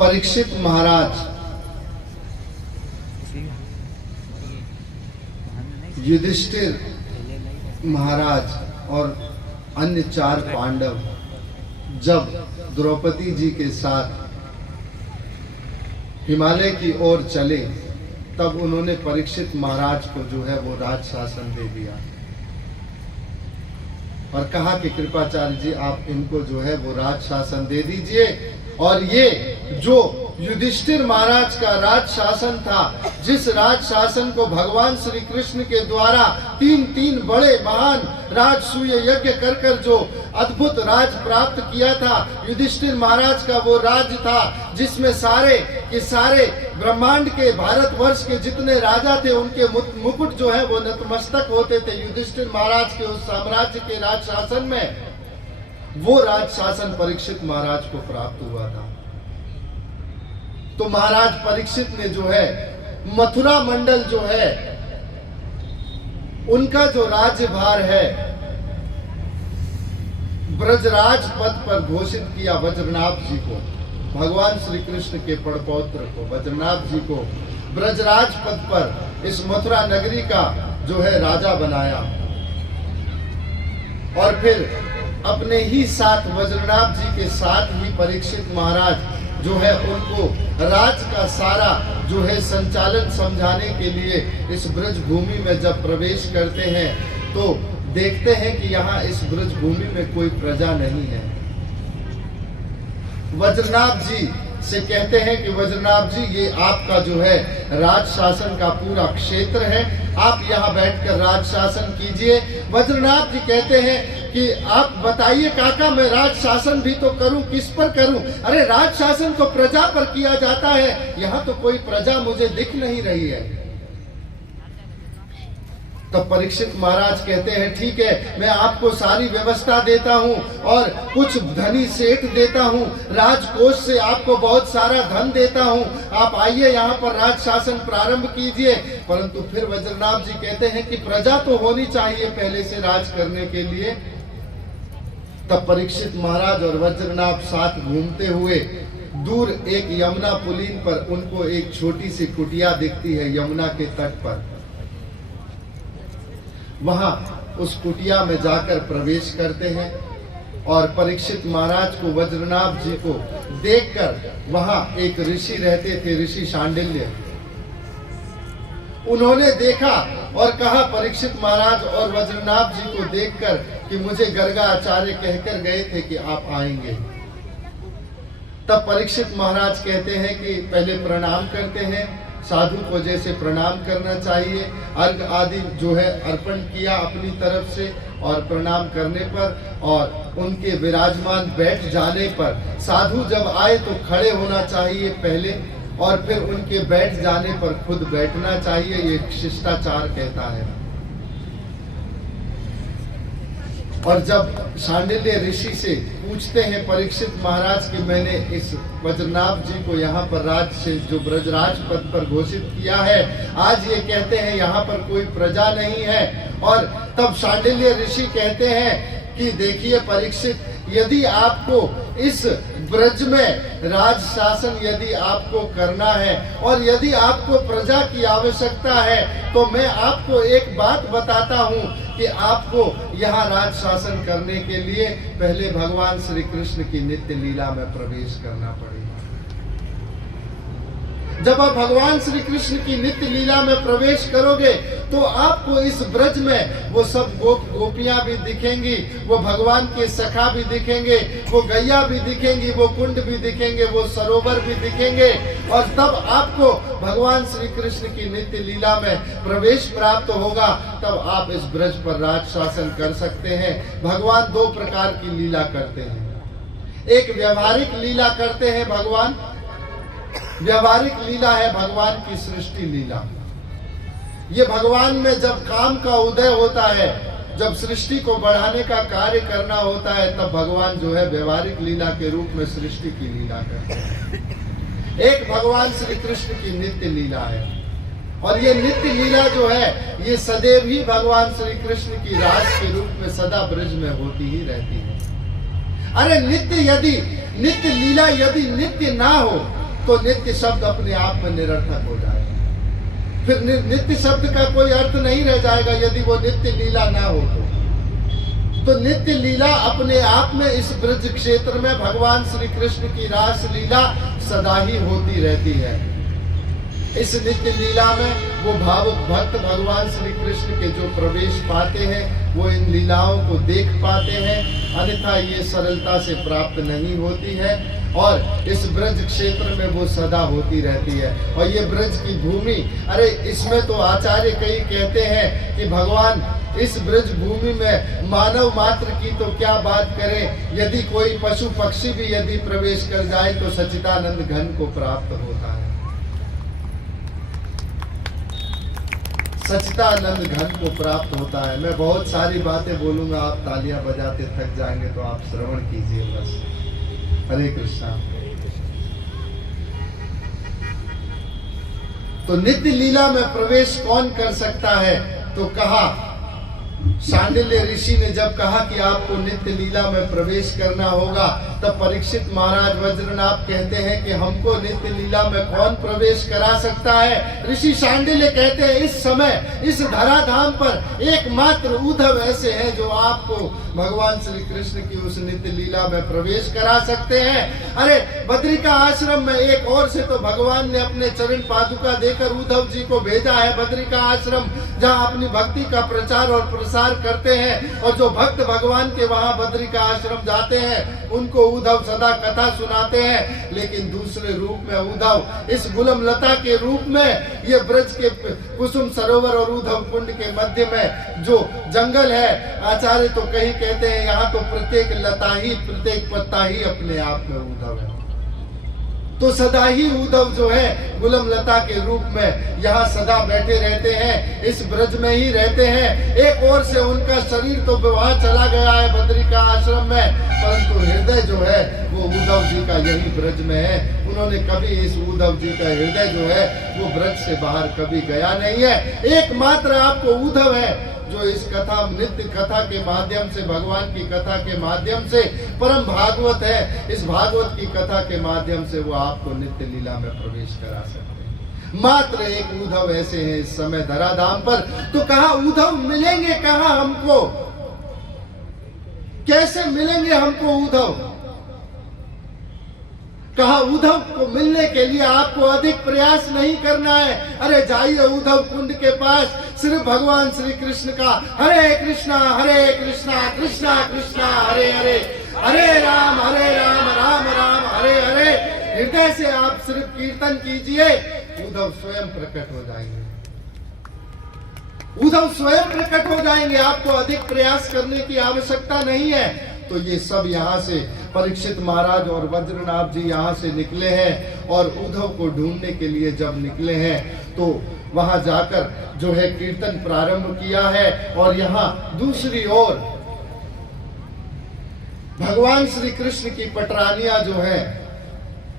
परीक्षित महाराज युधिष्ठिर महाराज और अन्य 4 पांडव जब द्रौपदी जी के साथ हिमालय की ओर चले, तब उन्होंने परीक्षित महाराज को जो है वो राज शासन दे दिया और कहा कि कृपाचार्य जी आप इनको जो है वो राज शासन दे दीजिए। और ये जो युधिष्ठिर महाराज का राज शासन था, जिस राज शासन को भगवान श्री कृष्ण के द्वारा 3 बड़े महान राजसूय यज्ञ कर कर जो अद्भुत राज प्राप्त किया था, युधिष्ठिर महाराज का वो राज था जिसमें सारे के सारे ब्रह्मांड के भारतवर्ष के जितने राजा थे उनके मुकुट जो है वो नतमस्तक होते थे। युधिष्ठिर महाराज के उस साम्राज्य के राज शासन में वो राज शासन परीक्षित महाराज को प्राप्त हुआ था। तो महाराज परीक्षित ने जो है मथुरा मंडल जो है उनका जो राज्यभार है ब्रजराज पद पर घोषित किया वज्रनाभ जी को, भगवान श्री कृष्ण के पड़पौत्र को वज्रनाभ जी को ब्रजराज पद पर इस मथुरा नगरी का जो है राजा बनाया। और फिर अपने ही साथ वज्रनाभ जी के साथ ही परीक्षित महाराज जो है उनको राज का सारा जो है संचालन समझाने के लिए इस ब्रज भूमि में जब प्रवेश करते हैं तो देखते हैं कि यहाँ इस ब्रज भूमि में कोई प्रजा नहीं है। वज्रनाभ जी से कहते हैं कि वज्रनाभ जी ये आपका जो है राज शासन का पूरा क्षेत्र है, आप यहाँ बैठकर राज शासन कीजिए। वज्रनाभ जी कहते हैं कि आप बताइए काका मैं राज शासन भी तो करूं, किस पर करूं? अरे राज शासन तो प्रजा पर किया जाता है, यहाँ तो कोई प्रजा मुझे दिख नहीं रही है। तब परीक्षित महाराज कहते हैं ठीक है मैं आपको सारी व्यवस्था देता हूँ और कुछ धनी सेठ देता हूँ, राजकोष से आपको बहुत सारा धन देता हूँ, आप आइए यहाँ पर राज शासन प्रारंभ कीजिए। परंतु फिर वज्रनाभ जी कहते हैं कि प्रजा तो होनी चाहिए पहले से राज करने के लिए। तब परीक्षित महाराज और वज्रनाभ साथ घूमते हुए दूर एक यमुना पुलीन पर उनको एक छोटी सी कुटिया दिखती है यमुना के तट पर। वहां उस कुटिया में जाकर प्रवेश करते हैं और परीक्षित महाराज को वज्रनाभ जी को देखकर वहां एक ऋषि रहते थे, ऋषि शांडिल्य, उन्होंने देखा और कहा परीक्षित महाराज और वज्रनाभ जी को देखकर कि मुझे गर्गा आचार्य कहकर गए थे कि आप आएंगे। तब परीक्षित महाराज कहते हैं कि पहले प्रणाम करते हैं, साधु को जैसे प्रणाम करना चाहिए, अर्घ आदि जो है अर्पण किया अपनी तरफ से और प्रणाम करने पर और उनके विराजमान बैठ जाने पर साधु जब आए तो खड़े होना चाहिए पहले और फिर उनके बैठ जाने पर खुद बैठना चाहिए, ये शिष्टाचार कहता है। और जब शांडिल्य ऋषि से पूछते हैं परीक्षित महाराज कि मैंने इस वज्रनाभ जी को यहाँ पर राज से जो ब्रजराज पद पर घोषित किया है, आज ये कहते हैं यहाँ पर कोई प्रजा नहीं है। और तब शांडिल्य ऋषि कहते हैं कि देखिए परीक्षित, यदि आपको इस ब्रज में राज शासन यदि आपको करना है और यदि आपको प्रजा की आवश्यकता है तो मैं आपको एक बात बताता हूँ कि आपको यहाँ राज शासन करने के लिए पहले भगवान श्री कृष्ण की नित्य लीला में प्रवेश करना पड़ेगा। जब आप भगवान श्री कृष्ण की नित्य लीला में प्रवेश करोगे तो आपको इस ब्रज में वो सब गोपियां भी दिखेंगी, वो भगवान के सखा भी दिखेंगे, वो गैया भी दिखेंगी, वो कुंड भी दिखेंगे, वो सरोवर भी दिखेंगे। और तब आपको भगवान श्री कृष्ण की नित्य लीला में प्रवेश प्राप्त होगा। तब आप इस ब्रज पर राज शासन कर सकते हैं। भगवान दो प्रकार की लीला करते हैं। एक व्यवहारिक लीला करते हैं भगवान। व्यवहारिक लीला है भगवान की सृष्टि लीला। ये भगवान में जब काम का उदय होता है, जब सृष्टि को बढ़ाने का कार्य करना होता है, तब भगवान जो है व्यवहारिक लीला के रूप में सृष्टि की लीला करते हैं। एक भगवान श्री कृष्ण की नित्य लीला है, और ये नित्य लीला जो है ये सदैव ही भगवान श्री कृष्ण की रास के रूप में सदा ब्रज में होती ही रहती है। अरे नित्य लीला यदि नित्य ना हो तो नित्य शब्द अपने आप में निरर्थक हो जाएगा। फिर नित्य शब्द का कोई अर्थ नहीं रह जाएगा यदि वो नित्य लीला ना हो तो नित्य लीला अपने आप में इस ब्रज क्षेत्र में भगवान श्री कृष्ण की रास लीला सदा ही होती रहती है। इस नित्य लीला में वो भावुक भक्त भगवान श्री कृष्ण के जो प्रवेश पाते हैं वो इन लीलाओं को देख पाते हैं, अन्यथा ये सरलता से प्राप्त नहीं होती है। और इस ब्रज क्षेत्र में वो सदा होती रहती है। और ये ब्रज की भूमि, अरे इसमें तो आचार्य कई कहते हैं कि भगवान इस ब्रज भूमि में मानव मात्र की तो क्या बात करें, यदि कोई पशु पक्षी भी यदि प्रवेश कर जाए तो सच्चिदानंद घन को प्राप्त होता है। सच्चिदानंद घन को प्राप्त होता है। मैं बहुत सारी बातें बोलूंगा, आप तालियां बजाते थक जाएंगे, तो आप श्रवण कीजिए बस। हरे कृष्णा। तो नित्य लीला में प्रवेश कौन कर सकता है? तो कहा, शांडिल्य ऋषि ने जब कहा कि आपको नित्य लीला में प्रवेश करना होगा, तब परीक्षित महाराज वज्रनाभ कहते हैं कि हमको नित्य लीला में कौन प्रवेश करा सकता है? ऋषि शांडिल्य कहते हैं इस समय इस धराधाम पर एकमात्र उद्धव ऐसे हैं जो आपको भगवान श्री कृष्ण की उस नित्य लीला में प्रवेश करा सकते हैं। अरे बद्रिका आश्रम में एक और से तो भगवान ने अपने चरण पादुका देकर उद्धव जी को भेजा है। बद्रिका आश्रम जहाँ अपनी भक्ति का प्रचार और प्रसार करते हैं, और जो भक्त भगवान के वहां बद्रिका आश्रम जाते हैं उनको उद्धव सदा कथा सुनाते हैं। लेकिन दूसरे रूप में उद्धव इस गुलम लता के रूप में ये ब्रज के कुसुम सरोवर और उद्धव कुंड के मध्य में जो जंगल है, आचार्य तो कहीं कहते हैं यहाँ तो प्रत्येक लता ही प्रत्येक पत्ता ही अपने आप में उद्धव है। तो सदा ही उद्धव जो है गुलम लता के रूप में यहाँ सदा बैठे रहते हैं, इस ब्रज में ही रहते हैं। एक ओर से उनका शरीर तो वहां चला गया है बद्रिका आश्रम में, परंतु हृदय जो है वो उद्धव जी का यही ब्रज में है। उन्होंने कभी इस उद्धव जी का हृदय जो है वो ब्रज से बाहर कभी गया नहीं है। एकमात्र आपको उद्धव है जो इस कथा नित्य कथा के माध्यम से, भगवान की कथा के माध्यम से परम भागवत है, इस भागवत की कथा के माध्यम से वो आपको नित्य लीला में प्रवेश करा सकते हैं। मात्र एक उद्धव ऐसे हैं इस समय धराधाम पर। तो कहा उद्धव मिलेंगे कहाँ हमको, कैसे मिलेंगे हमको उद्धव? कहा उद्धव को मिलने के लिए आपको अधिक प्रयास नहीं करना है। अरे जाइए उद्धव कुंड के पास, सिर्फ भगवान श्री कृष्ण का हरे कृष्णा कृष्णा कृष्णा हरे हरे, हरे राम राम राम हरे हरे हृदय से आप सिर्फ कीर्तन कीजिए, उद्धव स्वयं प्रकट हो जाएंगे। उद्धव स्वयं प्रकट हो जाएंगे, आपको अधिक प्रयास करने की आवश्यकता नहीं है। तो ये सब यहाँ से परीक्षित महाराज और वज्रनाभ जी यहाँ से निकले हैं, और उद्धव को ढूंढने के लिए जब निकले हैं तो वहां जाकर जो है कीर्तन प्रारंभ किया है। और यहाँ दूसरी ओर भगवान श्री कृष्ण की पटरानियां जो है,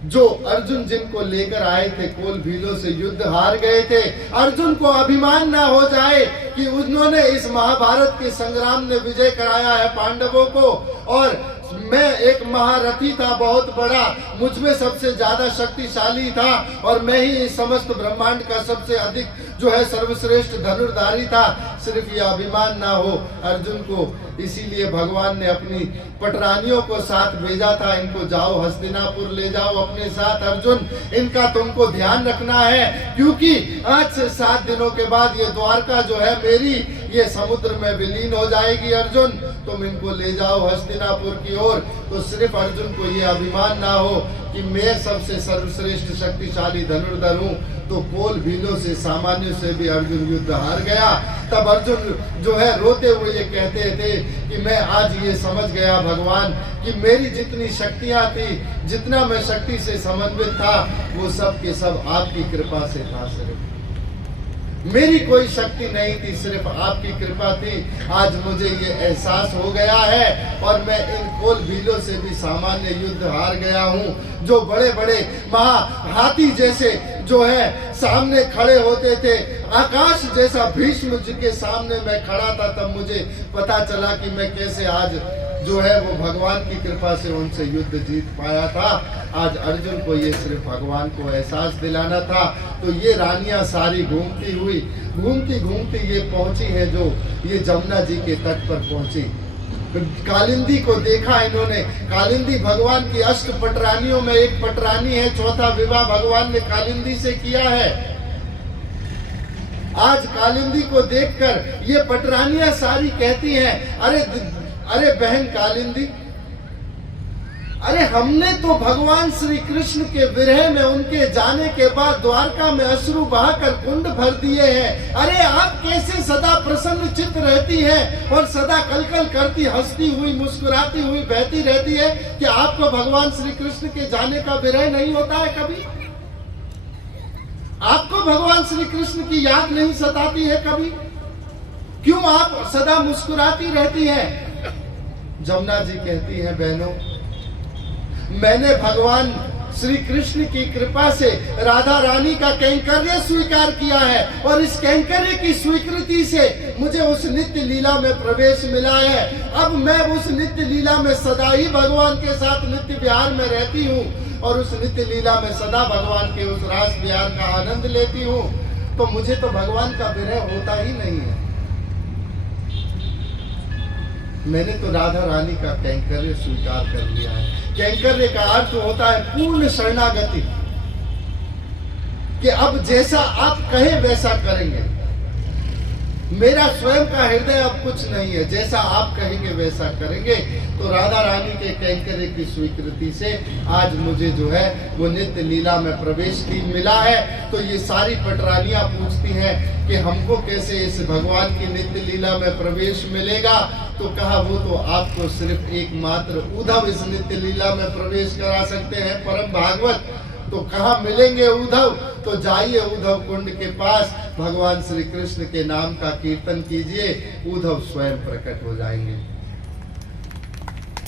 जो अर्जुन जिनको लेकर आए थे, कोल भीलों से युद्ध हार गए थे, अर्जुन को अभिमान ना हो जाए कि उन्होंने इस महाभारत के संग्राम ने विजय कराया है पांडवों को, और मैं एक महारथी था, बहुत बड़ा, मुझ में सबसे ज्यादा शक्तिशाली था और मैं ही इस समस्त ब्रह्मांड का सबसे अधिक जो है सर्वश्रेष्ठ धनुर्धारी था। सिर्फ ये अभिमान ना हो अर्जुन को, इसीलिए भगवान ने अपनी पटरानियों को साथ भेजा था, इनको जाओ हस्तिनापुर ले जाओ अपने साथ अर्जुन, इनका तुमको ध्यान रखना है, क्योंकि आज से 7 दिनों के बाद ये द्वारका जो है मेरी, ये समुद्र में विलीन हो जाएगी अर्जुन, तुम इनको ले जाओ हस्तिनापुर की ओर। तो सिर्फ अर्जुन को ये अभिमान ना हो कि मैं सबसे सर्वश्रेष्ठ शक्तिशाली धनुर्धर हूँ, तो कोल भीलों से सामान्य से भी अर्जुन युद्ध हार गया। तब अर्जुन जो है रोते हुए ये कहते थे कि मैं आज ये समझ गया भगवान कि मेरी जितनी शक्तियां थी, जितना मैं शक्ति से समन्वित था, वो सब के सब आपकी कृपा से था। सिर्फ मेरी कोई शक्ति नहीं थी, सिर्फ आपकी कृपा थी। आज मुझे ये एहसास हो गया है और मैं इन कोल भीलों से भी सामान्य युद्ध हार गया हूँ। जो बड़े बड़े महा हाथी जैसे जो है सामने खड़े होते थे, आकाश जैसा भीष्म जी के सामने मैं खड़ा था, तब मुझे पता चला कि मैं कैसे आज जो है वो भगवान की कृपा से उनसे युद्ध जीत पाया था। आज अर्जुन को ये सिर्फ भगवान को एहसास दिलाना था। तो ये रानियां सारी घूमती घूमती ये पहुंची है, जो ये जमुना जी के तट पर पहुंची। कालिंदी को देखा इन्होंने, कालिंदी भगवान की अष्ट पटरानियों में एक पटरानी है, चौथा विवाह भगवान ने कालिंदी से किया है। आज कालिंदी को देखकर ये पटरानियां सारी कहती हैं, अरे बहन कालिंदी, अरे हमने तो भगवान श्री कृष्ण के विरह में उनके जाने के बाद द्वारका में अश्रु बहाकर कुंड भर दिए हैं। अरे आप कैसे सदा प्रसन्न चित्त रहती हैं और सदा कलकल करती, हंसती हुई, मुस्कुराती हुई बहती रहती है कि आपको भगवान श्री कृष्ण के जाने का विरह नहीं होता है? कभी आपको भगवान श्री कृष्ण की याद नहीं सताती है? कभी क्यों आप सदा मुस्कुराती रहती हैं? जमुना जी कहती हैं, बहनों, मैंने भगवान श्री कृष्ण की कृपा से राधा रानी का कैंकर्य स्वीकार किया है और इस कैंकर्य की स्वीकृति से मुझे उस नित्य लीला में प्रवेश मिला है। अब मैं उस नित्य लीला में सदा ही भगवान के साथ नित्य विहार में रहती हूँ और उस नित्य लीला में सदा भगवान के उस रास विहार का आनंद लेती हूँ। तो मुझे तो भगवान का विरह होता ही नहीं है। मैंने तो राधा रानी का कैंकर्य स्वीकार कर लिया है। कैंकर्य का अर्थ होता है पूर्ण शरणागति, कि अब जैसा आप कहें वैसा करेंगे। मेरा स्वयं का हृदय अब कुछ नहीं है, जैसा आप कहेंगे वैसा करेंगे। तो राधा रानी के कैंकर्य की स्वीकृति से आज मुझे जो है वो नित्य लीला में प्रवेश की मिला है। तो ये सारी पटरानियां पूछती हैं कि हमको कैसे इस भगवान की नित्य लीला में प्रवेश मिलेगा। तो कहा, वो तो आपको सिर्फ एकमात्र उद्धव इस नित्य लीला में प्रवेश करा सकते हैं, परम भागवत। तो कहाँ मिलेंगे उद्धव? तो जाइए उद्धव कुंड के पास, भगवान श्री कृष्ण के नाम का कीर्तन कीजिए, उद्धव स्वयं प्रकट हो जाएंगे।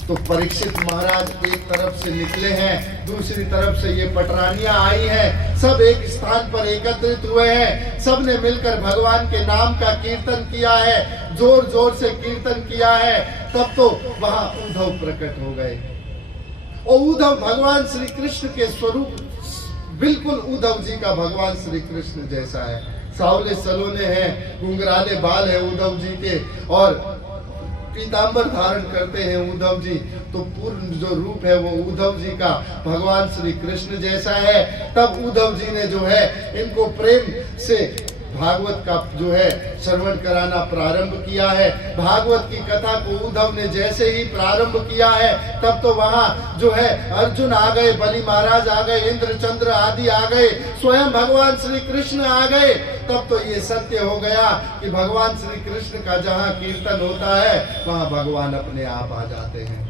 तो परीक्षित महाराज एक तरफ से निकले हैं, दूसरी तरफ से ये पटरानियां आई हैं, सब एक स्थान पर एकत्रित हुए हैं। सब ने मिलकर भगवान के नाम का कीर्तन किया है, जोर जोर से कीर्तन किया है। तब तो वहां उद्धव प्रकट हो गए और उद्धव भगवान श्री कृष्ण के स्वरूप बिल्कुल उद्धव जी का भगवान श्री कृष्ण जैसा है। सावले सलोने हैं, घुंघराले बाल है उद्धव जी के और पीतांबर धारण करते हैं उद्धव जी। तो पूर्ण जो रूप है वो उद्धव जी का भगवान श्री कृष्ण जैसा है। तब उद्धव जी ने जो है इनको प्रेम से भागवत का जो है श्रवण कराना प्रारंभ किया है। भागवत की कथा को उद्धव ने जैसे ही प्रारंभ किया है, तब तो वहाँ जो है अर्जुन आ गए, बलि महाराज आ गए, इंद्र चंद्र आदि आ गए, स्वयं भगवान श्री कृष्ण आ गए। तब तो ये सत्य हो गया कि भगवान श्री कृष्ण का जहाँ कीर्तन होता है वहाँ भगवान अपने आप आ जाते हैं।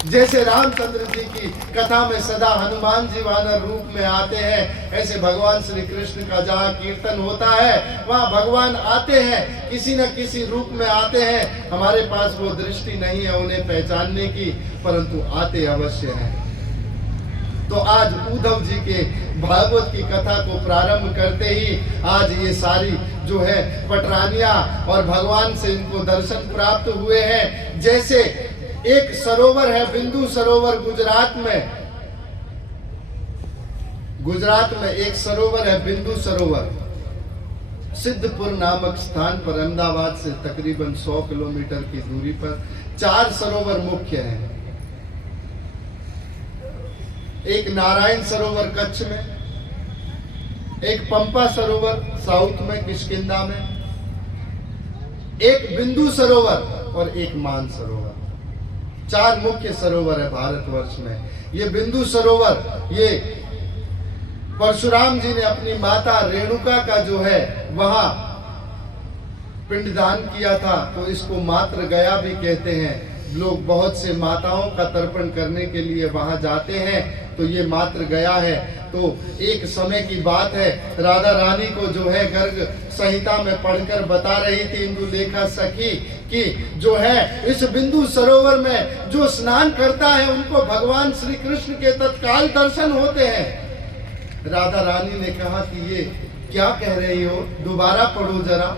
जैसे रामचंद्र जी की कथा में सदा हनुमान जी वानर रूप में आते हैं, ऐसे भगवान श्री कृष्ण का जहाँ कीर्तन होता है वहाँ भगवान आते हैं, किसी न किसी रूप में आते हैं। हमारे पास वो दृष्टि नहीं है उन्हें पहचानने की, परंतु आते अवश्य हैं। तो आज उद्धव जी के भागवत की कथा को प्रारंभ करते ही आज ये सारी जो है पटरानियां और भगवान से इनको दर्शन प्राप्त हुए हैं। जैसे एक सरोवर है बिंदु सरोवर गुजरात में। गुजरात में एक सरोवर है बिंदु सरोवर। सिद्धपुर नामक स्थान पर अहमदाबाद से तकरीबन 100 किलोमीटर की दूरी पर 4 सरोवर मुख्य हैं। एक नारायण सरोवर कच्छ में, एक पंपा सरोवर साउथ में किष्किंधा में, एक बिंदु सरोवर और एक मान सरोवर। 4 मुख्य सरोवर है भारतवर्ष में। ये बिंदु सरोवर ये परशुराम जी ने अपनी माता रेणुका का जो है वहां पिंडदान किया था, तो इसको मातृ गया भी कहते हैं। लोग बहुत से माताओं का तर्पण करने के लिए वहां जाते हैं, तो ये मातृ गया है। तो एक समय की बात है, राधा रानी को जो है गर्ग संहिता में पढ़कर बता रही थी इंदुलेखा सखी कि जो है इस बिंदु सरोवर में जो स्नान करता है उनको भगवान श्री कृष्ण के तत्काल दर्शन होते हैं। राधा रानी ने कहा कि ये क्या कह रही हो, दोबारा पढ़ो जरा।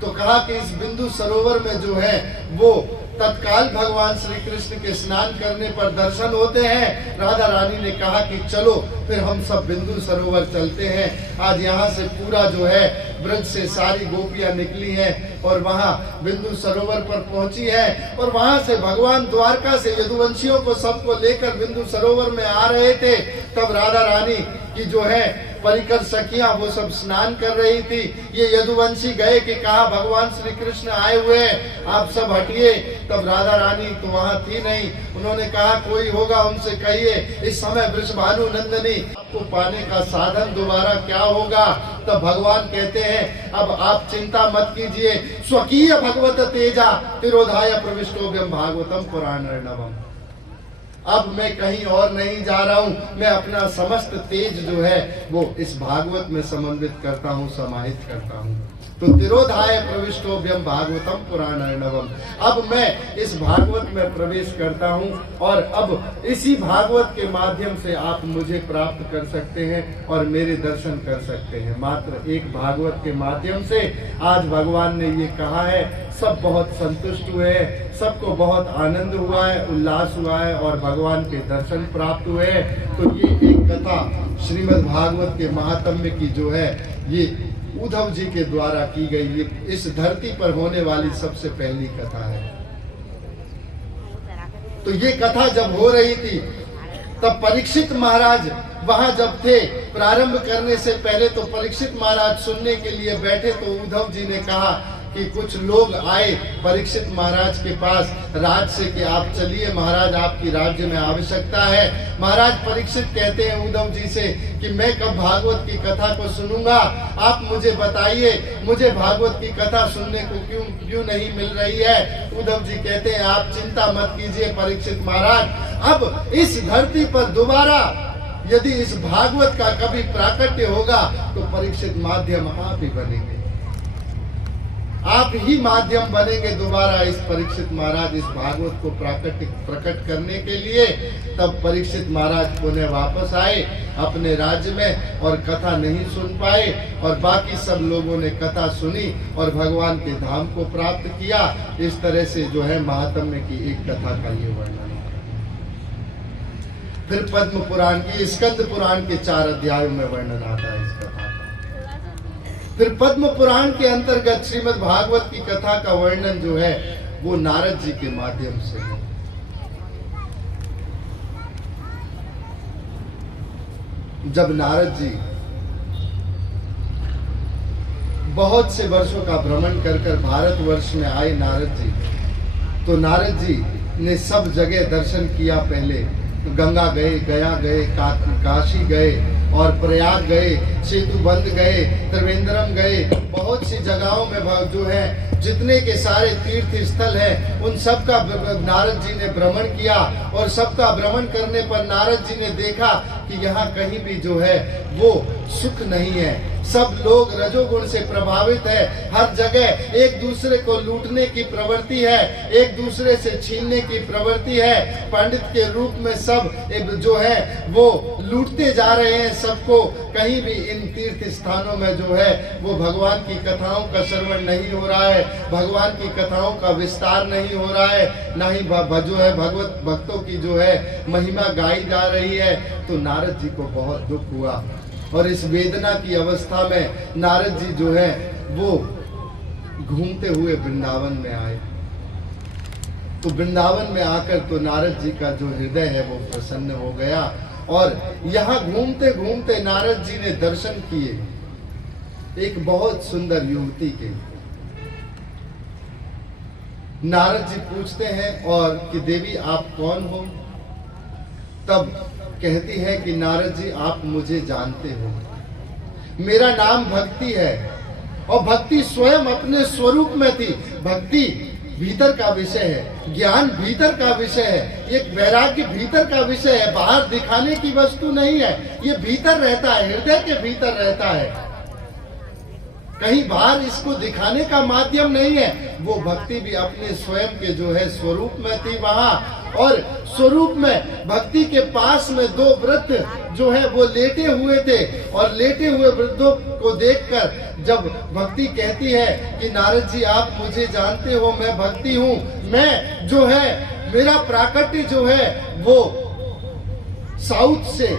तो कहा कि इस बिंदु सरोवर में जो है वो तत्काल भगवान श्री कृष्ण के स्नान करने पर दर्शन होते हैं। राधा रानी ने कहा कि चलो फिर हम सब बिंदु सरोवर चलते हैं। आज यहाँ से पूरा जो है ब्रज से सारी गोपियां निकली हैं और वहाँ बिंदु सरोवर पर पहुंची है, और वहां से भगवान द्वारका से यदुवंशियों को सबको लेकर बिंदु सरोवर में आ रहे थे। तब राधा रानी की जो है परिकर सखियां वो सब स्नान कर रही थी। ये यदुवंशी गए कि कहा भगवान श्री कृष्ण आए हुए हैं, आप सब हटिए। तब राधा रानी तो वहां थी नहीं। उन्होंने कहा कोई होगा उनसे कहिए इस समय वृषभानु नंदनी आपको पाने का साधन दोबारा क्या होगा। तब भगवान कहते हैं अब आप चिंता मत कीजिए, स्वकीय भगवत तेजा तिरोधाय प्रविष्टोभ्यम भागवतम पुराण अर्णवम। अब मैं कहीं और नहीं जा रहा हूँ, मैं अपना समस्त तेज जो है वो इस भागवत में समन्वित करता हूँ, समाहित करता हूँ। तो तिरोधाय प्रविष्टोभ्यम भागवतम पुराण अर्णवम। अब मैं इस भागवत में प्रवेश करता हूँ और अब इसी भागवत के माध्यम से आप मुझे प्राप्त कर सकते हैं और मेरे दर्शन कर सकते हैं। मात्र एक भागवत के माध्यम से आज भगवान ने ये कहा है, सब बहुत संतुष्ट हुए हैं, सबको बहुत आनंद हुआ है, उल्लास हुआ है और भगवान के दर्शन प्राप्त हुए हैं। तो ये एक कथा श्रीमद् भागवत के महात्म्य की जो है ये उद्धव जी के द्वारा की गई ये इस धरती पर होने वाली सबसे पहली कथा है। तो ये कथा जब हो रही थी तब परीक्षित महाराज वहां जब थे, प्रारंभ करने से पहले तो परीक्षित महाराज सुनने के लिए बैठे, तो उद्धव जी ने कहा कि कुछ लोग आए परीक्षित महाराज के पास राज से कि आप चलिए महाराज, आपकी राज्य में आवश्यकता है। महाराज परीक्षित कहते हैं उद्धव जी से कि मैं कब भागवत की कथा को सुनूंगा, आप मुझे बताइए, मुझे भागवत की कथा सुनने को क्यों नहीं मिल रही है। उद्धव जी कहते हैं आप चिंता मत कीजिए परीक्षित महाराज, अब इस धरती पर दोबारा यदि इस भागवत का कभी प्राकट्य होगा तो परीक्षित माध्यम आप ही बनेंगे, आप ही माध्यम बनेंगे दोबारा इस परीक्षित महाराज इस भागवत को प्रकट करने के लिए। तब परीक्षित महाराज पुनः वापस आए अपने राज्य में और कथा नहीं सुन पाए, और बाकी सब लोगों ने कथा सुनी और भगवान के धाम को प्राप्त किया। इस तरह से जो है महात्म्य की एक कथा का ये वर्णन। फिर पद्म पुराण की स्कंद पुराण के 4 अध्यायों में वर्णन आता है इस कथा का। फिर पद्म पुराण के अंतर्गत श्रीमद् भागवत की कथा का वर्णन जो है वो नारद जी के माध्यम से है। जब नारद जी बहुत से वर्षों का भ्रमण कर भारतवर्ष में आए नारद जी, तो नारद जी ने सब जगह दर्शन किया। पहले गंगा गए, गया गए, काशी गए और प्रयाग गए, सेतुबंध गए, त्रिवेंद्रम गए, बहुत सी जगहों में जो है जितने के सारे तीर्थ स्थल है उन सब का नारद जी ने भ्रमण किया। और सबका भ्रमण करने पर नारद जी ने देखा कि यहाँ कहीं भी जो है वो सुख नहीं है, सब लोग रजोगुण से प्रभावित है, हर जगह एक दूसरे को लूटने की प्रवृत्ति है, एक दूसरे से छीनने की प्रवृत्ति है। पंडित के रूप में सब जो है वो लूटते जा रहे हैं सबको। कहीं भी इन तीर्थ स्थानों में जो है वो भगवान की कथाओं का श्रवण नहीं हो रहा है, भगवान की कथाओं का विस्तार नहीं हो रहा है, ना ही जो है भगवत भक्तों की जो है महिमा गाई जा रही है। तो नारद जी को बहुत दुख हुआ और इस वेदना की अवस्था में नारद जी जो है वो घूमते हुए वृंदावन में आए। तो वृंदावन में आकर तो नारद जी का जो हृदय है वो प्रसन्न हो गया और यहाँ घूमते घूमते नारद जी ने दर्शन किए एक बहुत सुंदर युवती के। नारद जी पूछते हैं और कि देवी आप कौन हो? तब कहती है कि नारद जी आप मुझे जानते हो, मेरा नाम भक्ति है और भक्ति स्वयं अपने स्वरूप में थी। भक्ति भीतर का विषय है, ज्ञान भीतर का विषय है, एक वैराग्य भीतर का विषय है, बाहर दिखाने की वस्तु नहीं है। ये भीतर रहता है, हृदय के भीतर रहता है, कहीं बाहर इसको दिखाने का माध्यम नहीं है। वो भक्ति भी अपने स्वयं के जो है स्वरूप में थी वहां। और स्वरूप में भक्ति के पास में दो वृद्ध जो है वो लेटे हुए थे और लेटे हुए वृद्धों को देखकर जब भक्ति कहती है कि नारद जी आप मुझे जानते हो, मैं भक्ति हूँ, मैं जो है मेरा प्राकट्य जो है वो साउथ से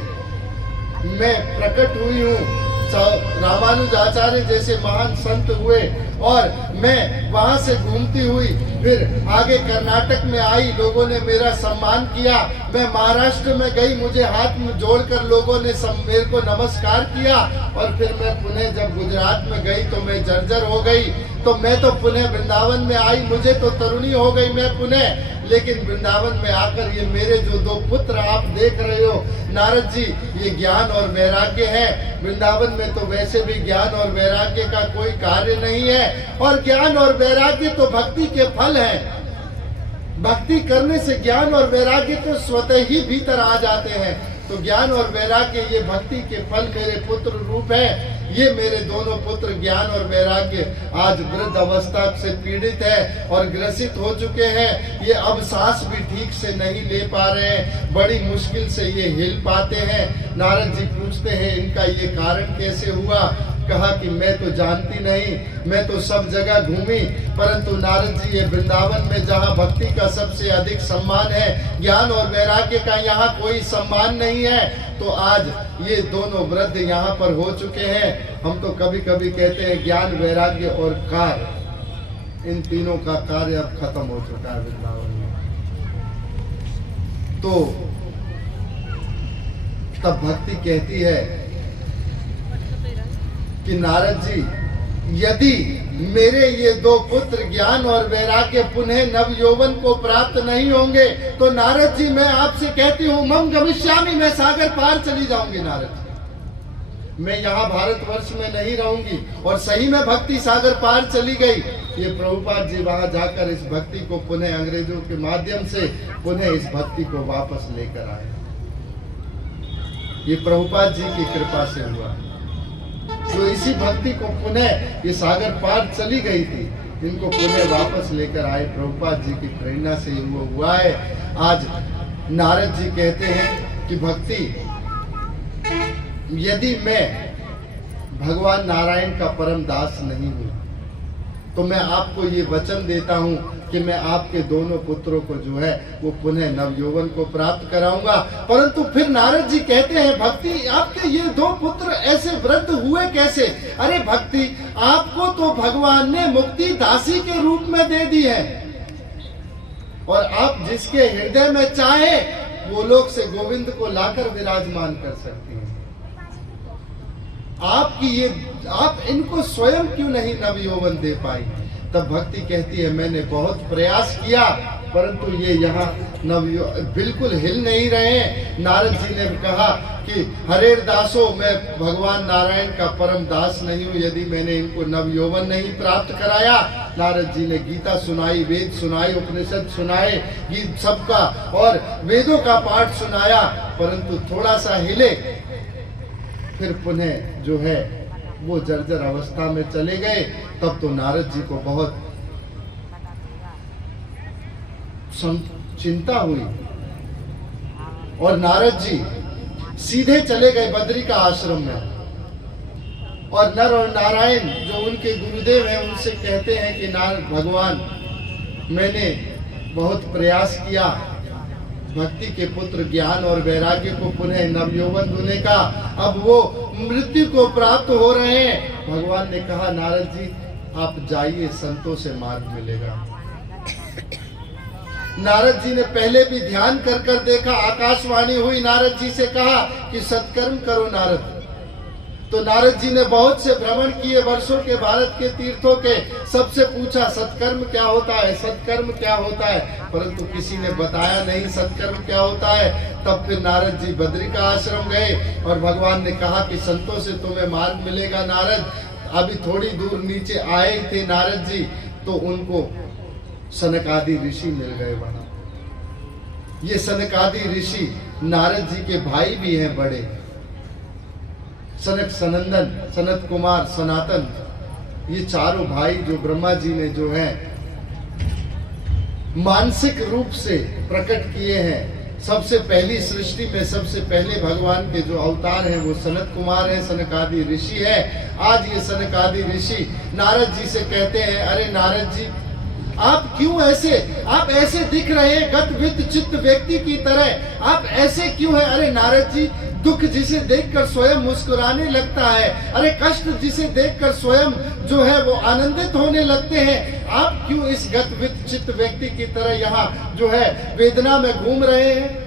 मैं प्रकट हुई हूँ। रामानुजाचार्य जैसे महान संत हुए और मैं वहां से घूमती हुई फिर आगे कर्नाटक में आई, लोगों ने मेरा सम्मान किया। मैं महाराष्ट्र में गई, मुझे हाथ में जोड़कर लोगों ने मेरे को नमस्कार किया और फिर मैं पुनः जब गुजरात में गई तो मैं जर्जर हो गई। तो मैं तो पुनः वृंदावन में आई, मुझे तो तरुणी हो गई मैं पुनः। लेकिन वृंदावन में आकर ये मेरे जो दो पुत्र आप देख रहे हो नारद जी, ये ज्ञान और वैराग्य है। वृंदावन में तो वैसे भी ज्ञान और वैराग्य का कोई कार्य नहीं है और ज्ञान और वैराग्य तो भक्ति के फल हैं। भक्ति करने से ज्ञान और वैराग्य तो स्वतः ही भीतर आ जाते हैं। तो ज्ञान और वैराग्य ये भक्ति के फल मेरे पुत्र रूप है। ये मेरे दोनों पुत्र ज्ञान और वैराग्य आज वृद्ध अवस्था से पीड़ित है और ग्रसित हो चुके हैं। ये अब सांस भी ठीक से नहीं ले पा रहे हैं, बड़ी मुश्किल से ये हिल पाते हैं। नारद जी पूछते हैं इनका ये कारण कैसे हुआ? कहा कि मैं तो जानती नहीं, मैं तो सब जगह घूमी, परंतु नारद जी ये वृंदावन में जहाँ भक्ति का सबसे अधिक सम्मान है, ज्ञान और वैराग्य का यहाँ कोई सम्मान नहीं है। तो आज ये दोनों वृद्ध यहाँ पर हो चुके हैं। हम तो कभी कभी कहते हैं ज्ञान वैराग्य और कार्य, इन तीनों का कार्य अब खत्म हो चुका है वृंदावन में। तो तब भक्ति कहती है कि नारद जी यदि मेरे ये दो पुत्र ज्ञान और वैराग्य पुनः नव यौवन को प्राप्त नहीं होंगे तो नारद जी मैं आपसे कहती हूँ मम गमिष्यामि, मैं सागर पार चली जाऊंगी। नारद जी मैं यहाँ भारतवर्ष में नहीं रहूंगी। और सही में भक्ति सागर पार चली गई। ये प्रभुपाद जी वहां जाकर इस भक्ति को पुनः अंग्रेजों के माध्यम से पुनः इस भक्ति को वापस लेकर आए। ये प्रभुपाद जी की कृपा से हुआ। तो इसी भक्ति को पुनः ये सागर पार चली गई थी, इनको पुनः वापस लेकर आए। प्रभुपाद जी की प्रेरणा से वो हुआ है। आज नारद जी कहते हैं कि भक्ति यदि मैं भगवान नारायण का परम दास नहीं हूँ तो मैं आपको ये वचन देता हूँ कि मैं आपके दोनों पुत्रों को जो है वो पुनः नवयौवन को प्राप्त कराऊंगा। परंतु फिर नारद जी कहते हैं भक्ति आपके ये दो पुत्र ऐसे वृद्ध हुए कैसे? अरे भक्ति आपको तो भगवान ने मुक्ति दासी के रूप में दे दी है और आप जिसके हृदय में चाहे वो लोग से गोविंद को लाकर विराजमान कर सकती हैं। आपकी ये आप इनको स्वयं क्यों नहीं नवयौवन दे पाई? तब भक्ति कहती है मैंने बहुत प्रयास किया परंतु ये यहाँ बिल्कुल हिल नहीं रहे हैं। नारद जी ने कहा कि हरेर दासो, मैं भगवान नारायण का परम दास नहीं हूँ यदि मैंने इनको नवयौवन नहीं प्राप्त कराया। नारद जी ने गीता सुनाई, वेद सुनाई, उपनिषद सुनाए, गीत सबका और वेदों का पाठ सुनाया, परंतु थोड़ा सा हिले फिर पुनः जो है वो जर्जर अवस्था में चले गए। तब तो नारद जी को बहुत चिंता हुई और नारद जी सीधे चले गए बद्री का आश्रम में और नर और नारायण जो उनके गुरुदेव हैं उनसे कहते हैं कि भगवान, मैंने बहुत प्रयास किया भक्ति के पुत्र ज्ञान और वैराग्य को पुनः नवयौवन होने का, अब वो मृत्यु को प्राप्त हो रहे हैं। भगवान ने कहा नारद जी आप जाइए, संतों से मार्ग मिलेगा। नारद जी ने पहले भी ध्यान कर कर देखा, आकाशवाणी हुई, नारद जी से कहा कि सत्कर्म करो नारद। तो नारद जी ने बहुत से भ्रमण किए वर्षों के, भारत के तीर्थों के, सबसे पूछा सत्कर्म क्या होता है, सत्कर्म क्या होता है, परंतु किसी ने बताया नहीं सत्कर्म क्या होता है। तब फिर नारद जी बद्री का आश्रम गए और भगवान ने कहा कि संतों से तुम्हें मार्ग मिलेगा नारद। अभी थोड़ी दूर नीचे आए थे नारद जी तो उनको सनक आदि ऋषि मिल गए वहां। ये सनक आदि ऋषि नारद जी के भाई भी हैं बड़े, सनक, सनंदन, सनत कुमार, सनातन, ये चारों भाई जो ब्रह्मा जी ने जो है मानसिक रूप से प्रकट किए हैं। सबसे पहली सृष्टि में सबसे पहले भगवान के जो अवतार हैं वो सनत कुमार है, सनकादि ऋषि है। आज ये सनकादि ऋषि नारद जी से कहते हैं अरे नारद जी आप क्यों ऐसे, आप ऐसे दिख रहे हैं गतवित चित्त व्यक्ति की तरह, आप ऐसे क्यों हैं? अरे नारद जी दुख जिसे देखकर स्वयं मुस्कुराने लगता है, अरे कष्ट जिसे देखकर स्वयं जो है वो आनंदित होने लगते हैं, आप क्यों इस गतवित चित्त व्यक्ति की तरह यहाँ जो है वेदना में घूम रहे हैं?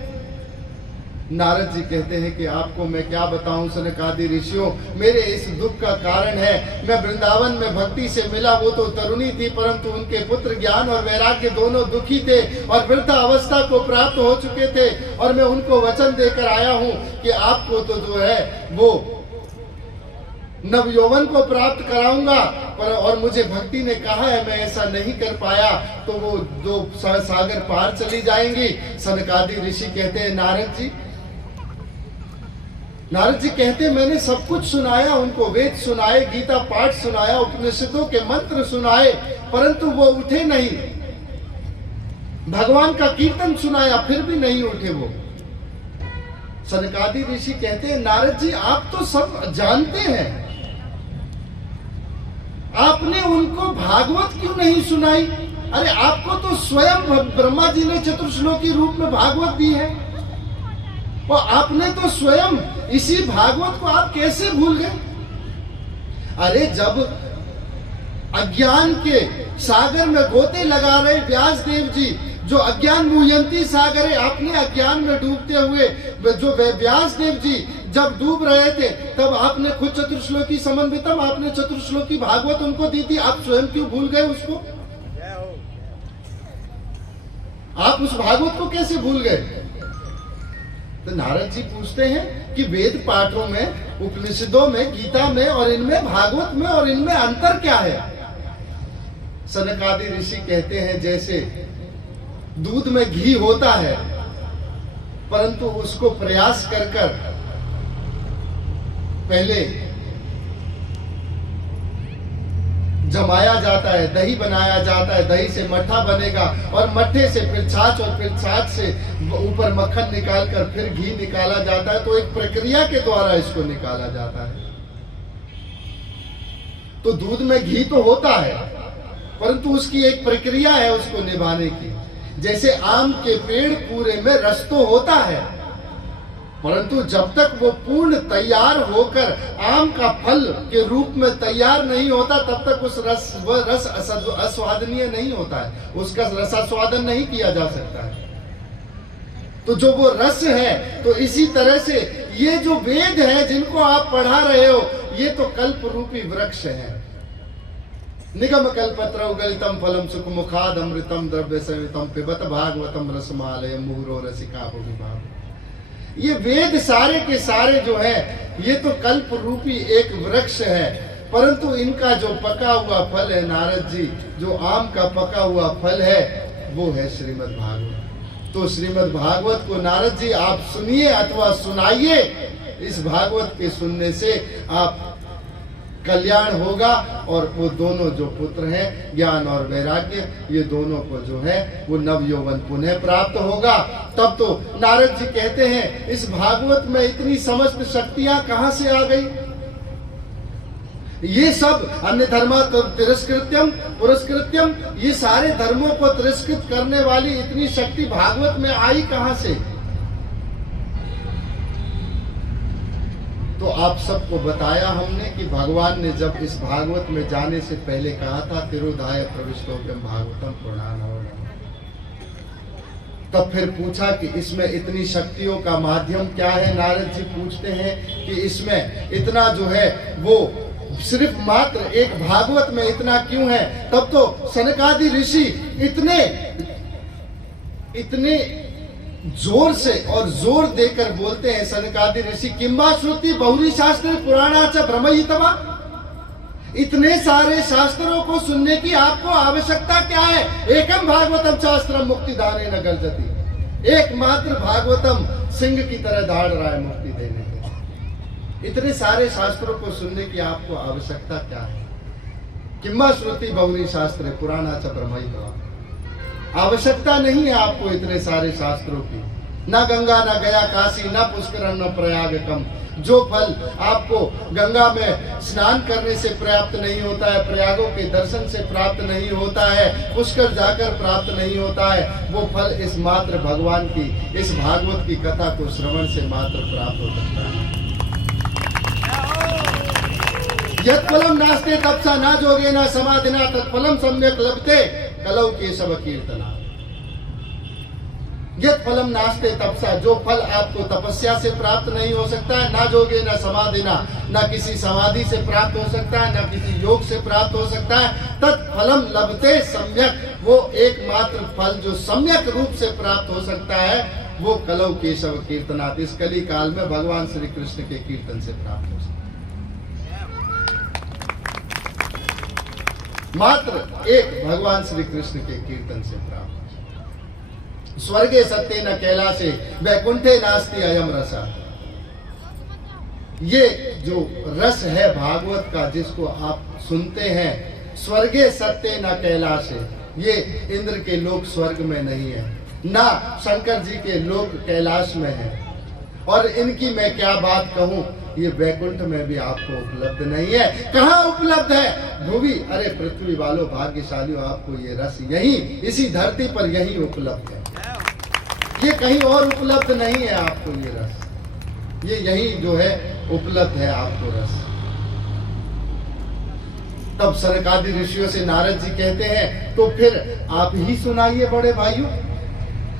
नारद जी कहते हैं कि आपको मैं क्या बताऊं सनकादि ऋषियों, मेरे इस दुख का कारण है मैं वृंदावन में भक्ति से मिला, वो तो तरुणी थी परंतु उनके पुत्र ज्ञान और वैराग्य दोनों दुखी थे और वृद्ध अवस्था को प्राप्त हो चुके थे और मैं उनको वचन देकर आया हूं कि आपको तो जो है वो नवयौवन को प्राप्त कराऊंगा, पर और मुझे भक्ति ने कहा है मैं ऐसा नहीं कर पाया तो वो दो सागर पार चली जाएंगी। सनकादि ऋषि कहते हैं नारद जी कहते मैंने सब कुछ सुनाया उनको, वेद सुनाए, गीता पाठ सुनाया, उपनिषदों के मंत्र सुनाए, परंतु वो उठे नहीं। भगवान का कीर्तन सुनाया फिर भी नहीं उठे वो। सनकादि ऋषि कहते हैं नारद जी आप तो सब जानते हैं, आपने उनको भागवत क्यों नहीं सुनाई? अरे आपको तो स्वयं ब्रह्मा जी ने चतुर्श्लोकी रूप में भागवत दी है और आपने तो स्वयं इसी भागवत को आप कैसे भूल गए? अरे जब अज्ञान के सागर में गोते लगा रहे व्यास देव जी, जो अज्ञान मुह्यंती सागर है, अपने अज्ञान में डूबते हुए जो व्यास देव जी जब डूब रहे थे तब आपने खुद चतुर्श्लोकी समन्वितम, आपने चतुर्श्लोकी भागवत उनको दी थी, आप स्वयं क्यों भूल गए उसको? आप उस भागवत को कैसे भूल गए? तो नारद जी पूछते हैं कि वेद पाठों में, उपनिषदों में, गीता में और इनमें, भागवत में और इनमें अंतर क्या है? सनकादि ऋषि कहते हैं जैसे दूध में घी होता है परंतु उसको प्रयास कर कर पहले जमाया जाता है, दही बनाया जाता है, दही से मट्ठा बनेगा और मट्ठे से फिर छाछ और फिर छाछ से ऊपर मक्खन निकाल कर फिर घी निकाला जाता है। तो एक प्रक्रिया के द्वारा इसको निकाला जाता है। तो दूध में घी तो होता है परंतु उसकी एक प्रक्रिया है उसको निभाने की। जैसे आम के पेड़ पूरे में रस तो होता है परंतु जब तक वो पूर्ण तैयार होकर आम का फल के रूप में तैयार नहीं होता तब तक उस रस आस्वादनीय नहीं होता है, उसका रसास्वादन नहीं किया जा सकता है। तो जो वो रस है, तो इसी तरह से ये जो वेद है जिनको आप पढ़ा रहे हो ये तो कल्प रूपी वृक्ष है। निगम कल्पत्रौ गलितम फलम सुख मुखाद अमृतम द्रव्य संयुतम पिबत भागवतम रसमालय मुहुरो रसिका भुविभाव। ये वेद सारे के सारे जो है ये तो कल्प रूपी एक वृक्ष है परंतु इनका जो पका हुआ फल है नारद जी, जो आम का पका हुआ फल है वो है श्रीमद् भागवत। तो श्रीमद् भागवत को नारद जी आप सुनिए अथवा सुनाइए। इस भागवत के सुनने से आप कल्याण होगा और वो दोनों जो पुत्र हैं ज्ञान और वैराग्य, ये दोनों को जो है वो नवयौवन पुनः प्राप्त होगा। तब तो नारद जी कहते हैं इस भागवत में इतनी समस्त शक्तियां कहां से आ गई? ये सब अन्य धर्मा तिरस्कृत्यम पुरस्कृत्यम, ये सारे धर्मों को तिरस्कृत करने वाली इतनी शक्ति भागवत में आई कहां से? तो आप सबको बताया हमने कि भगवान ने जब इस भागवत में जाने से पहले कहा था तिरुधाय प्रविष्टोभ्यम भागवतम पुराणो, तब फिर पूछा कि इसमें इतनी शक्तियों का माध्यम क्या है। नारद जी पूछते हैं कि इसमें इतना जो है वो सिर्फ मात्र एक भागवत में इतना क्यों है? तब तो सनकादि ऋषि इतने जोर से और जोर देकर बोलते हैं, सनकादि ऋषि, किंबा श्रुति बहुरी शास्त्र पुराणाच भ्रमयितवा, इतने सारे शास्त्रों को सुनने की आपको आवश्यकता क्या है? एकम भागवतम शास्त्रम मुक्तिदाने न गर्जति, एकमात्र भागवतम सिंह की तरह दहाड़ रहा है मुक्ति देने के। इतने सारे शास्त्रों को सुनने की आपको आवश्यकता क्या है? किंबा श्रुति बहुरी शास्त्र पुराणाच भ्रमयितवा, आवश्यकता नहीं है आपको इतने सारे शास्त्रों की। न गंगा न गया काशी, न पुष्कर न प्रयागकम, जो फल आपको गंगा में स्नान करने से प्राप्त नहीं होता है, प्रयागों के दर्शन से प्राप्त नहीं होता है, पुष्कर जाकर प्राप्त नहीं होता है, वो फल इस मात्र भगवान की इस भागवत की कथा को श्रवण से मात्र प्राप्त हो सकता है। यत् फलम नास्ते तपसा न जोगे न समाधिना तत्फलम सम्यक लभते कलौ केशव कीर्तना। यत् फलम नास्ते तपसा, जो फल आपको तपस्या से प्राप्त नहीं हो सकता है, ना जोगे ना समाधिना, ना किसी समाधि से प्राप्त हो सकता है, ना किसी योग से प्राप्त हो सकता है, तत्फलम लभते सम्यक, वो एकमात्र फल जो सम्यक रूप से प्राप्त हो सकता है वो कलौ केशव कीर्तनात्, इस कली काल में भगवान श्री कृष्ण के कीर्तन से प्राप्त हो सकता है। मात्र एक भगवान श्री कृष्ण के कीर्तन से प्राप्त। स्वर्गे सत्य न कैलाशे वैकुंठे नास्ति अयम रसा, ये जो रस है भागवत का जिसको आप सुनते हैं, स्वर्गे सत्य न कैलाशे, ये इंद्र के लोक स्वर्ग में नहीं है, ना शंकर जी के लोक कैलाश में है, और इनकी मैं क्या बात कहूं, ये वैकुंठ में भी आपको उपलब्ध नहीं है। कहाँ उपलब्ध है? भूवि, अरे पृथ्वी वालों भाग्यशालियों, आपको ये रस यही इसी धरती पर यही उपलब्ध है, ये कहीं और उपलब्ध नहीं है आपको ये रस, ये यही जो है उपलब्ध है आपको रस। तब सनकादि ऋषियों से नारद जी कहते हैं तो फिर आप ही सुनाइए बड़े भाइयों।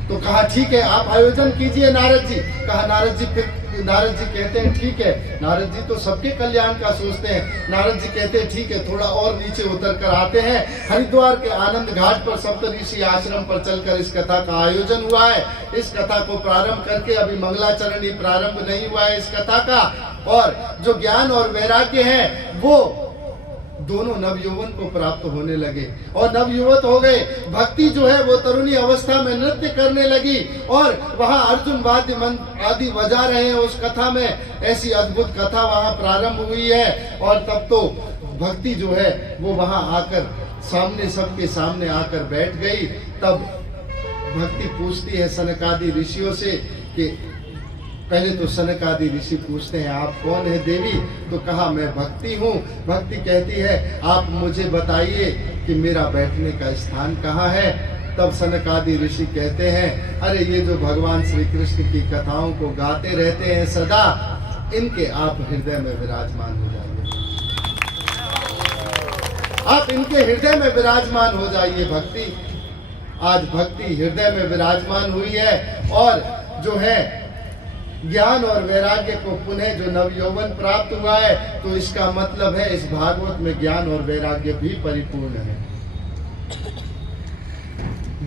तो कहा ठीक है आप आयोजन कीजिए नारद जी। कहा नारद जी, फिर नारद जी कहते हैं ठीक है, नारद जी तो सबके कल्याण का सोचते हैं। नारद जी कहते हैं ठीक है, थोड़ा और नीचे उतर कर आते हैं। हरिद्वार के आनंद घाट पर सप्तऋषि आश्रम पर चलकर इस कथा का आयोजन हुआ है। इस कथा को प्रारंभ करके अभी मंगलाचरण ही प्रारंभ नहीं हुआ है इस कथा का, और जो ज्ञान और वैराग्य है वो दोनों नवयुवन को प्राप्त होने लगे और नवयुवत हो गए। भक्ति जो है वो तरुणी अवस्था में नृत्य करने लगी और वहां अर्जुन वाद्य मंत्र आदि बजा रहे हैं। उस कथा में ऐसी अद्भुत कथा वहां प्रारंभ हुई है, और तब तो भक्ति जो है वो वहां आकर सामने सबके सामने आकर बैठ गई। तब भक्ति पूछती है सनकादि ऋषियों से कि पहले तो सनकादि ऋषि पूछते हैं आप कौन है देवी? तो कहा मैं भक्ति हूँ। भक्ति कहती है आप मुझे बताइए कि मेरा बैठने का स्थान कहाँ है। तब सनकादि ऋषि कहते हैं अरे ये जो भगवान श्री कृष्ण की कथाओं को गाते रहते हैं सदा, इनके आप हृदय में विराजमान हो जाइए, आप इनके हृदय में विराजमान हो जाइए। भक्ति, आज भक्ति हृदय में विराजमान हुई है, और जो है ज्ञान और वैराग्य को पुनः जो नवयौवन प्राप्त हुआ है, तो इसका मतलब है इस भागवत में ज्ञान और वैराग्य भी परिपूर्ण है।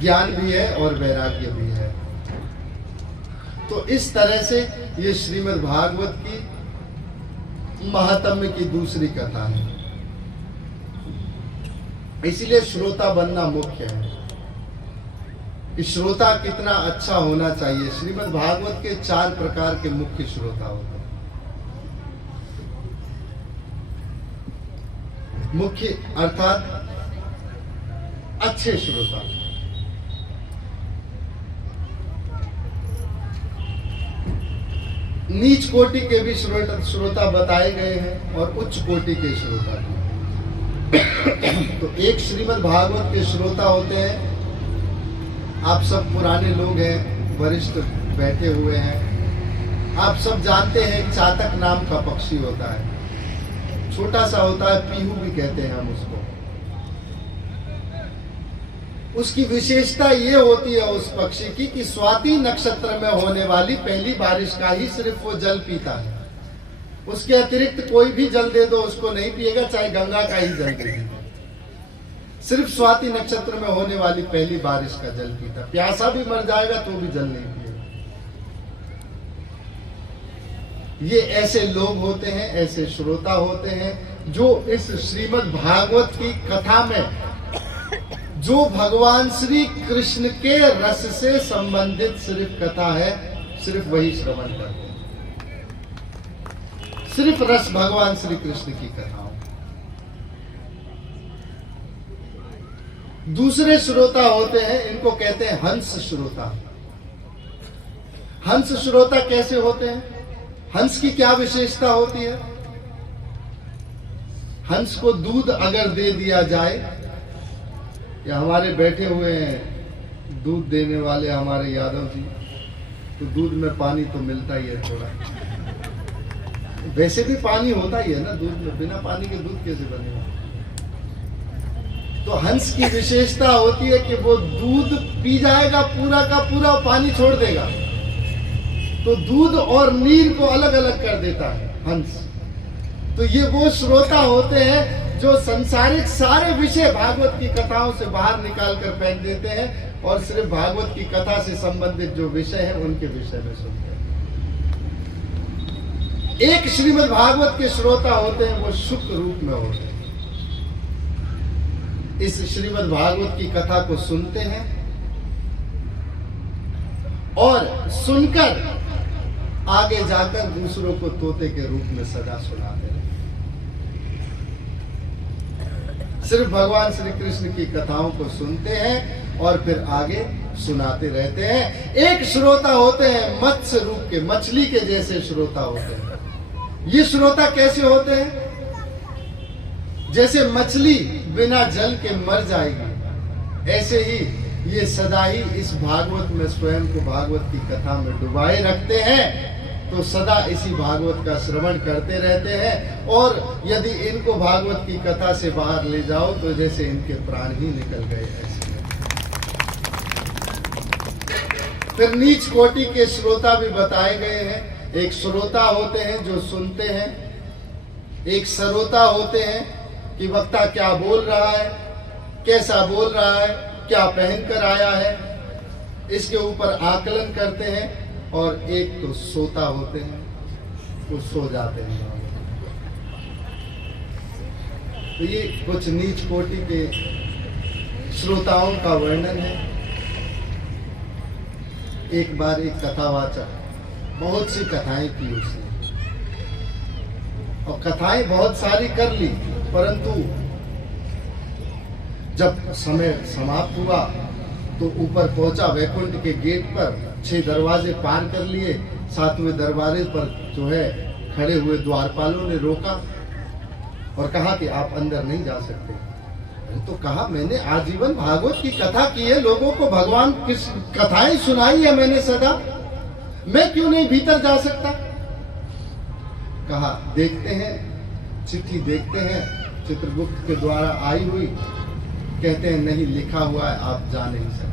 ज्ञान भी है और वैराग्य भी है। तो इस तरह से ये श्रीमद् भागवत की महात्म्य की दूसरी कथा है। इसलिए श्रोता बनना मुख्य है कि श्रोता कितना अच्छा होना चाहिए। श्रीमद् भागवत के 4 प्रकार के मुख्य श्रोता होते हैं। मुख्य अर्थात अच्छे श्रोता। नीच कोटि के भी श्रोता बताए गए हैं और उच्च कोटि के श्रोता भी। तो एक श्रीमद् भागवत के श्रोता होते हैं, आप सब पुराने लोग हैं, वरिष्ठ बैठे हुए हैं, आप सब जानते हैं चातक नाम का पक्षी होता है, छोटा सा होता है, पीहू भी कहते हैं हम उसको। उसकी विशेषता ये होती है उस पक्षी की कि स्वाति नक्षत्र में होने वाली पहली बारिश का ही सिर्फ वो जल पीता है, उसके अतिरिक्त कोई भी जल दे दो उसको नहीं पिएगा, चाहे गंगा का ही जल दे दो। सिर्फ स्वाति नक्षत्र में होने वाली पहली बारिश का जल पीता, प्यासा भी मर जाएगा तो भी जल नहीं पिएगा। ये ऐसे लोग होते हैं, ऐसे श्रोता होते हैं जो इस श्रीमद् भागवत की कथा में जो भगवान श्री कृष्ण के रस से संबंधित सिर्फ कथा है, सिर्फ वही श्रवण करते हैं, सिर्फ रस भगवान श्री कृष्ण की कथाओं। दूसरे श्रोता होते हैं, इनको कहते हैं हंस श्रोता। हंस श्रोता कैसे होते हैं? हंस की क्या विशेषता होती है? हंस को दूध अगर दे दिया जाए, या हमारे बैठे हुए हैं दूध देने वाले हमारे यादव जी, तो दूध में पानी तो मिलता ही है थोड़ा, वैसे भी पानी होता ही है ना दूध में, बिना पानी के दूध कैसे बनेगा? तो हंस की विशेषता होती है कि वो दूध पी जाएगा पूरा का पूरा, पानी छोड़ देगा, तो दूध और नीर को अलग अलग कर देता है हंस। तो ये वो श्रोता होते हैं जो संसारिक सारे विषय भागवत की कथाओं से बाहर निकाल कर फेंक देते हैं और सिर्फ भागवत की कथा से संबंधित जो विषय है उनके विषय में सुनते हैं। एक श्रीमद् भागवत के श्रोता होते हैं, वो शुक रूप में होते हैं, इस श्रीमद् भागवत की कथा को सुनते हैं और सुनकर आगे जाकर दूसरों को तोते के रूप में सदा सुनाते हैं। सिर्फ भगवान श्री कृष्ण की कथाओं को सुनते हैं और फिर आगे सुनाते रहते हैं। एक श्रोता होते हैं मत्स्य रूप के, मछली के जैसे श्रोता होते हैं। ये श्रोता कैसे होते हैं? जैसे मछली बिना जल के मर जाएगी, ऐसे ही ये सदा ही इस भागवत में स्वयं को भागवत की कथा में डुबाए रखते हैं, तो सदा इसी भागवत का श्रवण करते रहते हैं। और यदि इनको भागवत की कथा से बाहर ले जाओ तो जैसे इनके प्राण ही निकल गए ऐसे। फिर नीच कोटि के श्रोता भी बताए गए हैं। एक श्रोता होते हैं जो सुनते हैं, एक श्रोता होते हैं कि वक्ता क्या बोल रहा है, कैसा बोल रहा है, क्या पहन कर आया है, इसके ऊपर आकलन करते हैं। और एक तो सोता होते हैं, वो सो जाते हैं। तो ये कुछ नीच कोटि के श्रोताओं का वर्णन है। एक बार एक कथावाचक बहुत सी कथाएं की उसने, और कथाएं बहुत सारी कर ली, परंतु जब समय समाप्त हुआ तो ऊपर पहुंचा वैकुंठ के गेट पर, 6 दरवाजे पार कर लिए, 7वें दरवाजे पर जो है खड़े हुए द्वारपालों ने रोका और कहा कि आप अंदर नहीं जा सकते। तो कहा मैंने आजीवन भागवत की कथा की है, लोगों को भगवान की कथाएं सुनाई है मैंने सदा, मैं क्यों नहीं भीतर जा सकता? कहा देखते हैं, चिट्ठी देखते हैं, चित्रगुप्त के द्वारा आई हुई, कहते हैं नहीं लिखा हुआ है आप जा नहीं सकते।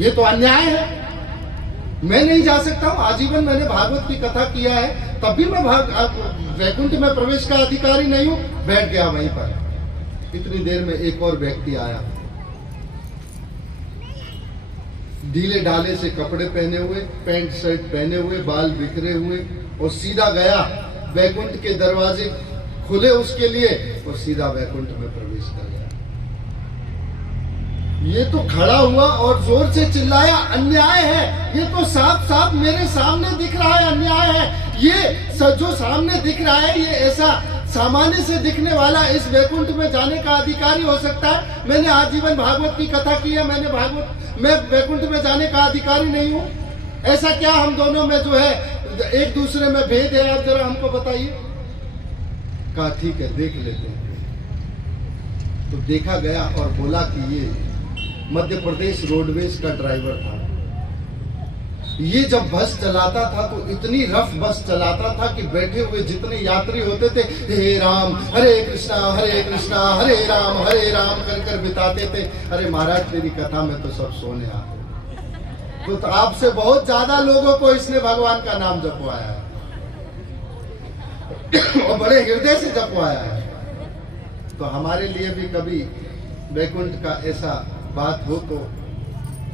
ये तो अन्याय है, मैं नहीं जा सकता हूं, आजीवन मैंने भागवत की कथा किया है, तब भी मैं वैकुंठ में प्रवेश का अधिकारी नहीं हूं। बैठ गया वहीं पर। इतनी देर में एक और व्यक्ति आया, ढीले ढाले से कपड़े पहने हुए, पैंट शर्ट पहने हुए, बाल बिखरे हुए, और सीधा गया, वैकुंठ के दरवाजे खुले उसके लिए और सीधा वैकुंठ में प्रवेश कर गया। ये तो खड़ा हुआ और जोर से चिल्लाया अन्याय है, ये तो साफ साफ मेरे सामने दिख रहा है अन्याय है, ये जो सामने दिख रहा है ये ऐसा सामान्य से दिखने वाला इस वैकुंठ में जाने का अधिकारी हो सकता है? मैंने आजीवन भागवत की कथा की है, मैं वैकुंठ में जाने का अधिकारी नहीं हूं। ऐसा क्या हम दोनों में जो है एक दूसरे में भेद है, आप जरा हमको बताइए। कहा ठीक है देख लेते हैं। तो देखा गया और बोला कि ये मध्य प्रदेश रोडवेज का ड्राइवर था। ये जब बस चलाता था तो इतनी रफ बस चलाता था कि बैठे हुए जितने यात्री होते थे, हे राम हरे कृष्णा हरे राम कर कर बिताते थे। अरे महाराज तेरी कथा में तो सब सोने आते। तो आपसे बहुत ज्यादा लोगों को इसने भगवान का नाम जपवाया है और बड़े हृदय से जपवाया है। तो हमारे लिए भी कभी वैकुंठ का ऐसा बात हो तो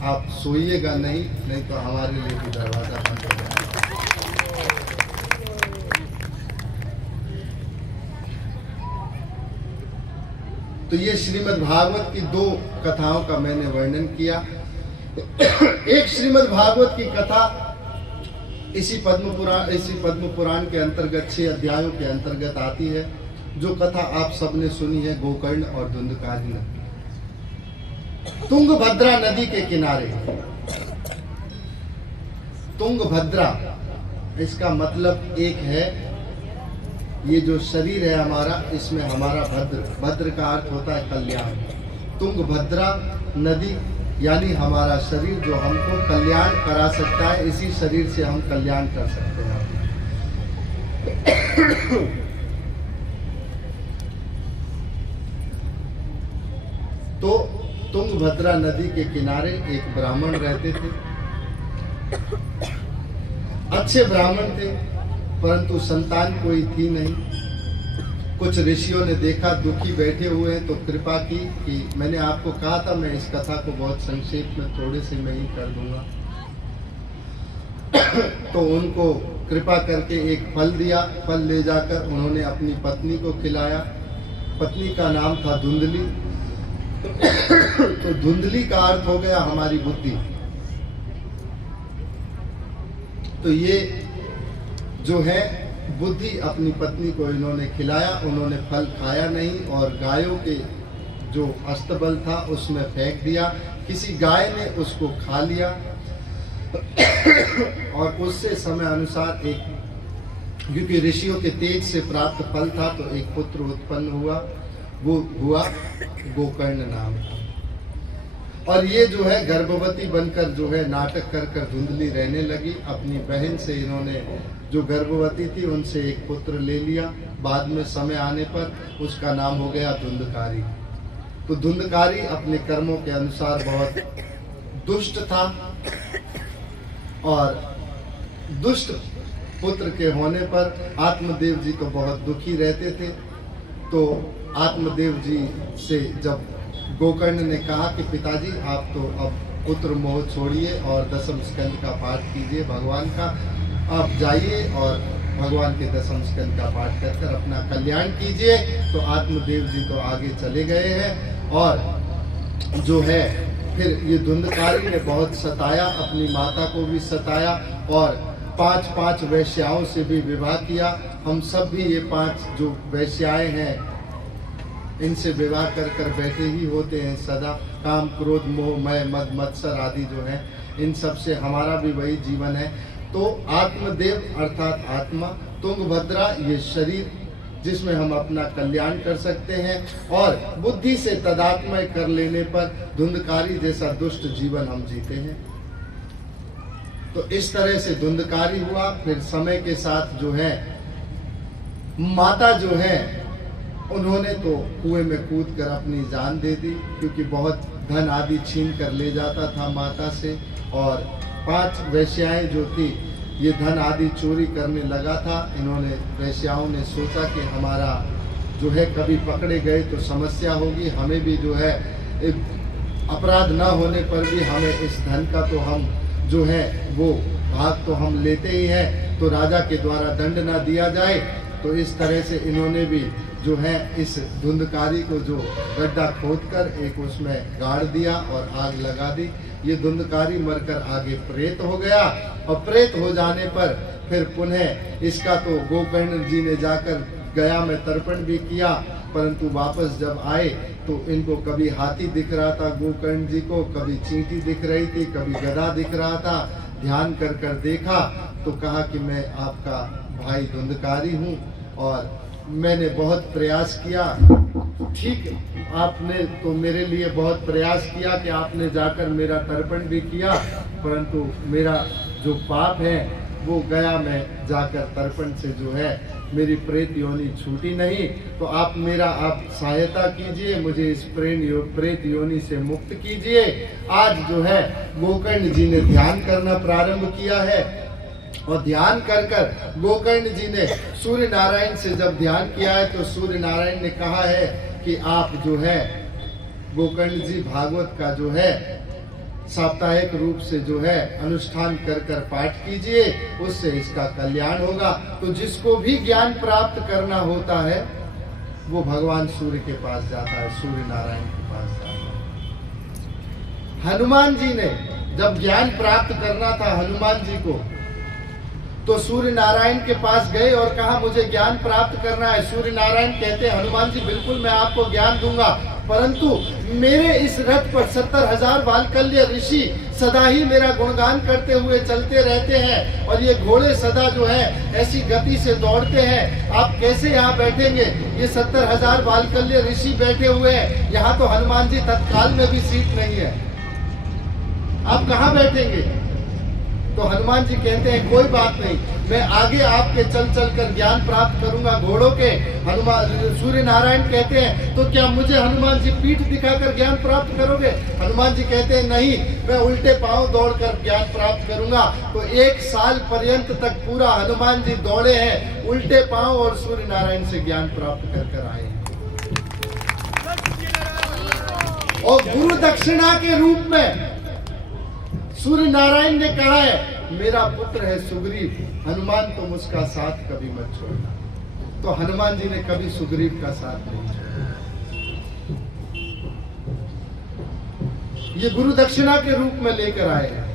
आप सोइएगा नहीं, नहीं तो हमारे लिए भी दरवाजा बंद हो जाएगा। तो ये श्रीमद् भागवत की 2 कथाओं का मैंने वर्णन किया। एक श्रीमद् भागवत की कथा इसी पद्म पुराण के अंतर्गत 6 अध्यायों के अंतर्गत आती है, जो कथा आप सबने सुनी है गोकर्ण और धुंधकारी नदी। तुंगभद्रा नदी के किनारे, तुंगभद्रा इसका मतलब एक है, ये जो शरीर है हमारा, इसमें हमारा भद्र का अर्थ होता है कल्याण। तुंगभद्रा नदी यानी हमारा शरीर जो हमको कल्याण करा सकता है, इसी शरीर से हम कल्याण कर सकते हैं। तो तुंगभद्रा नदी के किनारे एक ब्राह्मण रहते थे। अच्छे ब्राह्मण थे, परंतु संतान कोई थी नहीं। कुछ ऋषियों ने देखा दुखी बैठे हुए हैं, तो कृपा की कि मैंने आपको कहा था मैं इस कथा को बहुत संक्षेप में थोड़े से मैं ही कर दूंगा। तो उनको कृपा करके एक फल दिया। फल ले जाकर उन्होंने अपनी पत्नी को खिलाया। पत्नी का नाम था धुंधली। तो धुंधली का अर्थ हो गया हमारी बुद्धि। तो ये जो है बुद्धि अपनी पत्नी को इन्होंने खिलाया। उन्होंने फल खाया नहीं और गायों के जो अस्तबल था उसमें फेंक दिया। किसी गाय ने उसको खा लिया और उससे समय अनुसार एक, क्योंकि ऋषियों के तेज से प्राप्त फल था, तो एक पुत्र उत्पन्न हुआ। वो हुआ गोकर्ण नाम का। और ये जो है गर्भवती बनकर जो है नाटक कर कर धुंधली रहने लगी। अपनी बहन से इन्होंने, जो गर्भवती थी, उनसे एक पुत्र ले लिया। बाद में समय आने पर उसका नाम हो गया धुंधकारी। तो धुंधकारी अपने कर्मों के अनुसार बहुत दुष्ट था और दुष्ट पुत्र के होने पर आत्मदेव जी तो बहुत दुखी रहते थे। तो आत्मदेव जी से जब गोकर्ण ने कहा कि पिताजी आप तो अब पुत्र मोह छोड़िए और दशम स्कंद का पाठ कीजिए भगवान का, आप जाइए और भगवान के दशम स्कंद का पाठ कर कर अपना कल्याण कीजिए। तो आत्मदेव जी तो आगे चले गए हैं और जो है फिर ये धुंधकारी ने बहुत सताया, अपनी माता को भी सताया और 5 वैश्याओं से भी विवाह किया। हम सब भी ये 5 जो वैश्याएं हैं इनसे विवाह कर कर बैठे ही होते हैं सदा। काम क्रोध मोह मय मद मत्सर आदि जो है, इन सब से हमारा भी वही जीवन है। तो आत्मदेव अर्थात आत्मा, तुंगभद्रा ये शरीर जिसमें हम अपना कल्याण कर सकते हैं, और बुद्धि से तदात्मय कर लेने पर धुंधकारी जैसा दुष्ट जीवन हम जीते हैं। तो इस तरह से धुंधकारी हुआ। फिर समय के साथ जो है माता जो है उन्होंने तो कुएं में कूद कर अपनी जान दे दी, क्योंकि बहुत धन आदि छीन कर ले जाता था माता से। और 5 वैश्याएं जो थी ये धन आदि चोरी करने लगा था। इन्होंने वैश्याओं ने सोचा कि हमारा जो है कभी पकड़े गए तो समस्या होगी, हमें भी जो है अपराध न होने पर भी हमें इस धन का तो हम जो है वो भाग तो हम लेते ही हैं, तो राजा के द्वारा दंड ना दिया जाए। तो इस तरह से इन्होंने भी जो है इस धुंधकारी को जो गड्ढा खोदकर एक उसमें गाड़ दिया और आग लगा दी। ये धुंधकारी मरकर आगे प्रेत हो गया और प्रेत हो जाने पर फिर पुनः इसका तो गोकर्ण जी ने जाकर गया में तर्पण भी किया, परंतु वापस जब आए तो इनको कभी हाथी दिख रहा था गोकर्ण जी को, कभी चींटी दिख रही थी, कभी गधा दिख रहा था। ध्यान कर कर देखा तो कहा कि मैं आपका भाई धुंधकारी हूँ और मैंने बहुत प्रयास किया। ठीक, आपने तो मेरे लिए बहुत प्रयास किया कि आपने जाकर मेरा तर्पण भी किया, परंतु मेरा जो पाप है वो गया, मैं जाकर तर्पण से जो है मेरी प्रेत योनि छूटी नहीं। तो आप सहायता कीजिए, मुझे इस प्रेत योनि से मुक्त कीजिए। आज जो है गोकर्ण जी ने ध्यान करना प्रारंभ किया है और ध्यान कर कर गोकर्ण जी ने सूर्य नारायण से जब ध्यान किया है तो सूर्य नारायण ने कहा है कि आप जो है गोकर्ण जी भागवत का जो है साप्ताहिक रूप से जो है अनुष्ठान कर कर पाठ कीजिए, उससे इसका कल्याण होगा। तो जिसको भी ज्ञान प्राप्त करना होता है वो भगवान सूर्य के पास जाता है, सूर्य नारायण के पास जाता है। हनुमान जी ने जब ज्ञान प्राप्त करना था हनुमान जी को, तो सूर्य नारायण के पास गए और कहा मुझे ज्ञान प्राप्त करना है। सूर्य नारायण कहते हैं हनुमान जी बिल्कुल मैं आपको ज्ञान दूंगा, परंतु मेरे इस रथ पर 70,000 वालकल्य ऋषि सदा ही मेरा गुणगान करते हुए चलते रहते हैं और ये घोड़े सदा जो है ऐसी गति से दौड़ते हैं, आप कैसे यहाँ बैठेंगे? ये 70,000 वालकल्य ऋषि बैठे हुए हैं, यहाँ तो हनुमान जी तत्काल में भी सीट नहीं है, आप कहाँ बैठेंगे? तो हनुमान जी कहते हैं कोई बात नहीं, मैं आगे आपके चल चल कर ज्ञान प्राप्त करूंगा घोड़ों के। सूर्य नारायण कहते हैं तो क्या मुझे हनुमान जी पीठ दिखाकर ज्ञान प्राप्त करोगे? हनुमान जी कहते हैं नहीं, मैं उल्टे पांव दौड़कर ज्ञान प्राप्त करूंगा। तो 1 साल पर्यंत तक पूरा हनुमान जी दौड़े हैं उल्टे पांव और सूर्य नारायण से ज्ञान प्राप्त कर कर आए। और गुरु दक्षिणा के रूप में सूर्य नारायण ने कहा है मेरा पुत्र है सुग्रीव, हनुमान तुम उसका साथ कभी मत छोड़ना। तो हनुमान जी ने कभी सुग्रीव का साथ नहीं छोड़ा। ये गुरु दक्षिणा के रूप में लेकर आए हैं।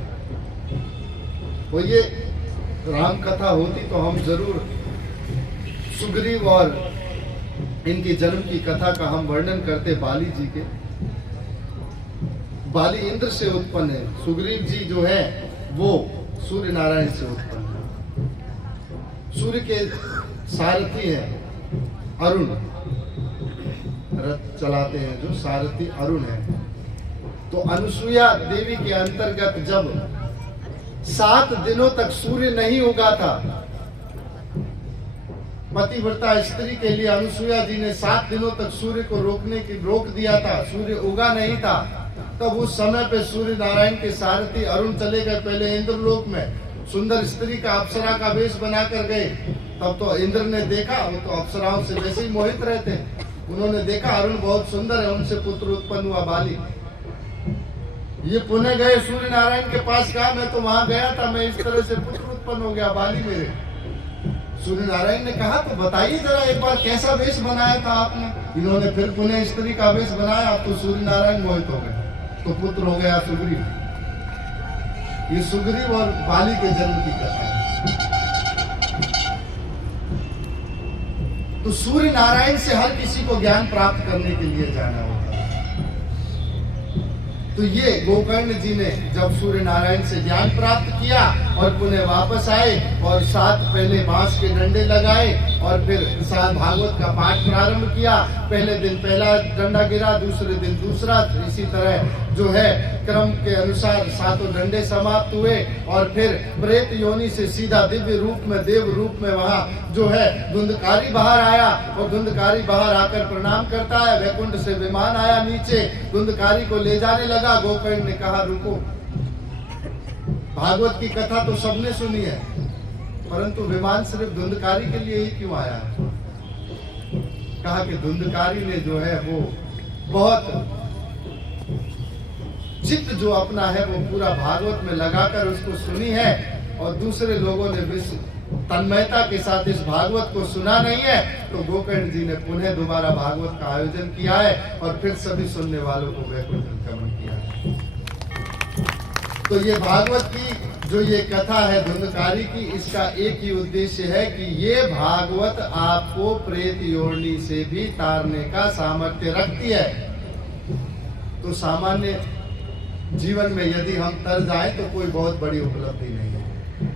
वो ये राम कथा होती तो हम जरूर सुग्रीव और इनकी जन्म की कथा का हम वर्णन करते। बाली जी के, बाली इंद्र से उत्पन्न है, सुग्रीव जी जो है वो सूर्य नारायण से उत्पन्न है। सूर्य के सारथी हैं अरुण, रथ चलाते हैं जो सारथी अरुण है। तो अनुसुईया देवी के अंतर्गत जब 7 दिनों तक सूर्य नहीं उगा था, पतिव्रता स्त्री के लिए अनुसुईया जी ने 7 दिनों तक सूर्य को रोक दिया था, सूर्य उगा नहीं था। तब उस समय पे सूर्य नारायण के सारथी अरुण चले गए पहले इंद्रलोक में, सुंदर स्त्री का अप्सरा का वेश बनाकर गए। तब तो इंद्र ने देखा, वो तो अप्सराओं से वैसे ही मोहित रहते, उन्होंने देखा अरुण बहुत सुंदर है, उनसे पुत्र उत्पन्न हुआ बाली। ये पुनः गए सूर्य नारायण के पास, कहा मैं तो वहां गया था, मैं इस तरह से पुत्र उत्पन्न हो गया बाली मेरे। सूर्य नारायण ने कहा तो बताइए जरा एक बार कैसा वेश बनाया था आपने? इन्होंने फिर पुनः स्त्री का वेश बनाया, अब तो सूर्य नारायण मोहित हो गए, तो पुत्र हो गया सुग्रीव। ये सुग्रीव और बाली के जन्म की कथा है। तो सूर्य नारायण से हर किसी को ज्ञान प्राप्त करने के लिए जाना होता है। तो ये गोकर्ण जी ने जब सूर्य नारायण से ज्ञान प्राप्त किया और पुनः वापस आए और 7 पहले बांस के डंडे लगाए और फिर साथ भागवत का पाठ प्रारंभ किया। पहले दिन पहला डंडा गिरा, दूसरे दिन दूसरा, इसी तरह जो है क्रम के अनुसार 7 डंडे समाप्त हुए और फिर प्रेत योनि से सीधा दिव्य रूप में, देव रूप में वहां जो है धुंधकारी बाहर आया और धुंधकारी बाहर आकर प्रणाम करता है। वैकुंठ से विमान आया नीचे, धुंधकारी को ले जाने लगा। गोकर्ण ने कहा रुको, भागवत की कथा तो सबने सुनी है, परंतु विमान सिर्फ धुंधकारी के लिए ही क्यों आया है? कहा कि धुंधकारी ने जो है वो बहुत चित्त जो अपना है वो पूरा भागवत में लगाकर उसको सुनी है और दूसरे लोगों ने तन्मयता के साथ इस भागवत को सुना नहीं है। तो गोकर्ण जी ने पुनः दोबारा भागवत का आयोजन किया है और फिर सभी सुनने वालों को वैकुंठ गमन किया है। तो ये भागवत की जो ये कथा है धुंधकारी की, इसका एक ही उद्देश्य है कि ये भागवत आपको प्रेत योनि से भी तारने का सामर्थ्य रखती है। तो सामान्य जीवन में यदि हम तर जाएं तो कोई बहुत बड़ी उपलब्धि नहीं है।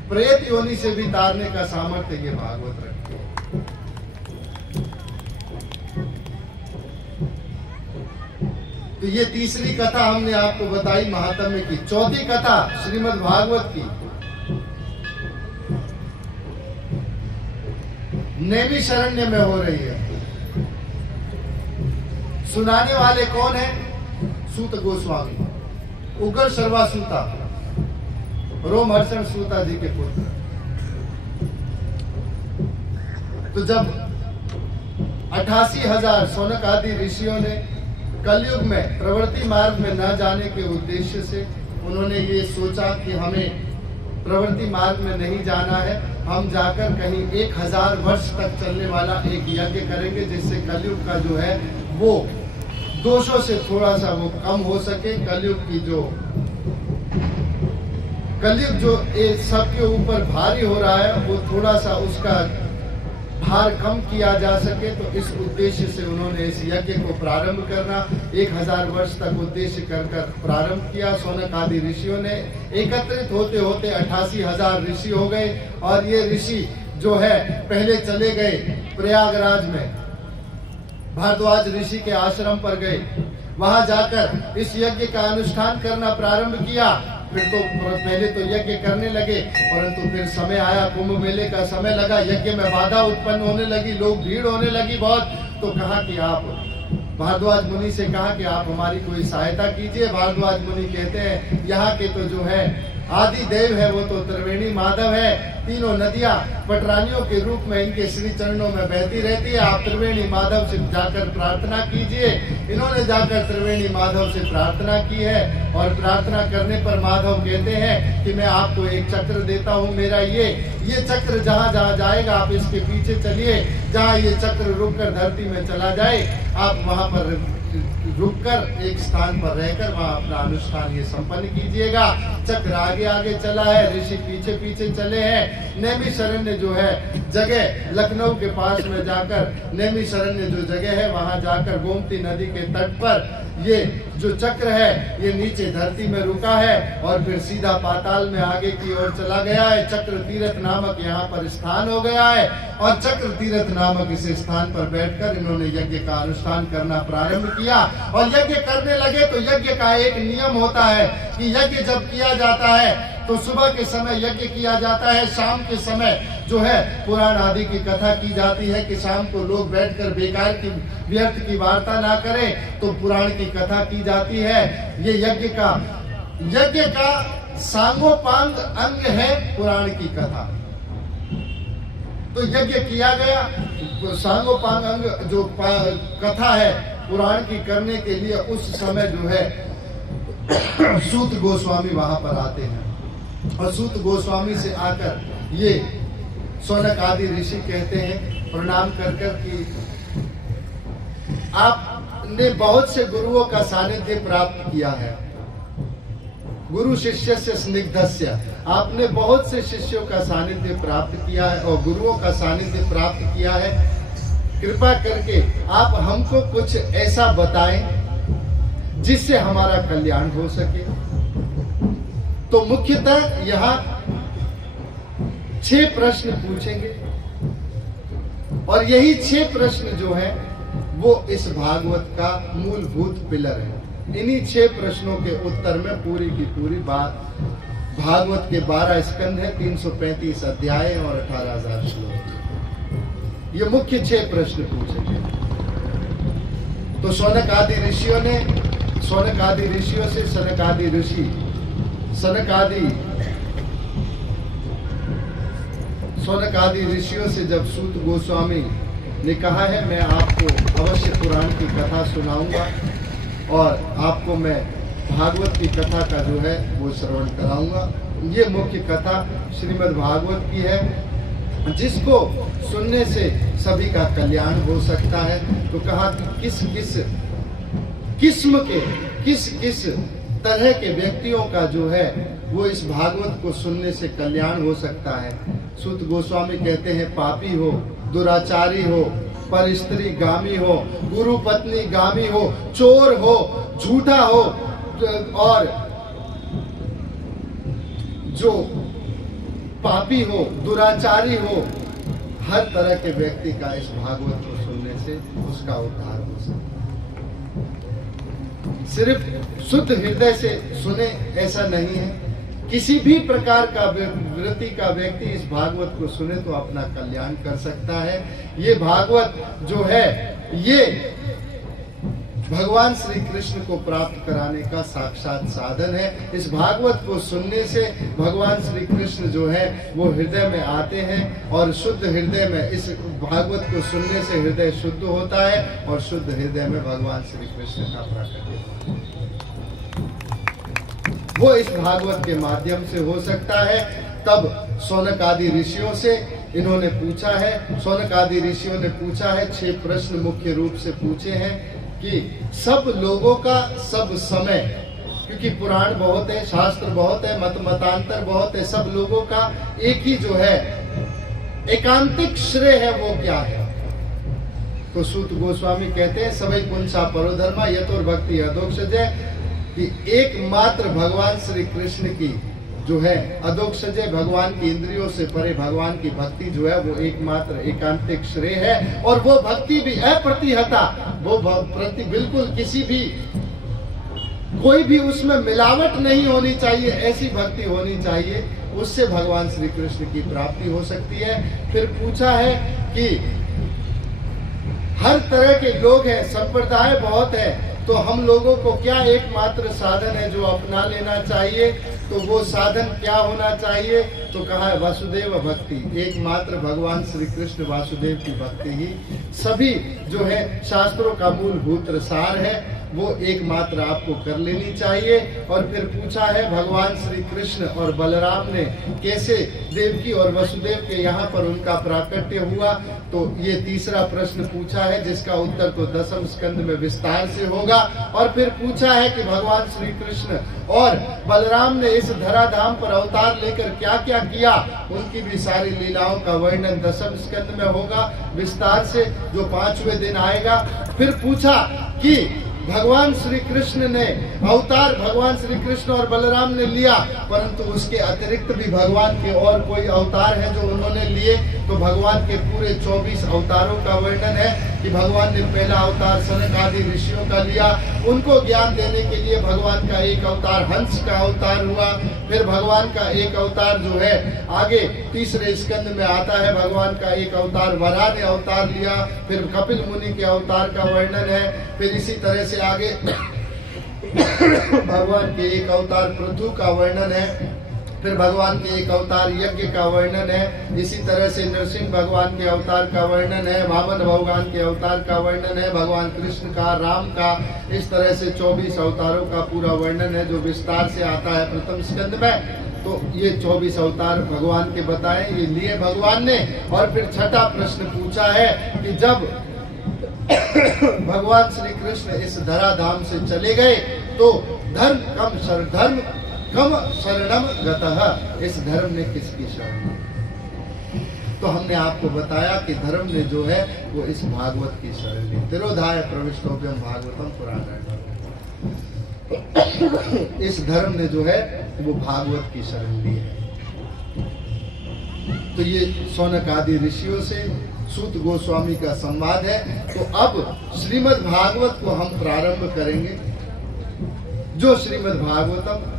प्रेत योनि से भी तारने का सामर्थ्य ये भागवत रखते हैं। तो ये तीसरी कथा हमने आपको बताई महात्म्य की। चौथी कथा श्रीमद् भागवत की नैमिषारण्य में हो रही है। सुनाने वाले कौन है? सूत गोस्वामी, उग्र शर्वा सूता, रोमहर्षण सूता जी के पुत्र। तो जब 88,000 शौनक आदि ऋषियों ने कलयुग में प्रवृत्ति मार्ग में न जाने के उद्देश्य से उन्होंने ये सोचा कि हमें प्रवृत्ति मार्ग में नहीं जाना है, हम जाकर कहीं 1000 वर्ष तक चलने वाला एक यज्ञ करेंगे जिससे कलयुग का जो है वो दोषों से थोड़ा सा वो कम हो सके। कलयुग जो सबके ऊपर भारी हो रहा है वो थोड़ा सा उसका भार कम किया जा सके। तो इस उद्देश्य से उन्होंने इस यज्ञ को प्रारंभ करना 1000 वर्ष तक उद्देश्य कर प्रारंभ किया। शौनक आदि ऋषियों ने एकत्रित होते होते 88,000 ऋषि हो गए और ये ऋषि जो है पहले चले गए प्रयागराज में, भारद्वाज ऋषि के आश्रम पर गए, वहां जाकर इस यज्ञ का अनुष्ठान करना प्रारंभ किया। फिर तो पहले तो यज्ञ करने लगे, परंतु फिर समय आया, कुंभ मेले का समय लगा, यज्ञ में बाधा उत्पन्न होने लगी, लोग भीड़ होने लगी बहुत। तो कहा कि आप, भारद्वाज मुनि से कहा कि आप हमारी कोई सहायता कीजिए। भारद्वाज मुनि कहते हैं यहाँ के तो जो है आदि देव है वो तो त्रिवेणी माधव है, तीनों नदियां पटरानियों के रूप में इनके श्री चरणों में बहती रहती है, आप त्रिवेणी माधव से जाकर प्रार्थना कीजिए। इन्होंने जाकर त्रिवेणी माधव से प्रार्थना की है और प्रार्थना करने पर माधव कहते हैं कि मैं आपको एक चक्र देता हूँ, मेरा ये चक्र जहाँ जहाँ जाएगा आप इसके पीछे चलिए, जहाँ ये चक्र रुककर धरती में चला जाए आप वहाँ पर रुककर एक स्थान पर रहकर वहां अपना अनुष्ठान ये संपन्न कीजिएगा। चक्र आगे आगे चला है, ऋषि पीछे पीछे चले हैं। नैमिषारण्य जो है जगह लखनऊ के पास में जाकर, नैमिषारण्य जो जगह है वहां जाकर गोमती नदी के तट पर ये जो चक्र है ये नीचे धरती में रुका है और फिर सीधा पाताल में आगे की ओर चला गया है। चक्र तीर्थ नामक यहाँ पर स्थान हो गया है और चक्र तीर्थ नामक इस स्थान पर बैठकर इन्होंने यज्ञ का अनुष्ठान करना प्रारंभ किया। और यज्ञ करने लगे तो यज्ञ का एक नियम होता है कि यज्ञ जब किया जाता है तो सुबह के समय यज्ञ किया जाता है, शाम के समय जो है पुराण आदि की कथा की जाती है कि शाम को लोग बैठकर बेकार की व्यर्थ की वार्ता ना करें, तो पुराण की कथा की जाती है। ये यज्ञ का सांगोपांग अंग है पुराण की कथा। तो यज्ञ किया गया, सांगोपांग अंग जो कथा है पुराण की करने के लिए उस समय जो है सूत गोस्वामी वहां पर आते हैं और सूत गोस्वामी से आकर ये शौनक आदि ऋषि कहते हैं प्रणाम कर कि आपने बहुत से गुरुओं का सानिध्य प्राप्त किया है, गुरु शिष्य से स्निग्धस्य, आपने बहुत से शिष्यों का सानिध्य प्राप्त किया है और गुरुओं का सानिध्य प्राप्त किया है। कृपा करके आप हमको कुछ ऐसा बताएं जिससे हमारा कल्याण हो सके। तो मुख्यतः यहाँ 6 प्रश्न पूछेंगे और यही 6 प्रश्न जो है वो इस भागवत का मूलभूत पिलर है। इन्हीं 6 प्रश्नों के उत्तर में पूरी की पूरी बात भागवत के 12 स्कंध है, 335 अध्याय और 18,000 श्लोक। ये मुख्य 6 प्रश्न पूछेंगे। तो शौनक आदि ऋषियों से शौनक आदि ऋषियों से जब सूत गोस्वामी ने कहा है मैं आपको अवश्य पुराण की कथा सुनाऊंगा और आपको मैं भागवत की कथा का जो है वो श्रवण कराऊंगा। ये मुख्य कथा श्रीमद् भागवत की है जिसको सुनने से सभी का कल्याण हो सकता है। तो कहा कि किस तरह के व्यक्तियों का जो है वो इस भागवत को सुनने से कल्याण हो सकता है। सूत गोस्वामी कहते हैं पापी हो, दुराचारी हो, पर स्त्री गामी हो, गुरु पत्नी गामी हो, चोर हो, झूठा हो और जो पापी हो, दुराचारी हो, हर तरह के व्यक्ति का इस भागवत को सुनने से उसका उद्धार हो सकता है। सिर्फ शुद्ध हृदय से सुने ऐसा नहीं है, किसी भी प्रकार का वृत्ति का व्यक्ति इस भागवत को सुने तो अपना कल्याण कर सकता है। ये भागवत जो है ये भगवान श्री कृष्ण को प्राप्त कराने का साक्षात साधन है। इस भागवत को सुनने से भगवान श्री कृष्ण जो है वो हृदय में आते हैं और शुद्ध हृदय में इस भागवत को सुनने से हृदय शुद्ध होता है और शुद्ध हृदय में भगवान श्री कृष्ण का प्राकट्य होता है। वो इस भागवत के माध्यम से हो सकता है। तब शौनक आदि ऋषियों से इन्होंने पूछा है, शौनक आदि ऋषियों ने पूछा है, 6 प्रश्न मुख्य रूप से पूछे हैं कि सब लोगों का सब समय, क्योंकि पुराण बहुत है, शास्त्र बहुत है, मतांतर बहुत है, सब लोगों का एक ही जो है एकांतिक श्रेय है वो क्या है? तो सूत गोस्वामी कहते हैं सवै पुंसा परोधर्मा यतोर भक्ति अधोक्षजय, कि एकमात्र भगवान श्री कृष्ण की जो है अधोक्षजय, भगवान की इंद्रियों से परे भगवान की भक्ति जो है वो एकमात्र एकांतिक श्रेय है। और वो भक्ति भी अप्रतिहता, वो प्रति बिल्कुल किसी भी कोई भी उसमें मिलावट नहीं होनी चाहिए, ऐसी भक्ति होनी चाहिए, उससे भगवान श्री कृष्ण की प्राप्ति हो सकती है। फिर पूछा है कि हर तरह के लोग हैं, संप्रदाय बहुत है, तो हम लोगों को क्या एकमात्र साधन है जो अपना लेना चाहिए? तो वो साधन क्या होना चाहिए? तो कहा है वासुदेव भक्ति, एकमात्र भगवान श्री कृष्ण वासुदेव की भक्ति ही सभी जो है शास्त्रों का मूलभूत सार है, वो एकमात्र आपको कर लेनी चाहिए। और फिर पूछा है भगवान श्री कृष्ण और बलराम ने कैसे देवकी और वसुदेव के यहाँ पर उनका प्राकट्य हुआ, तो ये तीसरा प्रश्न पूछा है जिसका उत्तर तो 10वें स्कंद में विस्तार से होगा। और फिर पूछा है कि भगवान श्री कृष्ण और बलराम ने इस धराधाम पर अवतार लेकर क्या क्या किया, उनकी भी सारी लीलाओं का वर्णन 10वें स्कंद में होगा विस्तार से, जो 5वें दिन आएगा। फिर पूछा कि भगवान श्री कृष्ण ने अवतार, भगवान श्री कृष्ण और बलराम ने लिया, परंतु उसके अतिरिक्त भी भगवान के और कोई अवतार हैं जो उन्होंने लिए, तो भगवान के पूरे 24 अवतारों का वर्णन है कि भगवान ने पहला अवतार सनक आदि ऋषियों का लिया, उनको ज्ञान देने के लिए भगवान का एक अवतार हंस का अवतार हुआ। फिर भगवान का एक अवतार जो है आगे तीसरे स्कंद में आता है, भगवान का एक अवतार वराह ने अवतार लिया। फिर कपिल मुनि के अवतार का वर्णन है। फिर इसी तरह से आगे भगवान के एक अवतार पृथु का वर्णन है। फिर भगवान के एक अवतार यज्ञ का वर्णन है। इसी तरह से नरसिंह भगवान के अवतार का वर्णन है, वामन भगवान के अवतार का वर्णन है, भगवान कृष्ण का, राम का, इस तरह से 24 अवतारों का पूरा वर्णन है जो विस्तार से आता है प्रथम स्कंद में। तो ये 24 अवतार भगवान के बताए, ये लिए भगवान ने। और फिर छठा प्रश्न पूछा है कि जब भगवान श्री कृष्ण इस धराधाम से चले गए तो धर्म कम शरणम गतः, इस धर्म ने किसकी शरण ली? तो हमने आपको बताया कि धर्म ने जो है वो इस भागवत की शरण ली। तिरोधाय प्रविष्टोभ्यम भागवतम पुराण, इस धर्म ने जो है वो भागवत की शरण ली है। तो ये शौनक आदि ऋषियों से सूत गोस्वामी का संवाद है। तो अब श्रीमद् भागवत को हम प्रारंभ करेंगे। जो श्रीमद् भागवतम,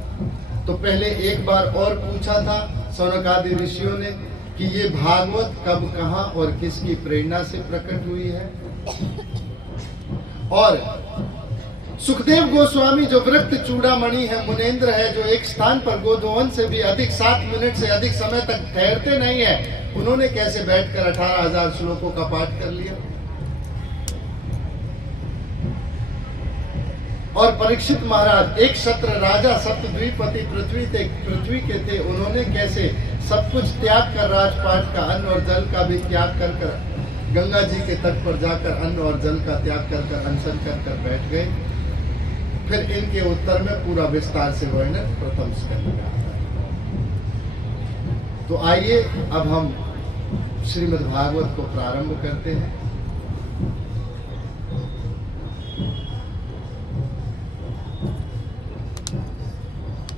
तो पहले एक बार और पूछा था शौनक आदि ऋषियों ने कि ये भागवत कब, कहाँ और किसकी प्रेरणा से प्रकट हुई है। और सुखदेव गोस्वामी जो वृत्त चूड़ामणि है, मुनेन्द्र है, जो एक स्थान पर गोधोवन से भी अधिक 7 मिनट से अधिक समय तक ठहरते नहीं है, उन्होंने कैसे बैठकर 18,000 श्लोकों का पाठ कर लिया। और परीक्षित महाराज एक क्षत्र राजा सप्तद्वीपति पृथ्वी के थे, उन्होंने कैसे सब कुछ त्याग कर राजपाट का, अन्न और जल का भी त्याग कर गंगा जी के तट पर जाकर अन्न और जल का त्याग कर अनशन कर बैठ गए। फिर इनके उत्तर में पूरा विस्तार से वर्णन प्रथम स्कंद में आता है। तो आइए अब हम श्रीमद् भागवत को प्रारंभ करते हैं।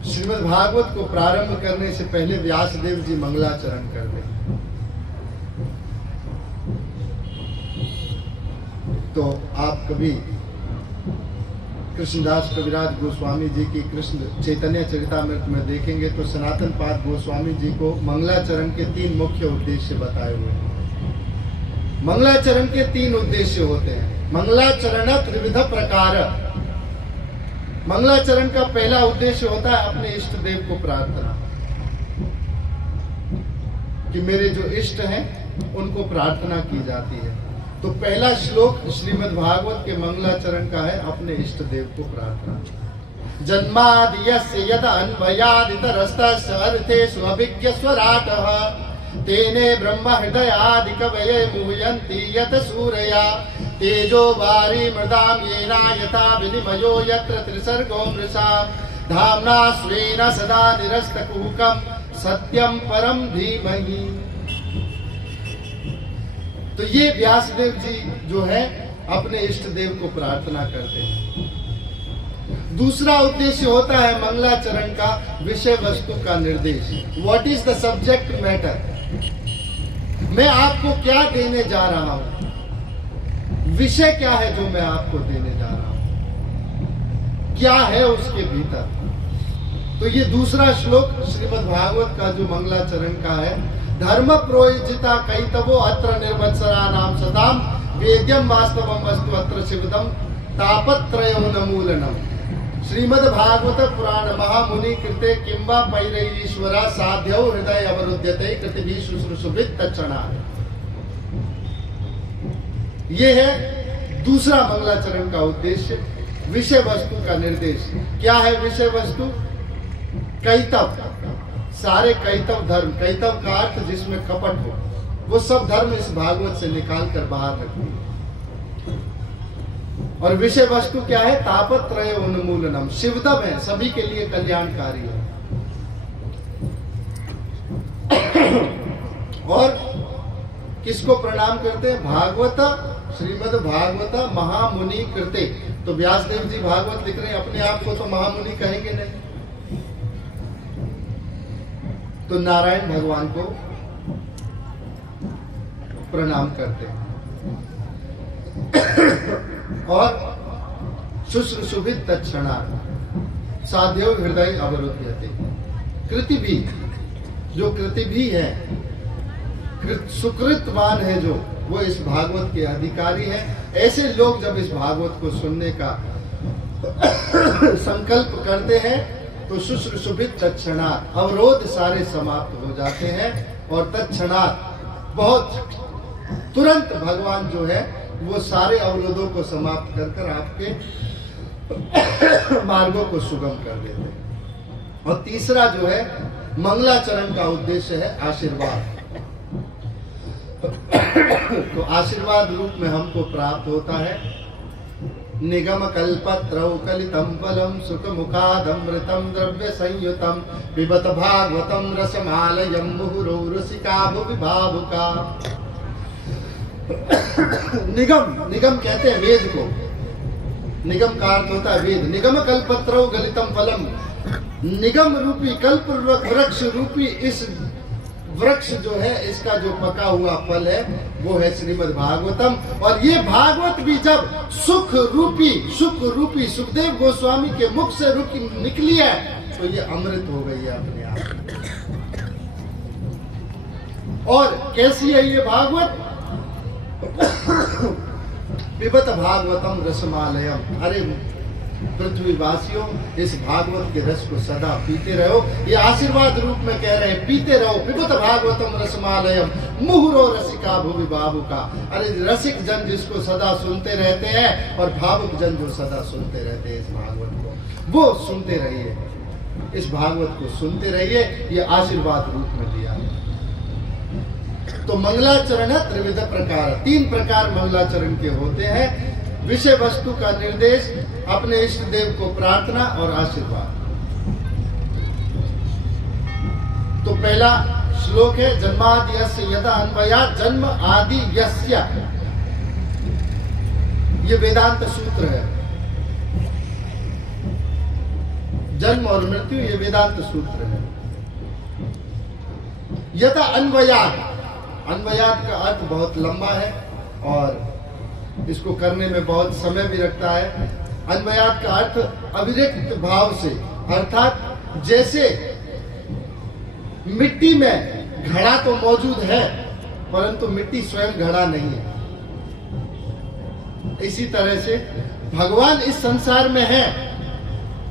श्रीमद् श्रीमद् भागवत को प्रारंभ करने से पहले व्यासदेव जी मंगलाचरण करते हैं। तो आप कभी कृष्णदास कविराज गोस्वामी जी की कृष्ण चैतन्य चरितामृत में देखेंगे तो सनातन पाद गोस्वामी जी को मंगलाचरण के 3 मुख्य उद्देश्य बताए हुए हैं। मंगलाचरण के 3 उद्देश्य होते हैं। मंगलाचरण त्रिविध प्रकार। मंगलाचरण का पहला उद्देश्य होता है अपने इष्ट देव को प्रार्थना, कि मेरे जो इष्ट हैं उनको प्रार्थना की जाती है। तो पहला श्लोक श्रीमद् भागवत के मंगलाचरण का है अपने इष्ट देव को प्रार्थना। जन्माद्यस्य यदा अन्वयादितरस्तस्य अर्थेषु अभिज्ञस्वराटः तेने ब्रह्म हृदयादि कवये मुह्यन्ति यत सूरया तेजो वारी मृदाम येना यथा विनिमयो यत्र त्रिसर्गो मृषा धाम्ना स्वेन सदा निरस्तकुहकं सत्यं परम धीमहि। तो ये व्यासदेव जी जो है अपने इष्ट देव को प्रार्थना करते हैं। दूसरा उद्देश्य होता है मंगलाचरण का विषय वस्तु का निर्देश। What is the subject matter, मैं आपको क्या देने जा रहा हूं, विषय क्या है जो मैं आपको देने जा रहा हूं, क्या है उसके भीतर। तो ये दूसरा श्लोक श्रीमद् भागवत का जो मंगलाचरण का है, धर्म प्रोजिता कैतवो अत्र निर्मत्सरा नाम सदाम वेद्यम वास्तवम वस्तु अत्र शिवदम तापत्रयो नमूलनम। श्रीमद् भागवत पुराण महामुनि कृते किंबा पैरईश्वरा साध्यौ हृदय अवरुध्यते कृतिभिः शुश्रूषुभिः तत्क्षणा। ये है दूसरा मंगलाचरण का उद्देश्य, विषय वस्तु का निर्देश। क्या है विषय वस्तु? कैतव, सारे कैतव धर्म, कैतव का अर्थ जिसमें कपट हो, वो सब धर्म इस भागवत से निकाल कर बाहर रखते हैं। और विषय वस्तु क्या है? तापत्रय उन्मूलनम, शिवदम है, सभी के लिए कल्याणकारी है। और किसको प्रणाम करते हैं? भागवत, श्रीमद् भागवत महामुनि कृते। तो व्यासदेव जी भागवत लिख रहे हैं, अपने आप को तो महामुनि कहेंगे नहीं, तो नारायण भगवान को प्रणाम करते हैं। और शुश्रूषुभिः तत्क्षणात् साध्यो हृदय अवरुध्यते। कृति भी, जो कृति भी है, सुकृतवान है जो, वो इस भागवत के अधिकारी है। ऐसे लोग जब इस भागवत को सुनने का संकल्प करते हैं तो शुश्रूषुभिः तत्क्षणात् अवरोध सारे समाप्त हो जाते हैं। और तत्क्षणात् बहुत तुरंत भगवान जो है वो सारे अवरोधों को समाप्त कर कर आपके मार्गों को सुगम कर देते हैं। और तीसरा जो है मंगलाचरण का उद्देश्य है आशीर्वाद। तो आशीर्वाद रूप में हमको प्राप्त होता है निगम कल्पत्रौ कलितं फलं सुखमुखादमृतं द्रव्य संयुतं पिबत भागवतं रसमालयं मुहुरो रसिका भुवि भावुका। निगम, निगम कहते हैं वेद को। निगम का अर्थ होता है वेद। निगम कल्पत्रौ गलितं फलम, निगम रूपी कल्प वृक्ष रूपी इस वृक्ष जो है, इसका जो पका हुआ फल है वो है श्रीमद् भागवतम। और ये भागवत भी जब सुख रूपी सुखदेव गोस्वामी के मुख से निकली है तो ये अमृत हो गई है अपने आप। और कैसी है ये भागवत? पिबत भागवतम रसमालयम। अरे पृथ्वीवासियों, इस भागवत के रस को सदा पीते रहो। ये आशीर्वाद रूप में कह रहे हैं, पीते रहो। पिबत भागवतम रसमालयम मुहुरो रसिका भुवि भावुका। अरे रसिक जन जिसको सदा सुनते रहते हैं और भावुक जन जो सदा सुनते रहते हैं इस भागवत को, वो सुनते रहिए, इस भागवत को सुनते रहिए। ये आशीर्वाद रूप में दिया है। तो मंगलाचरण त्रिविध प्रकार, 3 प्रकार मंगलाचरण के होते हैं। विषय वस्तु का निर्देश, अपने इष्ट देव को प्रार्थना और आशीर्वाद। तो पहला श्लोक है जन्मादि यस्य यदा अन्वया जन्म आदि यस्य। ये वेदांत सूत्र है। जन्म और मृत्यु, ये वेदांत सूत्र है। यथा अन्वयात, अन्वयात का अर्थ बहुत लंबा है और इसको करने में बहुत समय भी लगता है। अन्वयात का अर्थ अविरक्त भाव से, अर्थात जैसे मिट्टी में घड़ा तो मौजूद है परंतु मिट्टी स्वयं घड़ा नहीं है, इसी तरह से भगवान इस संसार में है,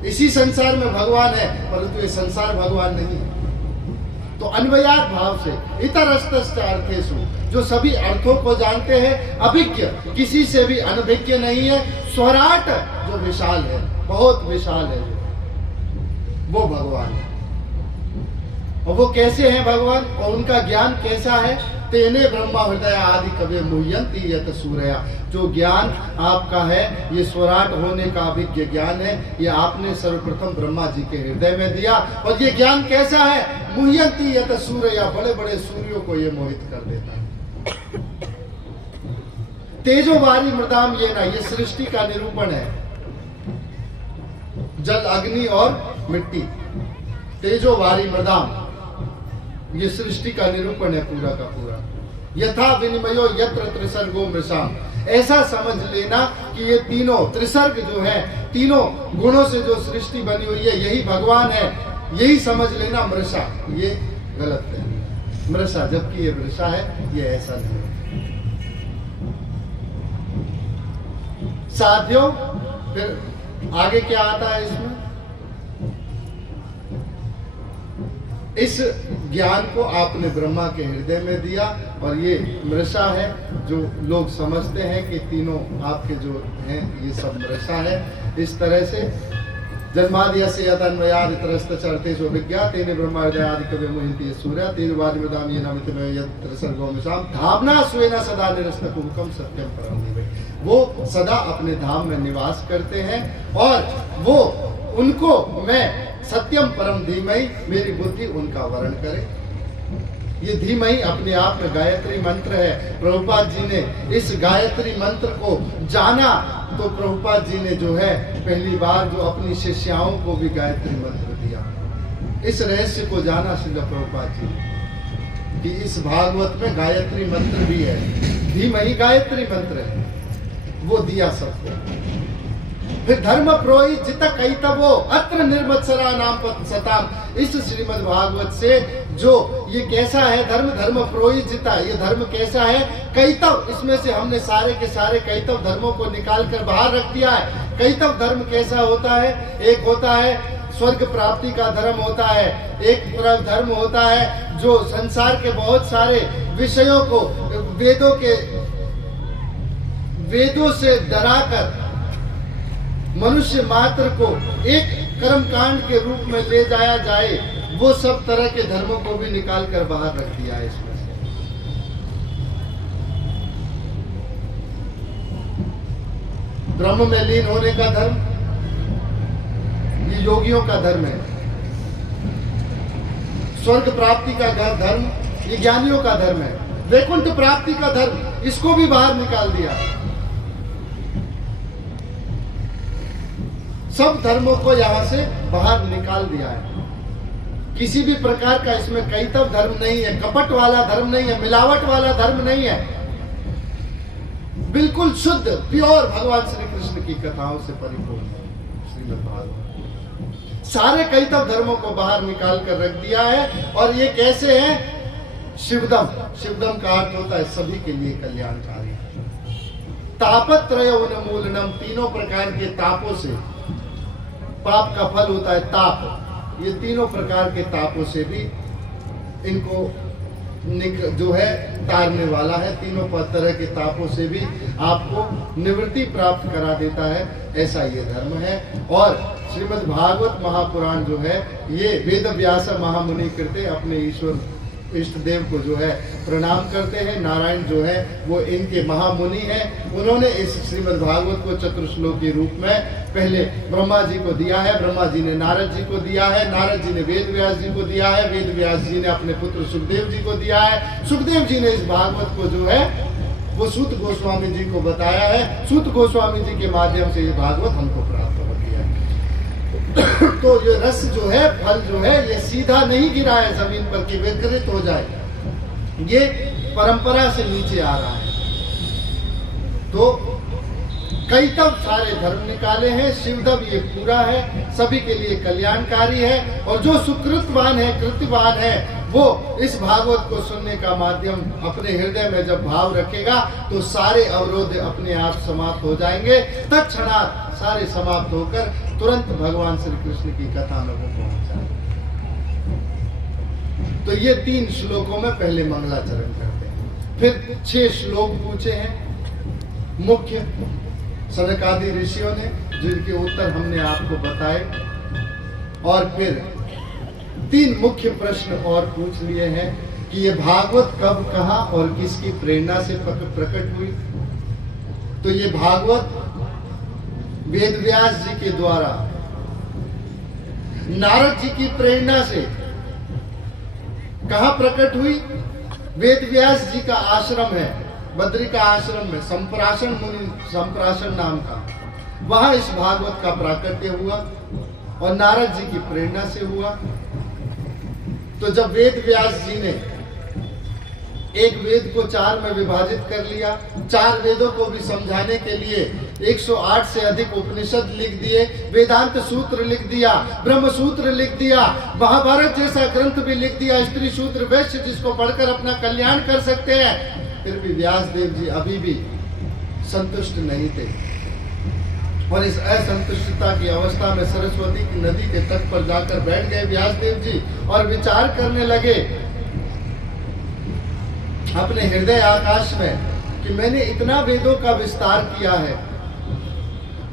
इसी संसार में भगवान है परंतु ये संसार भगवान नहीं है। तो अन्वयात भाव से इतरस्तश्च अर्थेषु, जो सभी अर्थों को जानते हैं, अभिज्ञ, किसी से भी अनभिज्ञ नहीं है, स्वराट, जो विशाल है, बहुत विशाल है, वो भगवान है। और वो कैसे हैं भगवान और उनका ज्ञान कैसा है? तेने ब्रह्मा हृदय आदि कवे मुह्यंति यत सूर्या, जो ज्ञान आपका है ये स्वराट होने का अभिज्ञ ज्ञान है, ये आपने सर्वप्रथम ब्रह्मा जी के हृदय में दिया। और ये ज्ञान कैसा है? मुह्यंति यत सूर्या, बड़े बड़े सूर्यों को ये मोहित कर देता है। तेजो वारी मृदाम ये ना, ये सृष्टि का निरूपण है, जल, अग्नि और मिट्टी। तेजो वारी मृदाम, ये सृष्टि का निरूपण है पूरा का पूरा। यथा विनिमयो यत्र त्रिसर्गो मृषाम, ऐसा समझ लेना कि ये तीनों त्रिसर्ग जो है, तीनों गुणों से जो सृष्टि बनी हुई है, यही भगवान है, यही समझ लेना मृषा। ये गलत है, मृषा, जबकि ये मृषा है, ये ऐसा नहीं है। साथियों, फिर आगे क्या आता है इसमें? इस ज्ञान को आपने ब्रह्मा के हृदय में दिया और ये मृषा है, जो लोग समझते हैं कि तीनों आपके जो हैं ये सब मृषा है। इस तरह से जन्माद्यस्य यदन्वयाद इतरस्तश्च अर्थेषु विज्ञात तेने ब्रह्मा हृदय आदि कवे मुह्यन्ति सूर्या तेजोवारि मृदाम येन मिथ्यमेव यत्र सर्गो मिषाम धाम्ना स्वेन सदा निरस्तकुहकं सत्यं परं धीमहि। वो सदा अपने धाम में निवास करते हैं और वो उनको मैं सत्यम परम धीमहि, मेरी बुद्धि उनका वर्ण करे। ये धीमहि अपने आप में गायत्री मंत्र है। प्रभुपाद जी ने इस गायत्री मंत्र को जाना तो प्रभुपाद जी ने जो है पहली बार जो अपनी शिष्याओं को भी गायत्री मंत्र दिया। इस रहस्य को जाना श्रील प्रभुपाद जी ने कि इस भागवत में गायत्री मंत्र भी है, धीमहि गायत्री मंत्र है, वो दिया सबको। फिर धर्म प्रोहित जित कैतवो अत्र निर्मत्सरा नाम सताम, इस श्रीमद् भागवत से जो ये कैसा है धर्म, धर्म प्रोहित जिता, ये धर्म कैसा है? कैतव, इसमें से हमने सारे के सारे कैतव धर्मों को निकाल कर बाहर रख दिया है। कैतव धर्म कैसा होता है? एक होता है स्वर्ग प्राप्ति का धर्म होता है, एक धर्म होता है जो संसार के बहुत सारे विषयों को वेदों से डराकर मनुष्य मात्र को एक कर्मकांड के रूप में ले जाया जाए, वो सब तरह के धर्मों को भी निकाल कर बाहर रख दिया है इसमें से। ब्रह्म में लीन होने का धर्म, ये योगियों का धर्म है। स्वर्ग प्राप्ति का धर्म, ये ज्ञानियों का धर्म है। वैकुंठ प्राप्ति का धर्म, इसको भी बाहर निकाल दिया। सब धर्मों को यहां से बाहर निकाल दिया है। किसी भी प्रकार का इसमें कैतव धर्म नहीं है, कपट वाला धर्म नहीं है, मिलावट वाला धर्म नहीं है। बिल्कुल शुद्ध प्योर भगवान श्री कृष्ण की कथाओं से परिपूर्ण है श्रीमद् भागवत। सारे कैतव धर्मों को बाहर निकाल कर रख दिया है। और ये कैसे है? शिवदम, शिवदम का अर्थ होता है सभी के लिए कल्याणकारी। तापत्रय उन्मूलनम, तीनों प्रकार के तापों से, पाप का फल होता है ताप, ये तीनों प्रकार के तापों से भी इनको जो है तारने वाला है। तीनों तरह के तापों से भी आपको निवृत्ति प्राप्त करा देता है, ऐसा ये धर्म है। और श्रीमद् भागवत महापुराण जो है ये वेद व्यास महामुनि कृते, अपने ईश्वर इष्ट देव को जो है प्रणाम करते हैं। नारायण जो है वो इनके महामुनि हैं। उन्होंने इस श्रीमद् भागवत को चतुर्श्लोकी रूप में पहले ब्रह्मा जी को दिया है, ब्रह्मा जी ने नारद जी को दिया है, नारद जी ने वेद व्यास जी को दिया है, वेद व्यास जी ने अपने पुत्र सुखदेव जी को दिया है, सुखदेव जी ने इस भागवत को जो है वो सूत गोस्वामी जी को बताया है। सूत गोस्वामी जी के माध्यम से ये भागवत हमको प्राप्त होती है। तो ये रस जो है, फल जो है, ये सीधा नहीं गिरा है जमीन पर कि विकृत हो जाए, ये परंपरा से नीचे आ रहा है। तो कई तब सारे धर्म निकाले हैं, शिवधर्म ये पूरा है, सभी के लिए कल्याणकारी है। और जो सुकृतवान है, कृतवान है, वो इस भागवत को सुनने का माध्यम अपने हृदय में जब भाव रखेगा तो सारे अवरोध अपने आप समाप्त हो जाएंगे। तत्क्षणात सारे समाप्त होकर तुरंत भगवान श्री कृष्ण की कथा में वो पहुंच जाएंगे। तो ये 3 श्लोकों में पहले मंगलाचरण करते हैं। फिर 6 श्लोक पूछे हैं मुख्य सनक आदि ऋषियों ने, जिनके उत्तर हमने आपको बताए। और फिर 3 मुख्य प्रश्न और पूछ लिए हैं कि ये भागवत कब, कहाँ और किसकी प्रेरणा से प्रकट हुई। तो ये भागवत वेद व्यास जी के द्वारा नारद जी की प्रेरणा से कहाँ प्रकट हुई। वेद व्यास जी का आश्रम है, बद्रिका आश्रम में, संप्राशन मुनि, संप्राशन नाम का, वहां इस भागवत का प्राकट्य हुआ और नारद जी की प्रेरणा से हुआ। तो जब वेद व्यास जी ने एक वेद को 4 में विभाजित कर लिया, 4 वेदों को भी समझाने के लिए 108 से अधिक उपनिषद लिख दिए, वेदांत सूत्र लिख दिया, ब्रह्म सूत्र लिख दिया, महाभारत जैसा ग्रंथ भी लिख दिया, स्त्री सूत्र वैश्य जिसको पढ़कर अपना कल्याण कर सकते हैं, फिर भी व्यास देव जी अभी भी संतुष्ट नहीं थे। और इस असंतुष्टता की अवस्था में सरस्वती की नदी के तट पर जाकर बैठ गए व्यास देव जी और विचार करने लगे अपने हृदय आकाश में कि मैंने इतना वेदों का विस्तार किया है,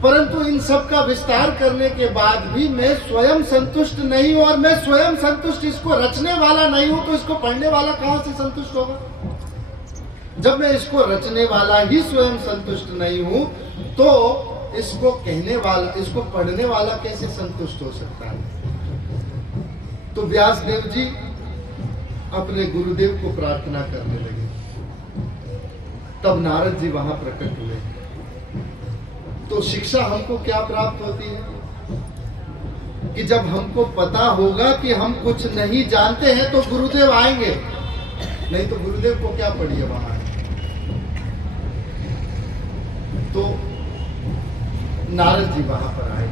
परंतु इन सब का विस्तार करने के बाद भी मैं स्वयं संतुष्ट नहीं हूं। और मैं स्वयं संतुष्ट इसको रचने वाला नहीं हूं, तो इसको पढ़ने वाला कहां से संतुष्ट होगा। जब मैं इसको रचने वाला ही स्वयं संतुष्ट नहीं हूं, तो इसको कहने वाला, इसको पढ़ने वाला कैसे संतुष्ट हो सकता है। तो व्यास देव जी अपने गुरुदेव को प्रार्थना करने लगे। तब नारद जी वहां प्रकट हुए। तो शिक्षा हमको क्या प्राप्त होती है कि जब हमको पता होगा कि हम कुछ नहीं जानते हैं तो गुरुदेव आएंगे, नहीं तो गुरुदेव को क्या पढ़िए वहां। तो नारद जी वहां पर आए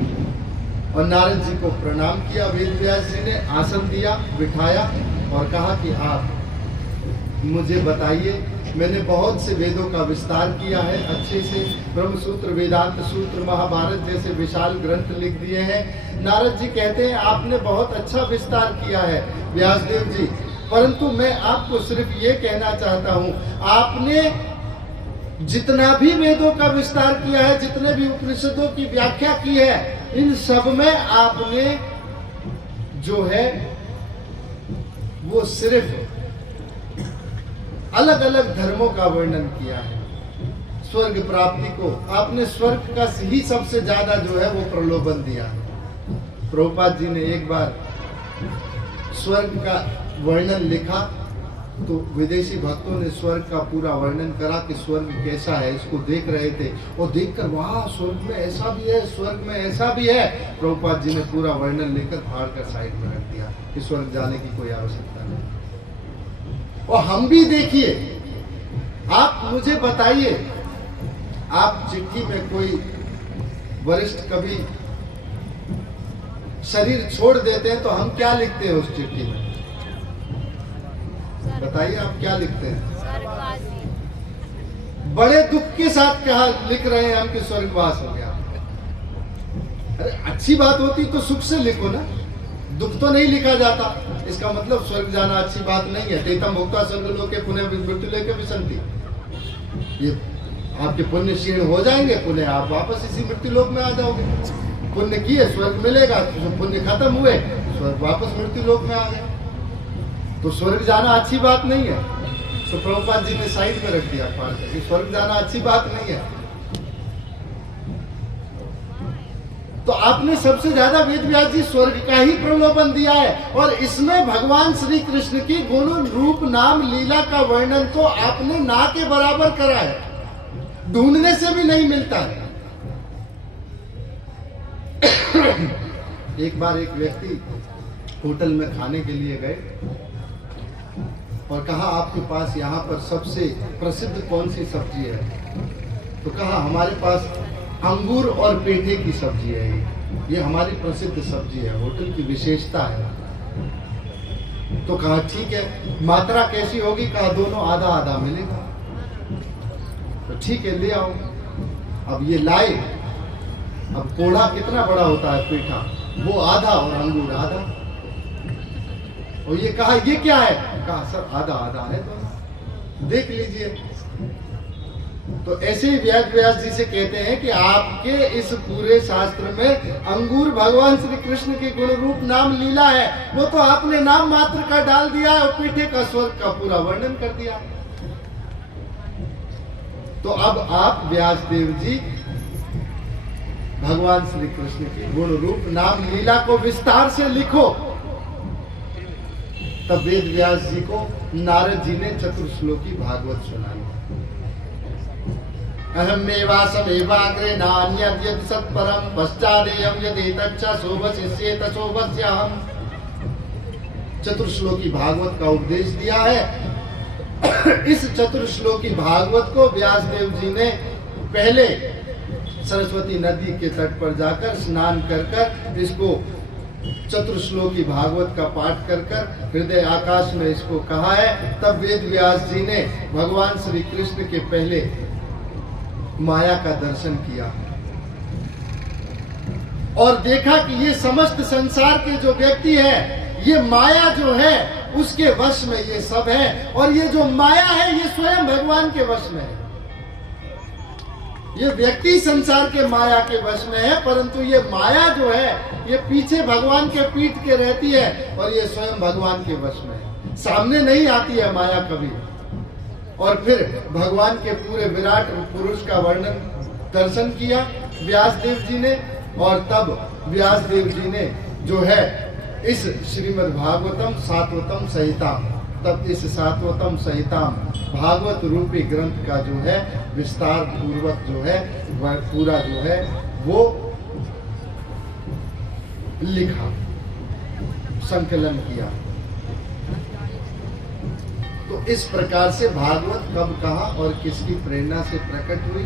और नारद जी को प्रणाम किया। वेद व्यास जी ने आसन दिया, बिठाया और कहा कि आप मुझे बताइए, मैंने बहुत से वेदों का विस्तार किया है, अच्छे से ब्रह्म सूत्र, वेदांत सूत्र, महाभारत जैसे विशाल ग्रंथ लिख दिए हैं। नारद जी कहते हैं आपने बहुत अच्छा विस्तार किया है व्यासदेव जी, परंतु मैं आपको सिर्फ ये कहना चाहता हूँ, आपने जितना भी वेदों का विस्तार किया है, जितने भी उपनिषदों की व्याख्या की है, इन सब में आपने जो है वो सिर्फ अलग अलग धर्मों का वर्णन किया है। स्वर्ग प्राप्ति को आपने स्वर्ग का ही सबसे ज्यादा जो है वो प्रलोभन दिया। प्रभुपाद जी ने एक बार स्वर्ग का वर्णन लिखा तो विदेशी भक्तों ने स्वर्ग का पूरा वर्णन करा कि स्वर्ग कैसा है, इसको देख रहे थे और देखकर वाह स्वर्ग में ऐसा भी है, स्वर्ग में ऐसा भी है। प्रभुपाद जी ने पूरा वर्णन लेकर फाड़ कर साइड में रख दिया कि स्वर्ग जाने की कोई आवश्यकता नहीं। और हम भी देखिए, आप मुझे बताइए, आप चिट्ठी में कोई वरिष्ठ कभी शरीर छोड़ देते हैं तो हम क्या लिखते हैं उस चिट्ठी में, बताइए आप क्या लिखते हैं? बड़े दुख के साथ कहा लिख रहे हैं हम कि स्वर्गवास हो गया। अरे अच्छी बात होती तो सुख से लिखो ना, दुख तो नहीं लिखा जाता। इसका मतलब स्वर्ग जाना अच्छी बात नहीं है। तेतम भुक्ता स्वर्ग लोके पुण्य मृत्यु लेके विसंति, ये आपके पुण्य क्षीण हो जाएंगे, पुण्य आप वापस इसी मृत्यु लोक में आ जाओगे। पुण्य किए स्वर्ग मिलेगा, तो पुण्य खत्म हुए स्वर्ग वापस मृत्यु लोक में आ गए। तो स्वर्ग जाना अच्छी बात नहीं है। तो प्रभुपाद जी ने साइड में रख दिया फाड़ कर, स्वर्ग जाना अच्छी बात नहीं है। तो आपने सबसे ज्यादा वेद व्यास जी स्वर्ग का ही प्रलोभन दिया है, और इसमें भगवान श्री कृष्ण की गुण रूप नाम लीला का वर्णन तो आपने ना के बराबर करा है, ढूंढने से भी नहीं मिलता है। एक बार एक व्यक्ति होटल में खाने के लिए गए और कहा आपके पास यहाँ पर सबसे प्रसिद्ध कौन सी सब्जी है? तो कहा हमारे पास अंगूर और पेठे की सब्जी है, ये हमारी प्रसिद्ध सब्जी है, होटल की विशेषता है। तो कहा ठीक है, मात्रा कैसी होगी? कहा दोनों आधा आधा मिलेगा। तो ठीक है, ले आओ। अब ये लाए, अब पोढ़ा कितना बड़ा होता है पेठा, वो आधा और अंगूर आधा। और ये कहा ये क्या है? कहा सर आधा आधा है, तो देख लीजिए। तो ऐसे ही व्यास जी से कहते हैं कि आपके इस पूरे शास्त्र में अंगूर भगवान श्री कृष्ण के गुण रूप नाम लीला है, वो तो आपने नाम मात्र का डाल दिया और पीठे का स्वर्ग का पूरा वर्णन कर दिया। तो अब आप व्यासदेव जी भगवान श्री कृष्ण के गुण रूप नाम लीला को विस्तार से लिखो। तब वेद व्यास जी को नारद जी ने चतुर्श्लोकी भागवत सुनाई। अहमेवासमेवाग्रे नान्यद् यत् सत्परं पश्चादेयं यदेतच्च शोभशिष्येत शोभस्याहम्। चतुर्श्लोकी भागवत का उपदेश दिया है। इस चतुर्श्लोकी भागवत को व्यासदेव जी ने पहले सरस्वती नदी के तट पर जाकर स्नान कर इसको चतुर्श्लोकी भागवत का पाठ कर हृदय आकाश में इसको कहा है। तब वेद व्यास जी ने भगवान श्री कृष्ण के पहले माया का दर्शन किया और देखा कि ये समस्त संसार के जो व्यक्ति है, ये माया जो है उसके वश में ये सब है, और ये जो माया है ये स्वयं भगवान के वश में है। ये व्यक्ति संसार के माया के वश में है, परंतु ये माया जो है ये पीछे भगवान के पीठ के रहती है और ये स्वयं भगवान के वश में है, सामने नहीं आती है माया कभी। और फिर भगवान के पूरे विराट पुरुष का वर्णन दर्शन किया व्यासदेव जी ने, और तब व्यासदेव जी ने जो है इस श्रीमद् भागवतम सातवतम संहिता, तब इस सातवतम संहिता भागवत रूपी ग्रंथ का जो है विस्तार पूर्वक जो है वह पूरा जो है वो लिखा, संकलन किया। तो इस प्रकार से भागवत कब कहा और किसकी प्रेरणा से प्रकट हुई।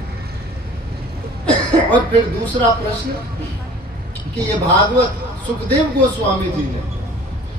और फिर दूसरा प्रश्न कि ये भागवत सुखदेव गोस्वामी जी ने,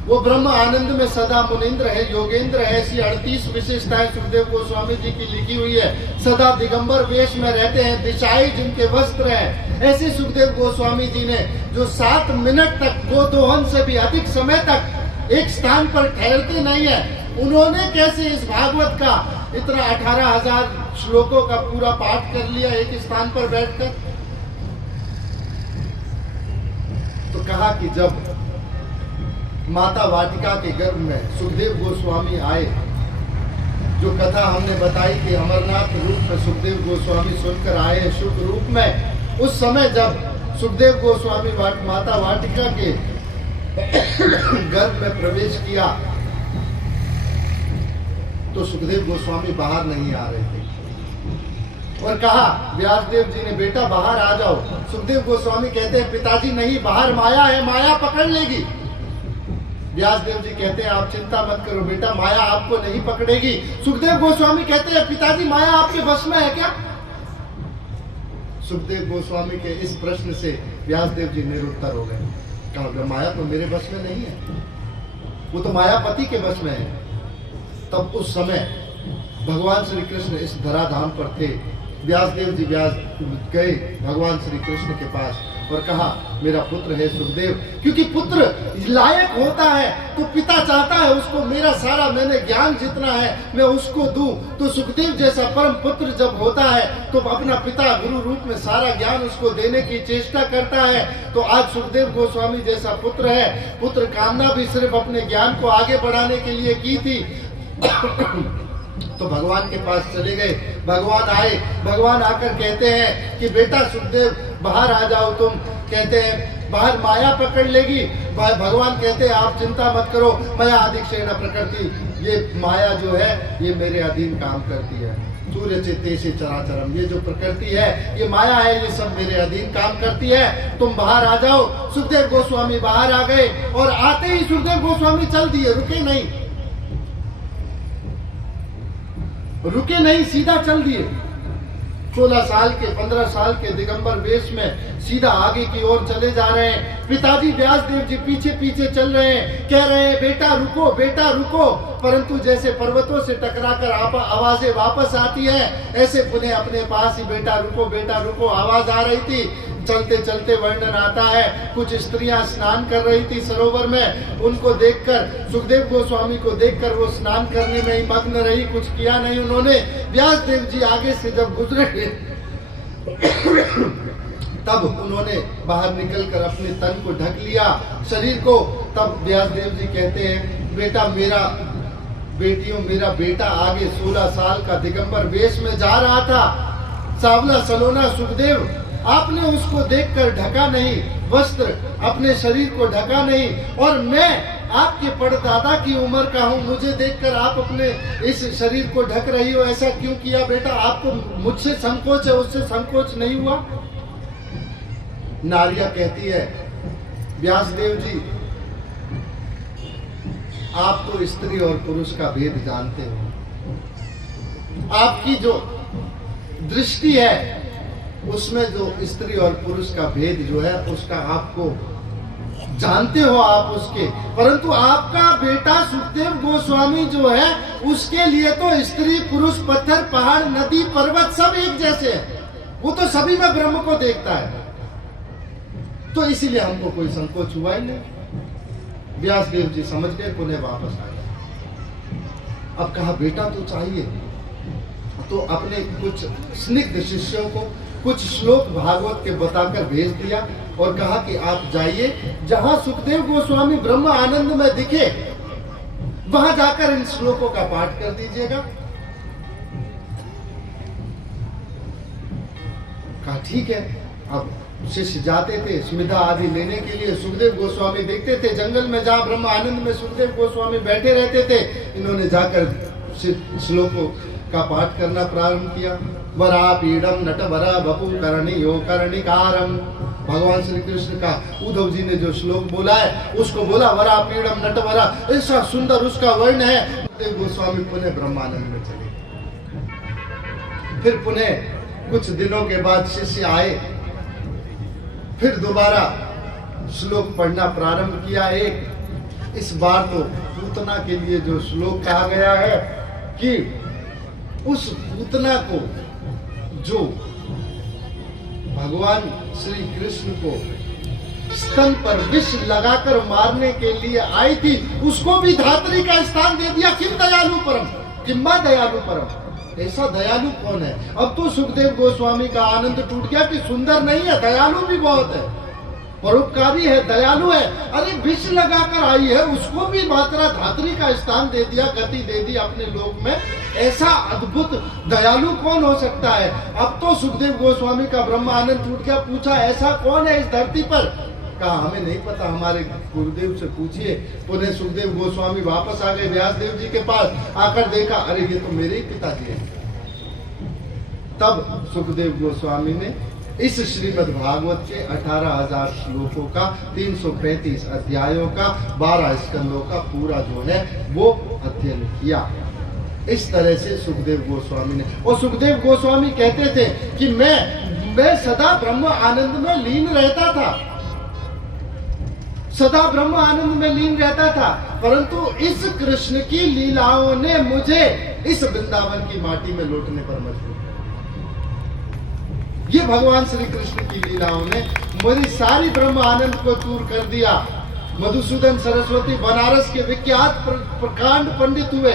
वो ब्रह्म आनंद में सदा मुनिंद्र है, योगेंद्र है, ऐसी 38 विशेषताएं सुखदेव गोस्वामी जी की लिखी हुई है। सदा दिगंबर वेश में रहते हैं, दिशाई जिनके वस्त्र हैं, ऐसे सुखदेव गोस्वामी जी ने जो 7 मिनट तक गोदोहन से भी अधिक समय तक एक स्थान पर ठहरते नहीं है, उन्होंने कैसे इस भागवत का इतना 18,000 श्लोकों का पूरा पाठ कर लिया एक स्थान पर बैठकर। तो कहा कि जब माता वाटिका के गर्भ में सुखदेव गोस्वामी आए, जो कथा हमने बताई कि अमरनाथ रूप में सुखदेव गोस्वामी सुनकर आए शुभ रूप में, उस समय जब सुखदेव गोस्वामी माता वाटिका के गर्भ में प्रवेश किया तो सुखदेव गोस्वामी बाहर नहीं आ रहे थे और कहा व्यासदेव जी ने, बेटा बाहर आ जाओ। सुखदेव गोस्वामी कहते हैं पिताजी नहीं, बाहर माया है, माया पकड़ लेगी। व्यासदेव जी कहते हैं आप चिंता मत करो बेटा, माया आपको नहीं पकड़ेगी। सुखदेव गोस्वामी कहते हैं पिताजी माया आपके वश में है क्या? सुखदेव गोस्वामी के इस प्रश्न से व्यासदेव जी निरुत्तर हो गए। कहा माया तो मेरे वश में नहीं है, वो तो मायापति के वश में है। तब उस समय भगवान श्री कृष्ण इस धराधाम पर थे। व्यासदेव जी गए भगवान श्री कृष्ण के पास और कहा मेरा पुत्र है सुखदेव, क्योंकि पुत्र लायक होता है तो पिता चाहता है उसको मेरा सारा मैंने ज्ञान जितना है मैं उसको दूं। तो सुखदेव जैसा परम पुत्र जब होता है तो अपना पिता गुरु रूप में सारा ज्ञान उसको देने की चेष्टा करता है। तो आज सुखदेव गोस्वामी जैसा पुत्र है, पुत्र कामना भी सिर्फ अपने ज्ञान को आगे बढ़ाने के लिए की थी। तो भगवान के पास चले गए, भगवान आए, भगवान आकर कहते हैं कि बेटा सुखदेव बाहर आ जाओ तुम। कहते हैं बाहर माया पकड़ लेगी। भगवान कहते हैं आप चिंता मत करो, माया अधिक्षेण प्रकृति, ये माया जो है ये मेरे अधीन काम करती है। सूर्य चित्ते से चराचरम, ये जो प्रकृति है ये माया है, ये सब मेरे अधीन काम करती है। तुम बाहर आ जाओ। सुखदेव गोस्वामी बाहर आ गए और आते ही सुखदेव गोस्वामी चल दिए, रुके नहीं, सीधा चल दिए। 16 साल के 15 साल के दिगंबर वेश में सीधा आगे की ओर चले जा रहे हैं। पिताजी व्यासदेव जी पीछे पीछे चल रहे हैं, कह रहे हैं बेटा रुको, बेटा रुको। परंतु जैसे पर्वतों से टकराकर आवाजें वापस आती है, ऐसे पुनः अपने पास ही बेटा रुको आवाज आ रही थी। चलते चलते वर्णन आता है, कुछ स्त्रियां स्नान कर रही थी सरोवर में। उनको देखकर, सुखदेव गोस्वामी को देखकर वो स्नान करने में ही मग्न रही, कुछ किया नहीं उन्होंने। व्यासदेव जी आगे से जब गुजरे तब उन्होंने बाहर निकलकर अपने तन को ढक लिया, शरीर को। तब व्यासदेव जी कहते हैं, बेटा मेरा बेटा आगे 16 साल का दिगंबर वेश में जा रहा था, सावला सलोना सुखदेव, आपने उसको देखकर ढका नहीं, वस्त्र अपने शरीर को ढका नहीं, और मैं आपके परदादा की उम्र का हूं, मुझे देखकर आप अपने इस शरीर को ढक रही हो, ऐसा क्यों किया बेटा? आपको मुझसे संकोच है, उससे संकोच नहीं हुआ? नारिया कहती है, व्यासदेव जी आप तो स्त्री और पुरुष का भेद जानते हो, आपकी जो दृष्टि है उसमें जो स्त्री और पुरुष का भेद जो है उसका आपको जानते हो आप उसके, परंतु आपका बेटा सुखदेव गोस्वामी जो है उसके लिए तो स्त्री पुरुष पत्थर पहाड़ नदी पर्वत सब एक जैसे हैं, वो तो सभी में ब्रह्म को देखता है, तो इसीलिए हमको कोई संकोच हुआ ही नहीं। व्यासदेव जी समझ गए, पुनः वापस आ गए। अब कहा बेटा तो चाहिए, तो अपने कुछ स्निग्ध शिष्यों को कुछ श्लोक भागवत के बताकर भेज दिया और कहा कि आप जाइए, जहां सुखदेव गोस्वामी ब्रह्म आनंद में दिखे वहां जाकर इन श्लोकों का पाठ कर दीजिएगा। कहा ठीक है। अब शिष्य जाते थे स्मिता आदि लेने के लिए, सुखदेव गोस्वामी देखते थे जंगल में जहां ब्रह्म आनंद में सुखदेव गोस्वामी बैठे रहते थे, इन्होंने जाकर श्लोकों का पाठ करना प्रारंभ किया। वरा पीड़म नट वरा वपु करणियो कर्णिकारम, भगवान श्री कृष्ण का उद्धव जी ने जो श्लोक बोला है उसको बोला, वरा पीड़म नट वरा, ऐसा सुंदर उसका वर्ण है। सुखदेव गोस्वामी पुनः ब्रह्मानंद में चले। फिर पुनः कुछ दिनों के बाद शिष्य आए, फिर दोबारा श्लोक पढ़ना प्रारंभ किया। एक इस बार तो पूतना के लिए जो श्लोक कहा गया है कि उस पूतना को जो भगवान श्री कृष्ण को स्तन पर विष लगाकर मारने के लिए आई थी, उसको भी धात्री का स्थान दे दिया। किम दयालु परम, किम्मा दयालु परम, ऐसा दयालु कौन है? अब तो सुखदेव गोस्वामी का आनंद टूट गया कि सुंदर नहीं है, दयालु भी बहुत है, परोपकारी है, दयालु है। अरे विष लगाकर आई है, उसको भी मात्रा धात्री का स्थान दे दिया, गति दे दी अपने लोक में। ऐसा अद्भुत दयालु कौन हो सकता है? अब तो सुखदेव गोस्वामी का ब्रह्म आनंद टूट गया। पूछा ऐसा कौन है इस धरती पर? कहा हमें नहीं पता, हमारे गुरुदेव से पूछिए। पुनः सुखदेव गोस्वामी वापस आ गए व्यासदेव जी के पास। आकर देखा, अरे ये तो मेरे ही पिताजी हैं। तब सुखदेव गोस्वामी ने इस श्रीमद् भागवत के 18,000 श्लोकों का 335 अध्यायों का 12 स्कंदों का पूरा जो है वो अध्ययन किया। इस तरह से सुखदेव गोस्वामी ने, और सुखदेव गोस्वामी कहते थे कि मैं सदा ब्रह्म आनंद में लीन रहता था, सदा ब्रह्म आनंद में लीन रहता था, परंतु इस कृष्ण की लीलाओं ने मुझे इस वृंदावन की माटी में लौटने पर मजबूर। ये भगवान श्री कृष्ण की लीलाओं ने मेरी सारी ब्रह्म आनंद को दूर कर दिया। मधुसूदन सरस्वती बनारस के विख्यात प्रकांड पंडित हुए।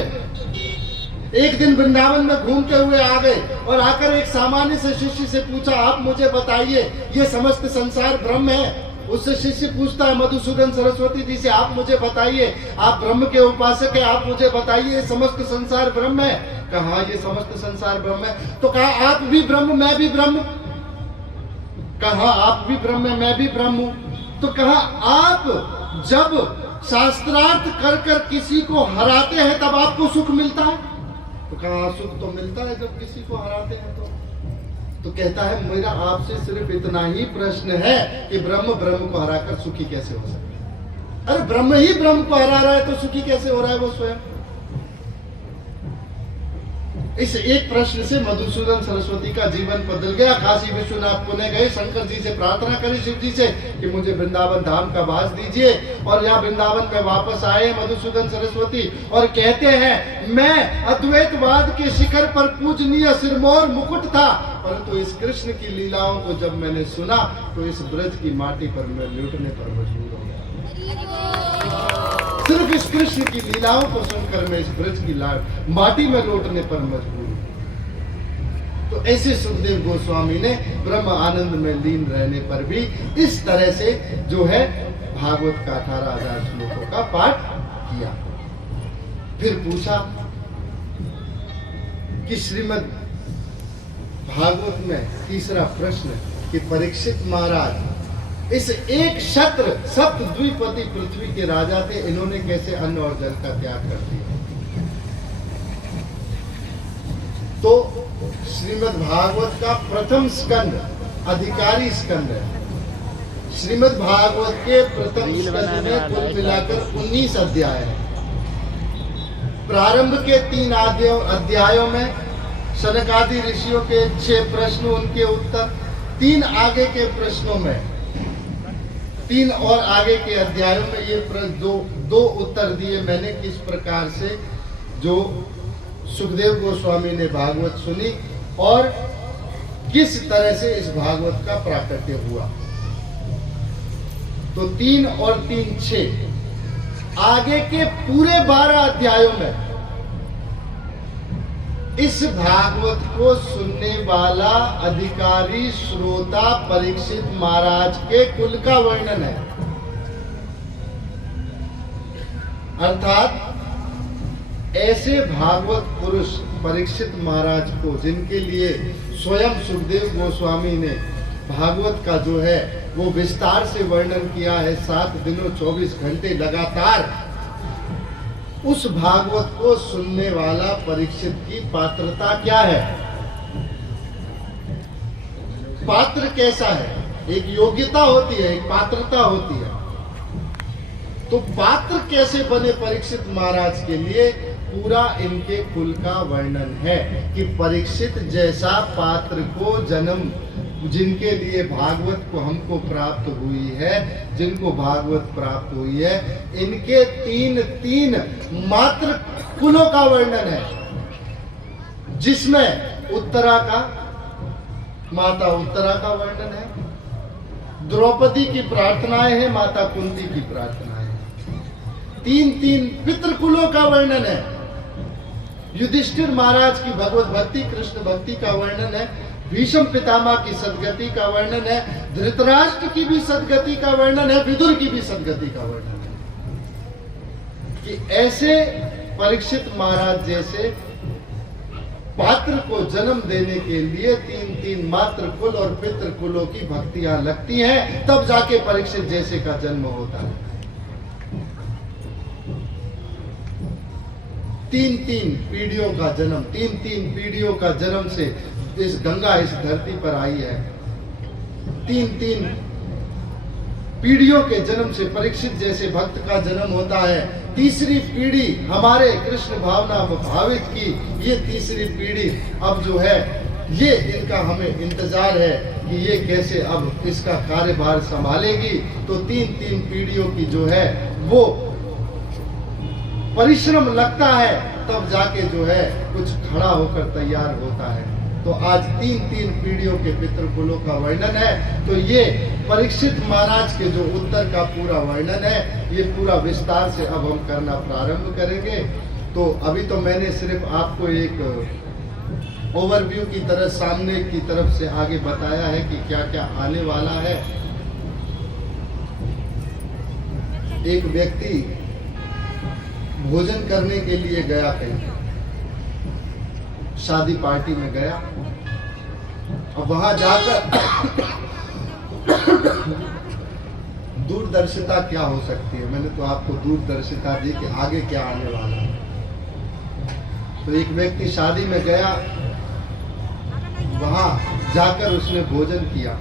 एक दिन वृंदावन में घूमते हुए आ गए और आकर एक सामान्य से शिष्य से पूछा, आप मुझे बताइए ये समस्त संसार ब्रह्म है? उससे शिष्य पूछता है मधुसूदन सरस्वती जी से, आप मुझे बताइए, आप ब्रह्म के उपासक है, आप मुझे बताइए ये समस्त संसार ब्रह्म है? कहा ये समस्त संसार ब्रह्म है। तो कहा आप भी ब्रह्म, मैं भी ब्रह्म। कहा आप भी ब्रह्म है, मैं भी ब्रह्म हूं। तो कहा आप जब शास्त्रार्थ कर कर किसी को हराते हैं तब आपको सुख मिलता है? तो कहा सुख तो मिलता है जब किसी को हराते हैं तो कहता है मेरा आपसे सिर्फ इतना ही प्रश्न है कि ब्रह्म ब्रह्म को हराकर सुखी कैसे हो सकता है? अरे ब्रह्म ही ब्रह्म को हरा रहा है तो सुखी कैसे हो रहा है वो स्वयं? इस एक प्रश्न से मधुसूदन सरस्वती का जीवन बदल गया। काशी विश्वनाथ पुणे गए, शंकर जी से प्रार्थना करी शिव जी से कि मुझे वृंदावन धाम का वास दीजिए, और यहाँ वृंदावन में वापस आए मधुसूदन सरस्वती और कहते हैं मैं अद्वैतवाद के शिखर पर पूजनीय सिरमौर मुकुट था, परंतु इस कृष्ण की लीलाओं को जब मैंने सुना तो इस ब्रज की माटी पर मैं लुटने पर मजबूर हो गया। सिर्फ इस कृष्ण की लीलाओं को सुनकर मैं इस ब्रज की माटी में लौटने पर मजबूर हूं। तो ऐसे सुखदेव गोस्वामी ने ब्रह्म आनंद में लीन रहने पर भी इस तरह से जो है भागवत का 18,000 श्लोकों का पाठ किया। फिर पूछा कि श्रीमद् भागवत में तीसरा प्रश्न कि परीक्षित महाराज इस एक छत्र सप्तद्वीपति पृथ्वी के राजा थे, इन्होंने कैसे अन्न और जल का त्याग कर दिया? तो श्रीमद् भागवत का प्रथम स्कंद अधिकारी स्कंद है। श्रीमद् भागवत के प्रथम स्कंद में कुल मिलाकर 19 अध्याय है। प्रारंभ के 3 अध्यायों में सनकादि ऋषियों के 6 प्रश्न, उनके उत्तर, 3 आगे के प्रश्नों में 3 और आगे के अध्यायों में ये दो उत्तर दिए मैंने किस प्रकार से जो सुखदेव गोस्वामी ने भागवत सुनी और किस तरह से इस भागवत का प्राकट्य हुआ। तो 3 और 3 6 आगे के पूरे 12 अध्यायों में इस भागवत को सुनने वाला अधिकारी श्रोता परीक्षित महाराज के कुल का वर्णन है। अर्थात ऐसे भागवत पुरुष परीक्षित महाराज को जिनके लिए स्वयं सुखदेव गोस्वामी ने भागवत का जो है वो विस्तार से वर्णन किया है, 7 दिनों 24 घंटे लगातार, उस भागवत को सुनने वाला परीक्षित की पात्रता क्या है? पात्र कैसा है? एक योग्यता होती है, एक पात्रता होती है। तो पात्र कैसे बने परीक्षित महाराज के लिए पूरा इनके कुल का वर्णन है कि परीक्षित जैसा पात्र को जन्म जिनके लिए भागवत को हमको प्राप्त हुई है, जिनको भागवत प्राप्त हुई है, इनके 3 मात्र कुलों का वर्णन है, जिसमें उत्तरा का, माता उत्तरा का वर्णन है, द्रौपदी की प्रार्थनाएं हैं, माता कुंती की प्रार्थनाएं हैं, 3 पितृकुलों का वर्णन है, युधिष्ठिर महाराज की भगवत भक्ति कृष्ण भक्ति का वर्णन है, भीष्म पितामह की सद्गति का वर्णन है, धृतराष्ट्र की भी सद्गति का वर्णन है, विदुर की भी सद्गति का वर्णन है। कि ऐसे परीक्षित महाराज जैसे पात्र को जन्म देने के लिए 3 मात्र कुल और पितृ कुलों की भक्तियां लगती हैं, तब जाके परीक्षित जैसे का जन्म होता है। 3 पीढ़ियों का जन्म, 3 पीढ़ियों का जन्म से इस गंगा इस धरती पर आई है। 3 पीढ़ियों के जन्म से परीक्षित जैसे भक्त का जन्म होता है। तीसरी पीढ़ी हमारे कृष्ण भावना भावित की, ये तीसरी पीढ़ी अब जो है ये इनका हमें इंतजार है कि ये कैसे अब इसका कार्यभार संभालेगी। तो 3 पीढ़ियों की जो है वो परिश्रम लगता है, तब जाके जो है कुछ खड़ा होकर तैयार होता है। तो आज 3 पीढ़ियों के पितृकुलों का वर्णन है। तो ये परीक्षित महाराज के जो उत्तर का पूरा वर्णन है, ये पूरा विस्तार से अब हम करना प्रारंभ करेंगे। तो अभी तो मैंने सिर्फ आपको एक ओवरव्यू की तरह सामने की तरफ से आगे बताया है कि क्या क्या आने वाला है। एक व्यक्ति भोजन करने के लिए गया, कहीं शादी पार्टी में गया, और वहां जाकर दूरदर्शिता क्या हो सकती है? मैंने तो आपको दूरदर्शिता दी कि आगे क्या आने वाला है। तो एक व्यक्ति शादी में गया, वहां जाकर उसने भोजन किया।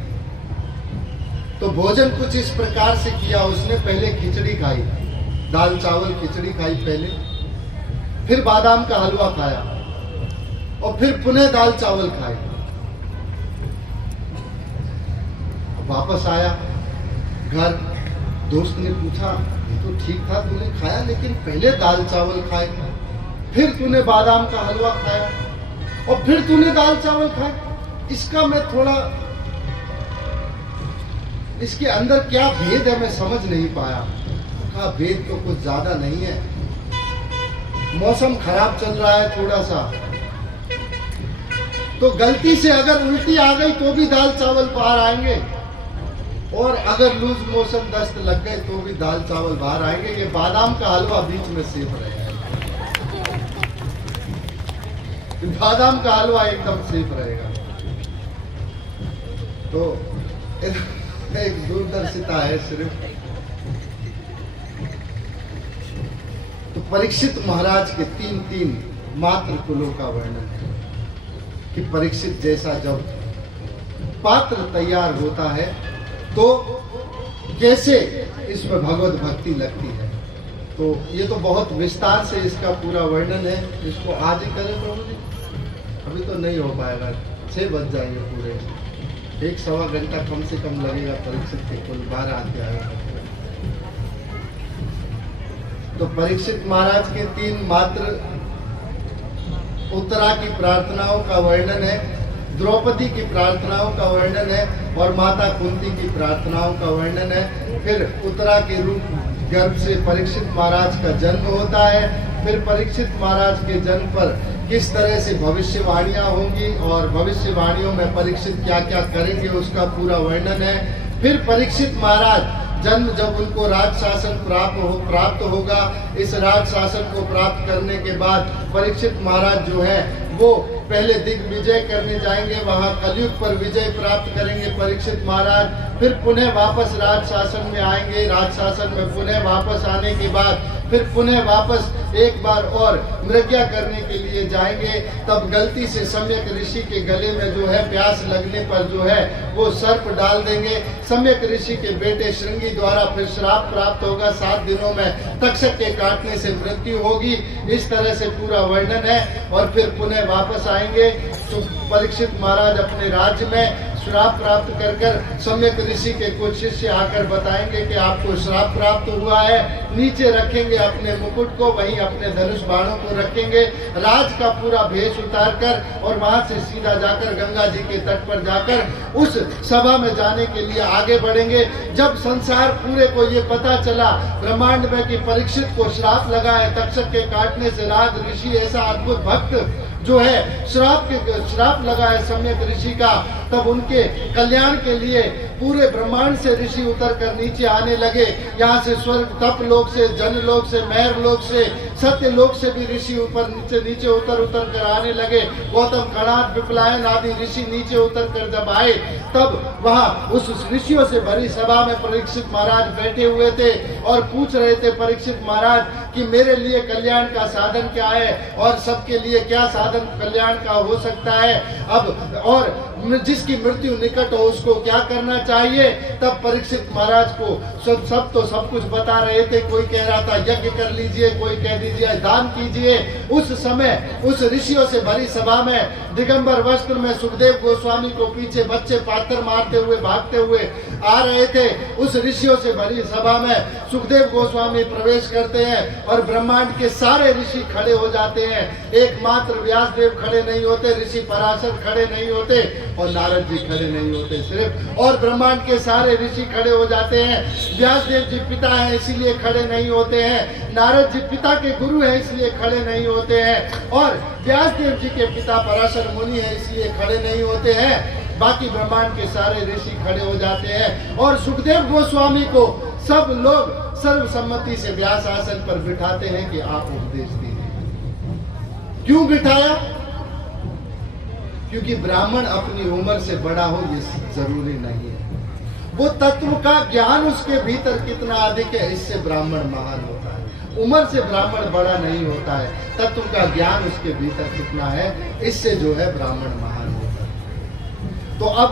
तो भोजन कुछ इस प्रकार से किया, उसने पहले खिचड़ी खाई, दाल चावल खिचड़ी खाई पहले, फिर बादाम का हलवा खाया और फिर पुनः दाल चावल खाए। वापस आया घर, दोस्त ने पूछा, ये तो ठीक था तूने खाया, लेकिन पहले दाल चावल खाए, फिर तूने बादाम का हलवा खाया और फिर तूने दाल चावल खाए, इसका मैं थोड़ा, इसके अंदर क्या भेद है मैं समझ नहीं पाया। तो कहा भेद तो कुछ ज्यादा नहीं है, मौसम खराब चल रहा है थोड़ा सा, तो गलती से अगर उल्टी आ गई तो भी दाल चावल बाहर आएंगे, और अगर लूज मोशन दस्त लग गए तो भी दाल चावल बाहर आएंगे। ये बादाम का हलवा बीच में सेफ रहेगा, बादाम का हलवा एकदम सेफ रहेगा। तो एक दूरदर्शिता है सिर्फ। तो परीक्षित महाराज के तीन मात्र कुलों का वर्णन है कि परीक्षित जैसा जब पात्र तैयार होता है तो कैसे इसमें भगवत भक्ति लगती है। तो ये तो बहुत विस्तार से इसका पूरा वर्णन है, इसको आज ही करें प्रभु जी? अभी तो नहीं हो पाएगा, 6 बज जाएंगे पूरे, 1-1.25 घंटा कम से कम लगेगा परीक्षित के कुल 12 अध्याय। तो परीक्षित महाराज के 3 मात्र उत्तरा की प्रार्थनाओं का वर्णन है, द्रौपदी की प्रार्थनाओं का वर्णन है और माता कुंती की प्रार्थनाओं का वर्णन है। फिर उत्तरा के रूप गर्भ से परीक्षित महाराज का जन्म होता है, फिर परीक्षित महाराज के जन्म पर किस तरह से भविष्यवाणियां होंगी और भविष्यवाणियों में परीक्षित क्या क्या करेंगे उसका पूरा वर्णन है। फिर परीक्षित महाराज जन्म जब उनको राज शासन प्राप्त होगा, इस राज शासन को प्राप्त करने के बाद परीक्षित महाराज जो है वो पहले दिग्विजय करने जाएंगे, वहां कलयुग पर विजय प्राप्त करेंगे परीक्षित महाराज। फिर पुनः वापस राज शासन में आएंगे, राज शासन में पुनः वापस आने के बाद फिर पुनः वापस एक बार और मृग्या करने के लिए जाएंगे। तब गलती से सम्यक ऋषि के गले में जो है प्यास लगने पर जो है वो सर्प डाल देंगे। सम्यक ऋषि के बेटे श्रृंगी द्वारा फिर श्राप प्राप्त होगा, 7 दिनों में तक्षक के काटने से मृत्यु होगी। इस तरह से पूरा वर्णन है और फिर पुनः वापस आएंगे। तो परीक्षित महाराज अपने राज्य में श्राप प्राप्त कर सम्यक ऋषि के कुछ शिष्य आकर बताएंगे कि आपको श्राप प्राप्त हुआ है। नीचे रखेंगे अपने मुकुट को, वहीं अपने धनुष बाणों को रखेंगे, राज का पूरा भेष उतारकर और वहां से सीधा जाकर गंगा जी के तट पर जाकर उस सभा में जाने के लिए आगे बढ़ेंगे। जब संसार पूरे को ये पता चला ब्रह्मांड में कि परीक्षित को श्राप लगा है तक्षक के काटने से, राज ऋषि ऐसा अद्भुत भक्त जो है श्राप लगा है सम्यक ऋषि का, तब उनके कल्याण के लिए पूरे ब्रह्मांड से ऋषि उतर कर नीचे आने लगे। यहाँ से स्वर्ग तप लोक से, जन लोक से, महर लोक से, सत्य लोक से भी ऋषि ऊपर नीचे उतर कर आने लगे। गौतम कणाद विपलायन आदि ऋषि नीचे उतर कर जब आए तब वहाँ उस ऋषियों से भरी सभा में परीक्षित महाराज बैठे हुए थे और पूछ रहे थे परीक्षित महाराज कि मेरे लिए कल्याण का साधन क्या है और सबके लिए क्या साधन कल्याण का हो सकता है, अब और जिसकी मृत्यु निकट हो उसको क्या करना चाहिए। तब परीक्षित महाराज को सब तो सब कुछ बता रहे थे। कोई कह रहा था यज्ञ कर लीजिए, कोई कह दीजिए दान कीजिए। उस समय उस ऋषियों से भरी सभा में दिगंबर वस्त्र में सुखदेव गोस्वामी को पीछे बच्चे पाथर मारते हुए भागते हुए आ रहे थे। उस ऋषियों से भरी सभा में सुखदेव गोस्वामी प्रवेश करते हैं और ब्रह्मांड के सारे ऋषि खड़े हो जाते हैं। एकमात्र व्यासदेव खड़े नहीं होते, ऋषि पराशर खड़े नहीं होते और नारद जी खड़े नहीं होते सिर्फ, और ब्रह्मांड के सारे ऋषि खड़े हो जाते हैं। व्यासदेव जी पिता हैं इसलिए खड़े नहीं होते हैं, नारद जी पिता के गुरु हैं इसलिए खड़े नहीं होते हैं, और व्यासदेव जी के पिता पराशर मुनि हैं इसलिए खड़े नहीं होते हैं। बाकी ब्रह्मांड के सारे ऋषि खड़े हो जाते हैं और सुखदेव गोस्वामी को सब लोग सर्वसम्मति से व्यास आसन पर बिठाते हैं कि आप उपदेश दीजिए। क्यों बिठाया? क्योंकि ब्राह्मण अपनी उम्र से बड़ा हो ये जरूरी नहीं है, वो तत्व का ज्ञान उसके भीतर कितना अधिक है, इससे ब्राह्मण महान होता है। उम्र से ब्राह्मण बड़ा नहीं होता है, तत्व का ज्ञान उसके भीतर कितना है, इससे जो है ब्राह्मण महान होता है। तो अब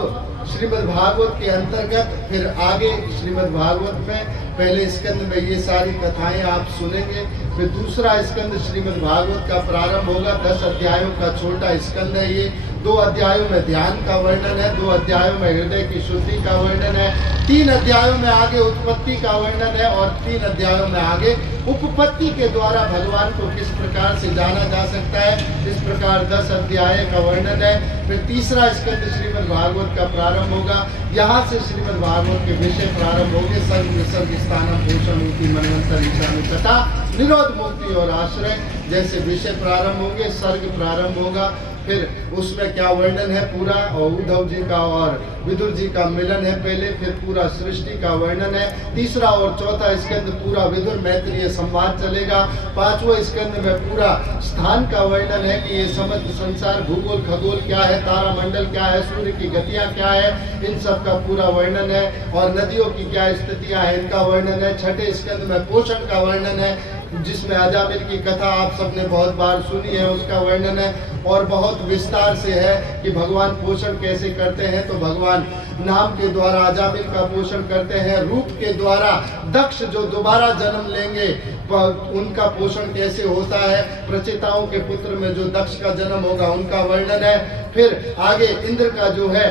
श्रीमद् भागवत के अंतर्गत फिर आगे श्रीमद् भागवत में पहले स्कंद में ये सारी कथाएं आप सुनेंगे, फिर दूसरा स्कंद श्रीमद् भागवत का प्रारंभ होगा। 10 अध्यायों का छोटा स्कंद है ये। 2 अध्यायों में ध्यान का वर्णन है, 2 अध्यायों में हृदय की शुद्धि का वर्णन है, 3 अध्यायों में आगे उत्पत्ति का वर्णन है और 3 अध्यायों में आगे उपपत्ति के द्वारा भगवान को किस प्रकार से जाना जा सकता है, इस प्रकार 10 अध्याय का वर्णन है। फिर तीसरा स्कंद श्रीमद् भागवत का प्रारंभ होगा। यहाँ से श्रीमद् भागवत के विषय प्रारंभ होंगे। सर्ग विसर्ग स्थानम पोषण मुक्ति मनवंतर ईशानु कथा निरोध मुक्ति और आश्रय जैसे विषय प्रारंभ होंगे। सर्ग प्रारंभ होगा, फिर उसमें क्या वर्णन है पूरा, और उद्धव जी का और विदुर जी का मिलन है पहले, फिर पूरा सृष्टि का वर्णन है। तीसरा और चौथा स्कंद पूरा विदुर मैत्रेय संवाद चलेगा। 5वां स्कंद में पूरा स्थान का वर्णन है कि ये समस्त संसार भूगोल खगोल क्या है, तारा मंडल क्या है, सूर्य की गतियां क्या है, इन सब का पूरा वर्णन है और नदियों की क्या स्थितियां हैं, इनका वर्णन है। 6ठे स्कंद में पोषण का वर्णन है, जिसमें अजामिल की कथा आप सबने बहुत बार सुनी है, उसका वर्णन है और बहुत विस्तार से है कि भगवान पोषण कैसे करते हैं। तो भगवान नाम के द्वारा अजामिल का पोषण करते हैं, रूप के द्वारा दक्ष जो दोबारा जन्म लेंगे उनका पोषण कैसे होता है, प्रचेताओं के पुत्र में जो दक्ष का जन्म होगा उनका वर्णन है। फिर आगे इंद्र का जो है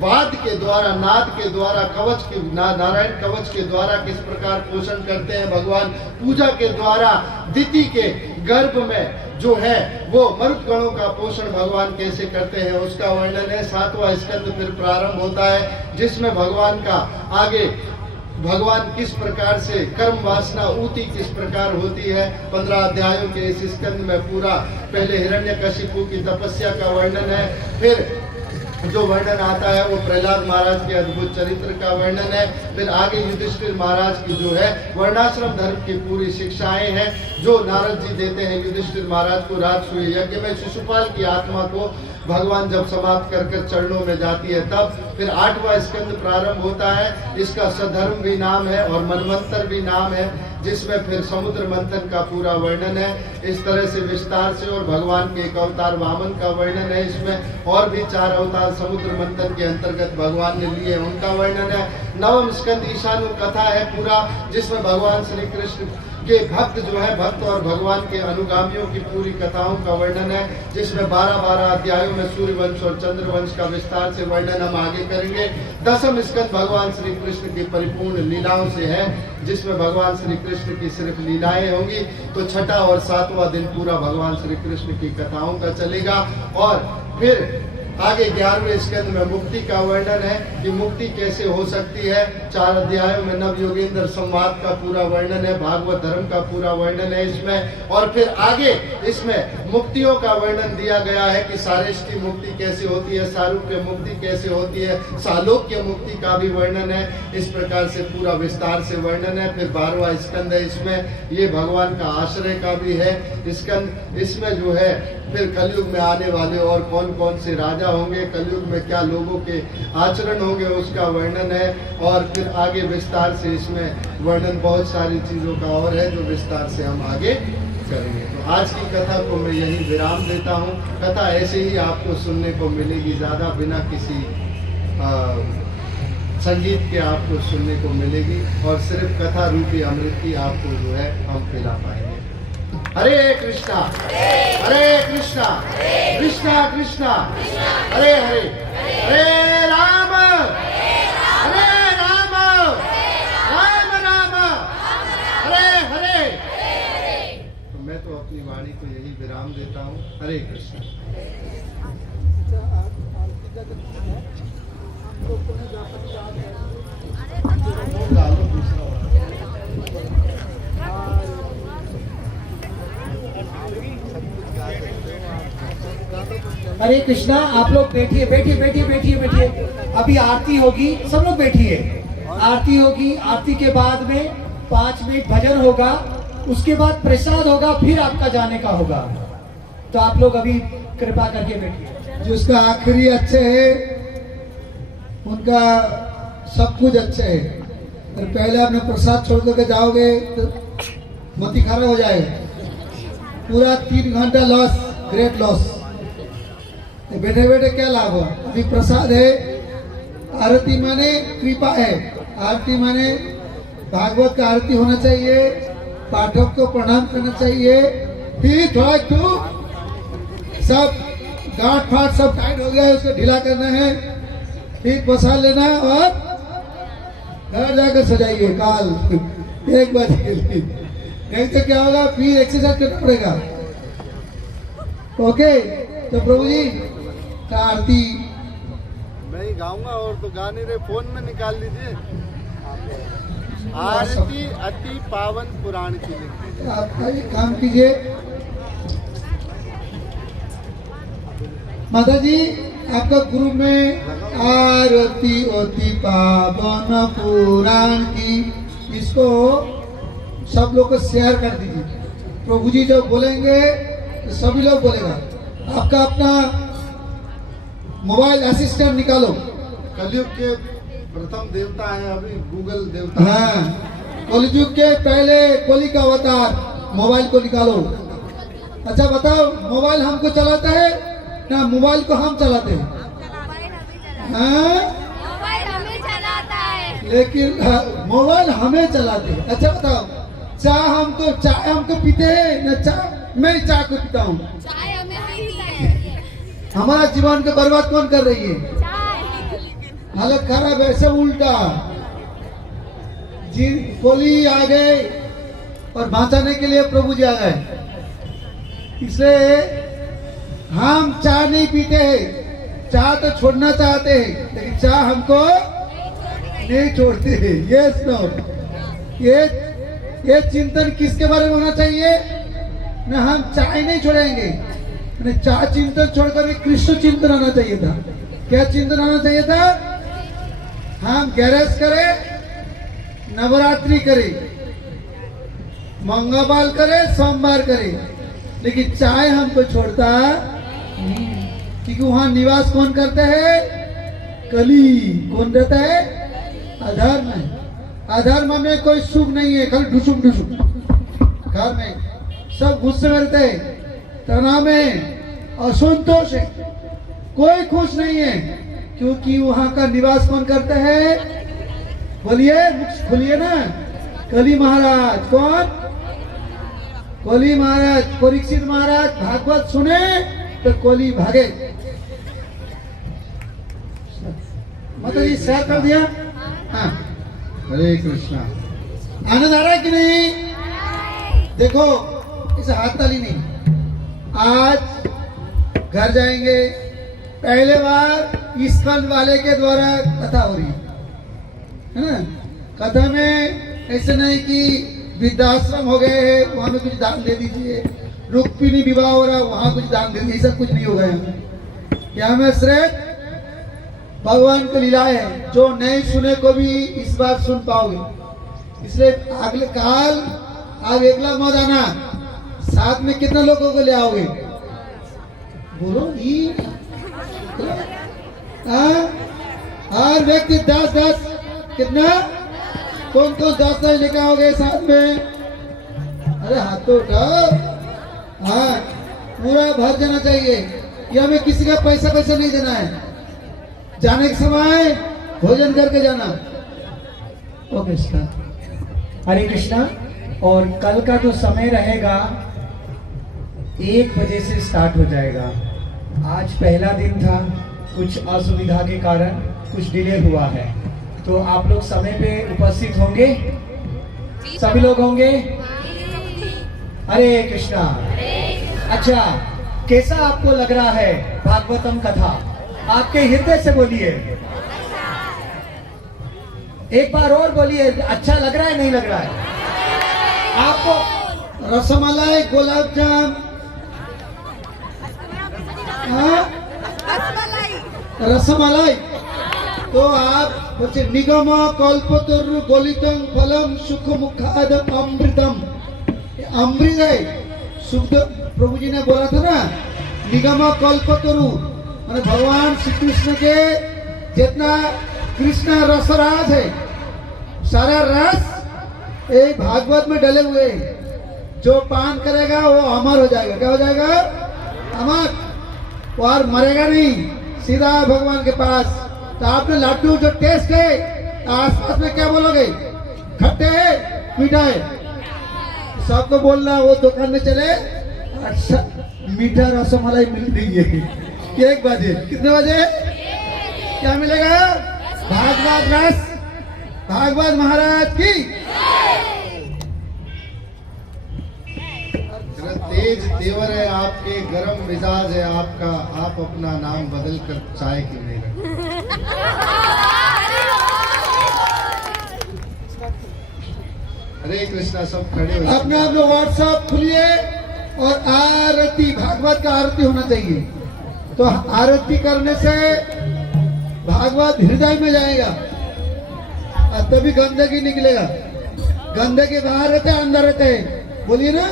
वाद के द्वारा, नाद के द्वारा, कवच के नारायण कवच के द्वारा किस प्रकार पोषण करते हैं भगवान, पूजा के द्वारा दिति के गर्भ में जो है वो मरुत गणों का पोषण भगवान कैसे करते हैं उसका वर्णन है। 7वां स्कंद फिर प्रारंभ होता है, जिसमें भगवान का आगे भगवान किस प्रकार से कर्म वासना ऊती किस प्रकार होती है। 15 अध्यायों के इस स्कंद में पूरा पहले हिरण्यकशिपु की तपस्या का वर्णन है, फिर जो वर्णन आता है वो प्रहलाद महाराज के अद्भुत चरित्र का वर्णन है। फिर आगे युधिष्ठिर महाराज की जो है वर्णाश्रम धर्म की पूरी शिक्षाएं हैं जो नारद जी देते हैं युधिष्ठिर महाराज को। राजसूय यज्ञ में शिशुपाल की आत्मा को भगवान जब समाप्त कर चरणों में जाती है तब। फिर 8वां स्कंद प्रारंभ होता है, इसका सधर्म भी नाम है और मनवंतर भी नाम है, जिसमें फिर समुद्र मंथन का पूरा वर्णन है इस तरह से विस्तार से। और भगवान के एक अवतार वामन का वर्णन है इसमें, और भी 4 अवतार समुद्र मंथन के अंतर्गत भगवान ने लिए उनका वर्णन है। 9वां स्कंद ईशानु कथा है पूरा, जिसमें भगवान श्री कृष्ण के भक्त जो है भक्त और भगवान के अनुगामियों की पूरी कथाओं का वर्णन है, जिसमें 12-12 अध्यायों में सूर्यवंश और चंद्रवंश का विस्तार से वर्णन हम आगे करेंगे। 10वां स्कंद भगवान श्री कृष्ण की परिपूर्ण लीलाओं से है, जिसमें भगवान श्री कृष्ण की सिर्फ लीलाएं होंगी। तो 6ठा और 7वां दिन पूरा भगवान श्री कृष्ण की कथाओं का चलेगा। और फिर आगे 11वें स्कंद में मुक्ति का वर्णन है कि मुक्ति कैसे हो सकती है। 4 अध्यायों में नव योगेंद्र संवाद का पूरा वर्णन है, भागवत धर्म का पूरा वर्णन है इसमें। और फिर आगे इसमें मुक्तियों का वर्णन दिया गया है कि सारेष्टि मुक्ति कैसे होती है, सारूप्य मुक्ति कैसे होती है, सालोक्य मुक्ति का भी वर्णन है। इस प्रकार से पूरा विस्तार से वर्णन है। फिर 12वां स्कंद है, इसमें ये भगवान का आश्रय का भी है स्कंद। इसमें जो है फिर कलयुग में आने वाले और कौन कौन से राजा होंगे, कलयुग में क्या लोगों के आचरण होंगे उसका वर्णन है। और फिर आगे विस्तार से इसमें वर्णन बहुत सारी चीजों का और है जो विस्तार से हम आगे करेंगे। तो आज की कथा को मैं यही विराम देता हूँ। कथा ऐसे ही आपको सुनने को मिलेगी, ज्यादा बिना किसी संगीत के आपको सुनने को मिलेगी, और सिर्फ कथा रूपी अमृत की आपको जो है हम पिला पाएंगे। हरे कृष्णा हरे कृष्णा कृष्णा कृष्णा हरे हरे, हरे राम राम राम हरे हरे। तो मैं तो अपनी वाणी को यही विराम देता हूँ। हरे कृष्ण। हरे कृष्णा। आप लोग बैठिए बैठिए बैठिए बैठिए बैठिए। अभी आरती होगी, सब लोग बैठिए। आरती होगी, आरती के बाद में 5 मिनट भजन होगा, उसके बाद प्रसाद होगा, फिर आपका जाने का होगा। तो आप लोग अभी कृपा करके बैठिए। जिसका आखिरी अच्छे है उनका सब कुछ अच्छे है, और पहले आपने प्रसाद छोड़ करके जाओगे तो मती खराब हो जाएगा। पूरा 3 घंटा लॉस, ग्रेट लॉस। तो बैठे बैठे क्या लाभ हुआ? अभी प्रसाद है, आरती माने कृपा है, आरती माने भागवत का आरती होना चाहिए, पाठक को प्रणाम करना चाहिए। फिर थोड़ा क्यों सब गांठ फाट सब टाइट हो गया है, उसको ढीला करना है, फिर प्रसाद लेना है और घर जाकर सजाइए काल 1 बजे के लिए। नहीं तो क्या होगा, फिर एक्सरसाइज करना पड़ेगा। ओके, तो प्रभु जी का आरती मैं ही गाऊंगा और तो गा नहीं रहे, फोन में निकाल लीजिए। आरती अति पावन पुराण की लिखी। आप आइए, काम कीजिए। माता जी, आपका गुरु में आरती अति पावन पुराण की, इसको सब लोग को शेयर कर दीजिए। प्रभु जी जब बोलेंगे तो सभी लोग बोलेगा। आपका अपना मोबाइल असिस्टेंट निकालो। कलयुग के प्रथम देवता है अभी गूगल देवता। हाँ, कलयुग के पहले कोली का अवतार मोबाइल को निकालो। अच्छा बताओ, मोबाइल हमको चलाता है ना मोबाइल को हम चलाते हैं? हाँ, मोबाइल हमें चलाता है। लेकिन मोबाइल हमें चलाते हैं। अच्छा बताओ, चाय हमको पीते हैं ना चाय मैं चाय को पीता हूँ? चाय हमें पीती है। हमारा जीवन को बर्बाद कौन कर रही है? चाय। हालत खराब है, सब उल्टा। जिन कोली आ गए और बचाने के लिए प्रभु जी आ गए। इसलिए हम चाय नहीं पीते हैं, चाय तो छोड़ना चाहते हैं, लेकिन चाय हमको नहीं छोड़ते हैं। यस नो, ये चिंतन किसके बारे में होना चाहिए ना? हम चाय नहीं छोड़ेंगे, चाय चिंतन छोड़कर कृष्ण चिंतन आना चाहिए था। क्या चिंतन आना चाहिए था? हम गैरेज करें, नवरात्रि करें, मंगलवार करें, सोमवार करें, लेकिन चाय हमको छोड़ता नहीं। क्योंकि वहां निवास कौन करता है? कली। कौन रहता है? अधर्म। अधर्म में कोई सुख नहीं है, खाली ढुसुम ढुसुम घर में सब गुस्से में रहते हैं, तनाव में, असंतोष है, कोई खुश नहीं है। क्योंकि वहां का निवास कौन करता है? बोलिए, मुख खोलिए ना। कली महाराज। कौन? कोली महाराज। परीक्षित महाराज भागवत सुने तो कोली भागे। माता जी शेयर कर दिया। हाँ, हरे कृष्णा। आनंद आ रहा है कि नहीं? देखो, इसे हाथ ताली नहीं। आज घर जाएंगे, पहले बार इस्कॉन वाले के द्वारा कथा हो रही है ना। कथा में ऐसे नहीं कि वृद्धाश्रम हो गए हैं वहां में कुछ दान दे दीजिए, रुक्मिणी विवाह हो रहा वहां कुछ दान दे दीजिए, ऐसा कुछ नहीं होगा यहाँ में। सिर्फ भगवान की लीला है, जो नहीं सुने को भी इस बार सुन पाओगे। इसलिए अगले काल आप एकला मत आना, साथ में कितना लोगों को ले आओगे? बोलो हर व्यक्ति 10 कितना? कौन 10 लेकर आओगे साथ में? अरे हाथ तो उठाओ। हाँ, पूरा भर जाना चाहिए। यह हमें किसी का पैसा नहीं देना है। जाने के समय भोजन करके जाना। Okay start. हरे कृष्णा। और कल का जो समय रहेगा 1 बजे से स्टार्ट हो जाएगा। आज पहला दिन था, कुछ असुविधा के कारण कुछ डिले हुआ है, तो आप लोग समय पे उपस्थित होंगे? सभी लोग होंगे? हरे कृष्णा। अच्छा, कैसा आपको लग रहा है भागवतम कथा? आपके हृदय से बोलिए। एक बार और बोलिए, अच्छा लग रहा है नहीं लग रहा है आपको? रसमलाई, गुलाब जाम, रसमलाई। तो आप बोलते निगम कल्पतरु गलितम फलम सुख मुखादम अमृतम। अमृत है, सुख। प्रभु जी ने बोला था ना, निगम कल्पतरु, माने भगवान श्री कृष्ण के जितना कृष्ण रसराज है, सारा रस एक भागवत में डले हुए हैं। जो पान करेगा वो अमर हो जाएगा। क्या हो जाएगा? अमर। और मरेगा नहीं, सीधा भगवान के पास। तो आपने लड्डू जो टेस्ट है आसपास में क्या बोलोगे? खट्टे है, मीठा है? सबको बोलना वो दुकान में चले, अच्छा मीठा रसमलाई मिल रही है। 1 बजे, कितने बजे क्या मिलेगा? भागवत रस। भागवत महाराज की। तेज तेवर है आपके, गरम मिजाज है आपका, आप अपना नाम बदल कर चाय क्यों नहीं रखते? हरे कृष्णा। सब खड़े हो जाओ। अपने आप लोग व्हाट्सएप खुलिए और आरती, भागवत का आरती होना चाहिए। तो आरती करने से भागवत हृदय में जाएगा और तभी गंदगी निकलेगा। गंदगी बाहर रहते है, अंदर रहते है। बोलिए ना,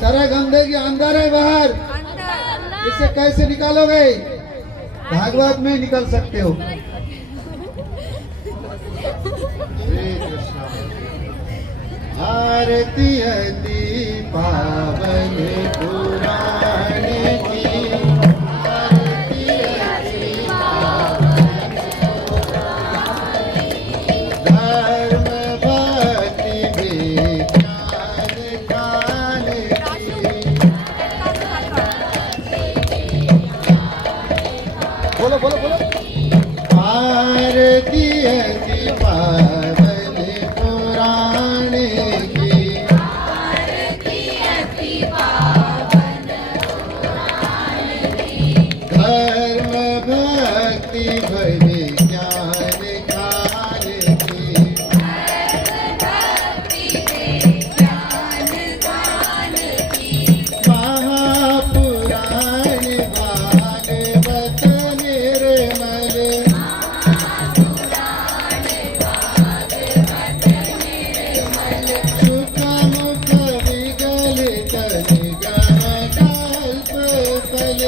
सारा गंदगी अंदर है, बाहर। इसे कैसे निकालोगे? भागवत में निकल सकते हो। हरे कृष्णा। आरती है पावन पुराण की, आरती है पावन पुराण की। धर्म भक्ति विज्ञान ज्ञान की। बोलो बोलो बोलो। आरती है पावन पुराण की, धर्म भक्ति विज्ञान ज्ञान की। महापुराण भागवत निर्मल, सुख मुख विगलित निगम कल्प फल।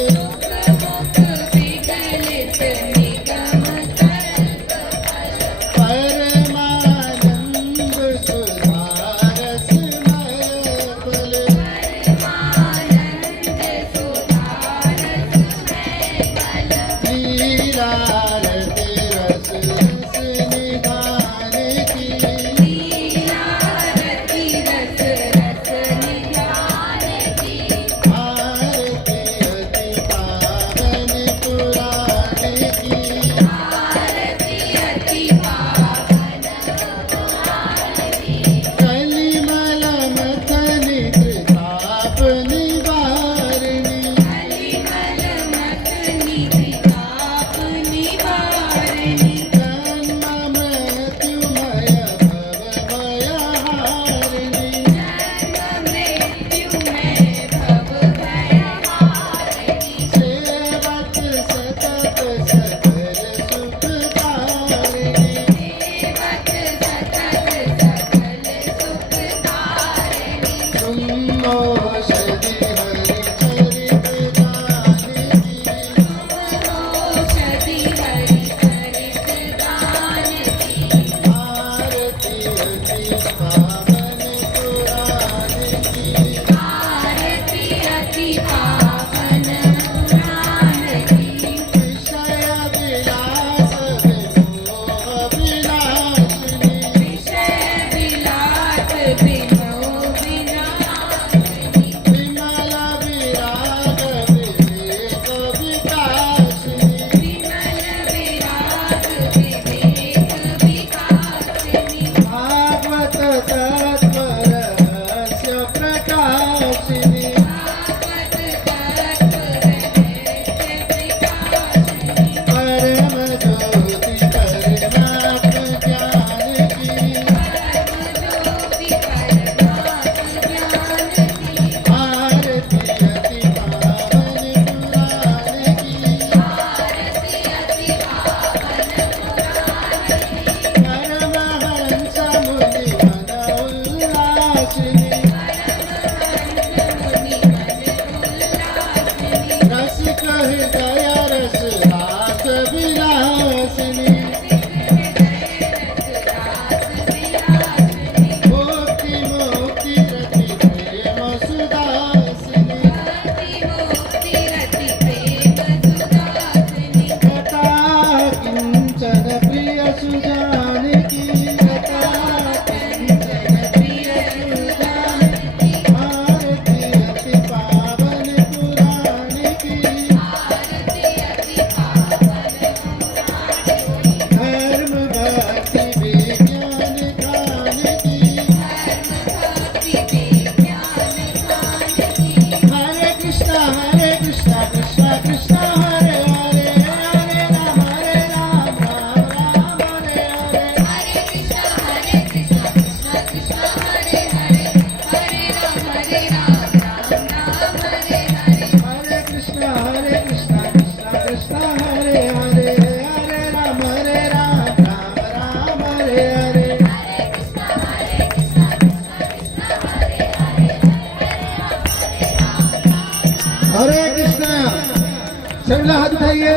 हाथ उठाइए।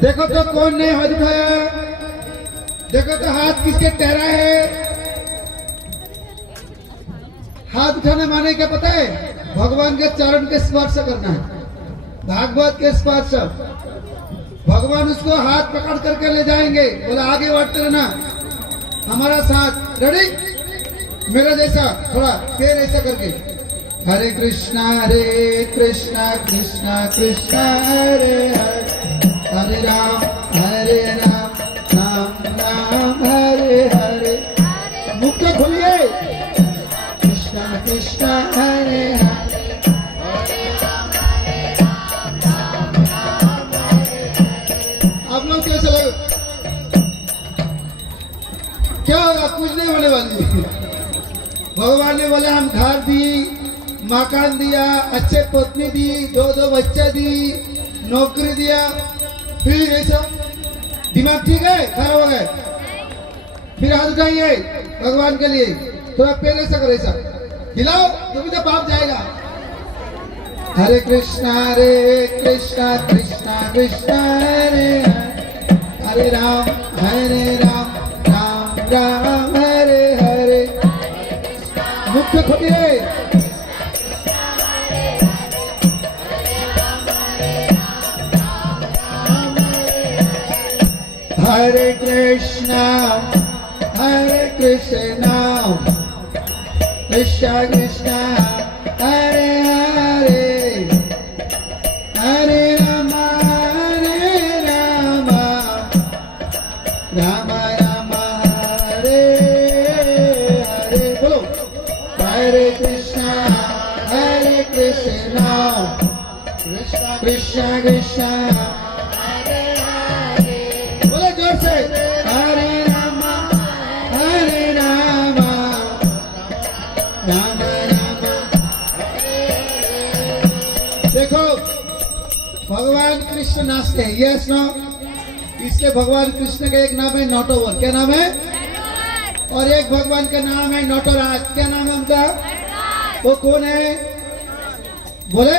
देखो तो कौन ने हाथ उठाया, देखो तो हाथ किसके टहरा है। हाथ उठाने माने क्या पता है? भगवान के चरण के स्पर्श करना है, भागवत के स्पर्श। भगवान उसको हाथ पकड़ करके ले जाएंगे, बोला आगे बढ़ते रहना हमारा साथ। रेडी? मेरा जैसा थोड़ा पैर ऐसा करके, हरे कृष्णा कृष्णा कृष्णा हरे हरे, हरे राम राम राम हरे हरे। मुख तो खोलिए, कृष्णा कृष्णा हरे हरे। आप लोग कैसे लगे? क्या होगा? कुछ नहीं होने वाली है। भगवान ने बोला हम घर दी, मकान दिया, अच्छे पत्नी दी, दो बच्चे दी, नौकरी दिया, फिर ऐसा दिमाग ठीक है? खराब हो गए? फिर हाथ उठाइए भगवान के लिए, थोड़ा पैर ऐसा करो, ऐसा हिलाओ, तभी तो पाप जाएगा। हरे कृष्णा कृष्णा कृष्णा हरे हरे, हरे राम राम राम हरे हरे। मुख्य खोलिए, हरे कृष्णा कृष्णा कृष्णा हरे हरे, हरे राम राम राम हरे हरे। बोलो हरे कृष्णा कृष्णा कृष्णा बोले जोर से, हरे राम राम राम। देखो भगवान कृष्ण नाचते हैं, यस नो? इसके भगवान कृष्ण का एक नाम है नटवर, क्या नाम है? और एक भगवान का नाम है नटराज, क्या नाम है उनका? वो कौन है? बोले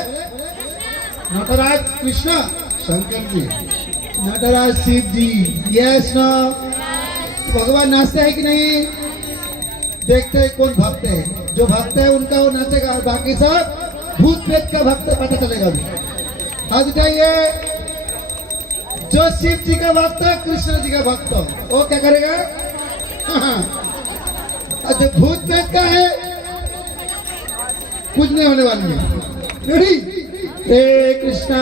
नटराज कृष्ण शंकर जी, नटराज शिव जी, यस नो? भगवान नाचते हैं कि नहीं? देखते हैं कौन भक्त है, जो भक्त है उनका वो नाचेगा, बाकी सब भूत प्रेत का भक्त पता चलेगा। हाथ उठाइए। जो शिव जी का भक्त है, कृष्ण जी का भक्त, वो क्या करेगा? जो भूत प्रेत का है कुछ नहीं होने वाली है। रेडी? हे कृष्णा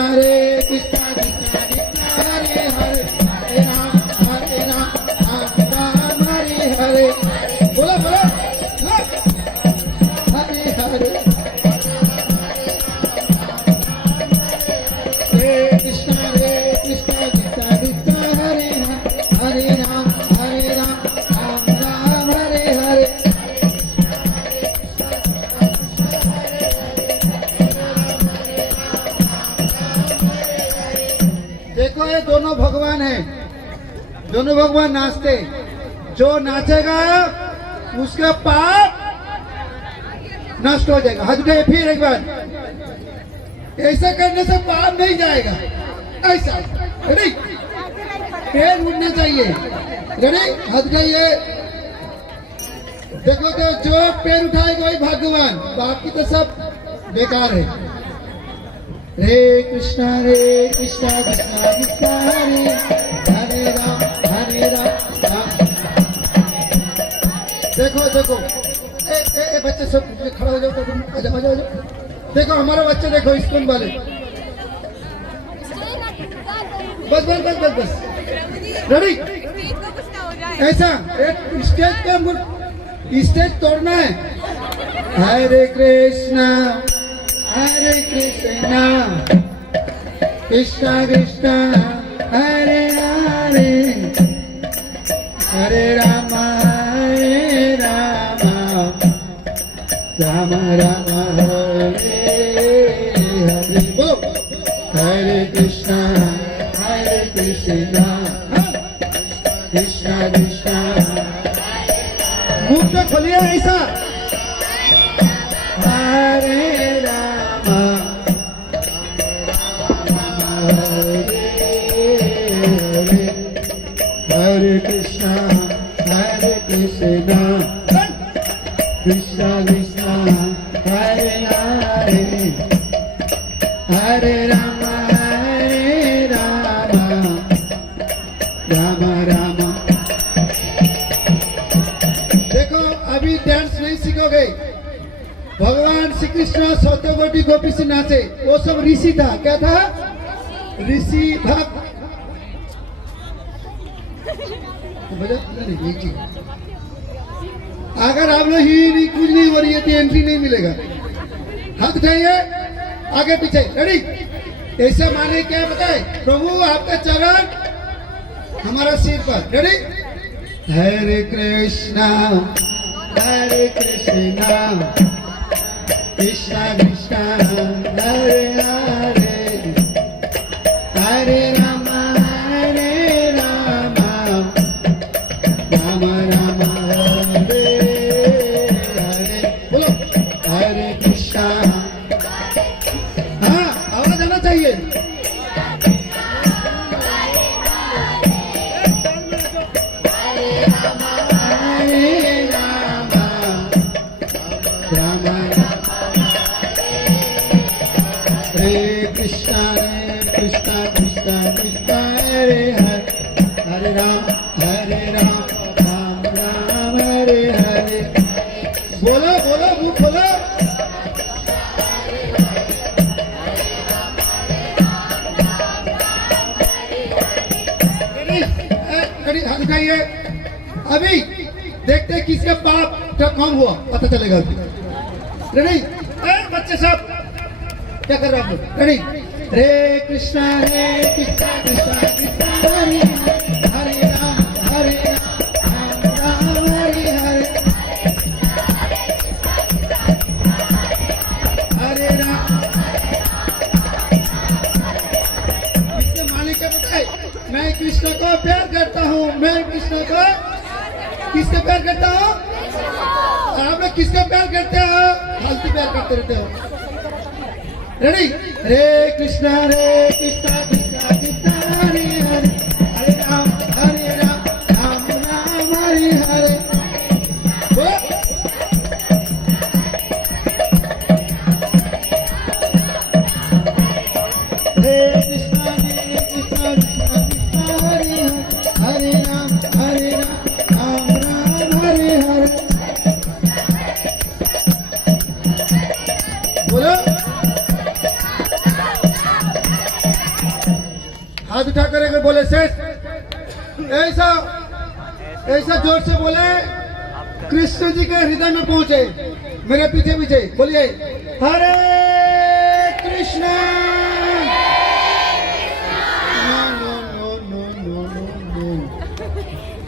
कृष्णा हरे हरे, हरे राम राम हरे हरे। बोला बोला, हरे हरे, हे कृष्णा कृष्णा कृष्णा हरे हरे, हरे राम राम हरे हरे। देखो ये दोनों भगवान हैं, दोनों भगवान नाचते। जो नाचेगा उसका पाप नष्ट हो जाएगा। हाथ उठाइए फिर एक बार, ऐसा करने से पाप नहीं जाएगा। ऐसा रेडी? पैर उठना चाहिए। रेडी? हाथ उठाइए। देखो तो जो पैर उठाएगा वही भाग्यवान, बाकी तो सब बेकार है। हरे कृष्णा कृष्णा कृष्णा हरे हरे राम राम। देखो देखो, ए बच्चे सब खड़ा हो जाओ, आ जाओ आ जाओ। देखो हमारा बच्चे, देखो स्कूल वाले, बस बस बस बस बस। रेडी? ऐसा एक स्टेज का स्टेज तोड़ना है। हरे कृष्णा कृष्णा कृष्णा हरे हरे, हरे राम राम राम हरे हरे। बोलो हरे कृष्णा कृष्णा कृष्णा। मुख तो खोलिए ऐसा, हरे राम गोपी गोपी से नाचे, वो सब ऋषि था। क्या था? ऋषि भक्त। अगर आप लोग ही नहीं कुछ नहीं हो रही है तो एंट्री नहीं मिलेगा। हाथ उठाइए, आगे पीछे, रेडी। ऐसा माने क्या बताए? प्रभु आपका चरण हमारा सिर पर, रेडी। हरे कृष्णा कृष्णा कृष्णा हरे हरे, हरे राम राम राम हरे हरे। बोलो हरे कृष्णा। हाँ, आवाज आना चाहिए। कृष्णा कृष्णा कृष्णा हरे हरे, हरे राम राम राम हरे हरे। बोलो बोलो मुख बोलो। रेडी, हाथ उठाइए। अभी देखते हैं किसका पाप कम हुआ, पता चलेगा अभी। रेडी, बच्चे सब क्या कर रहे हो आप लोग? रेडी। हरे कृष्णा कृष्णा कृष्णा हरे हरे राम राम हरे हरे, हरे राम। इसके माने क्या बताए? मैं कृष्ण को प्यार करता हूँ। मैं कृष्ण को किसको प्यार करता हूँ? आप लोग किसको प्यार करते हो? फालतू प्यार करते रहते हो। रेडी। हरे कृष्णा कृष्णा कृष्णा हरे हरे, हरे राम राम राम हरे हरे। हरे कृष्णा कृष्णा कृष्णा हरे हरे, हरे राम राम राम हरे हरे। बोलो, हाथ उठा कर बोले शेष। ऐसा ऐसा जोर से बोले कृष्ण जी के हृदय में पहुंचे। मेरे पीछे पीछे बोलिए हरे कृष्णा। नो,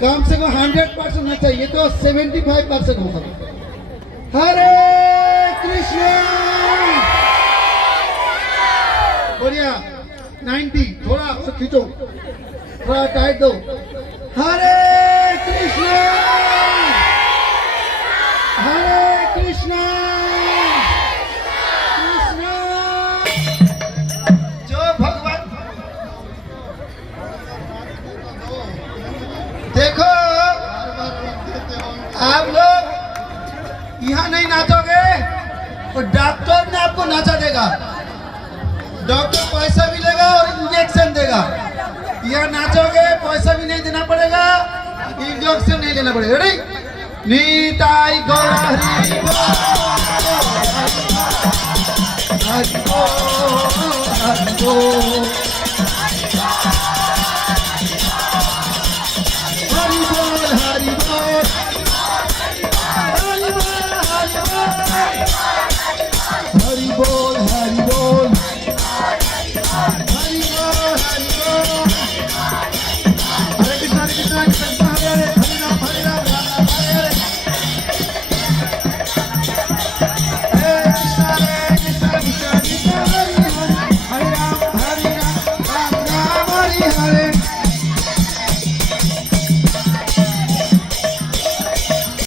कम से कम 100% होना चाहिए, तो 75% होगा। हरे कृष्णा। बढ़िया, 90। थोड़ा उसे खींचो, थोड़ा टाइट दो। हरे कृष्णा कृष्णा जो भगवान। देखो आप लोग यहाँ नहीं नाचोगे तो डॉक्टर ने आपको नाचा देगा। डॉक्टर पैसा भी लेगा और इंजेक्शन देगा। यहाँ नाचोगे पैसा भी नहीं देना पड़ेगा, इंजेक्शन नहीं लेना पड़ेगा। रेडी। नीताई गौर हरि बोल, हरि बोल, हरि बोल।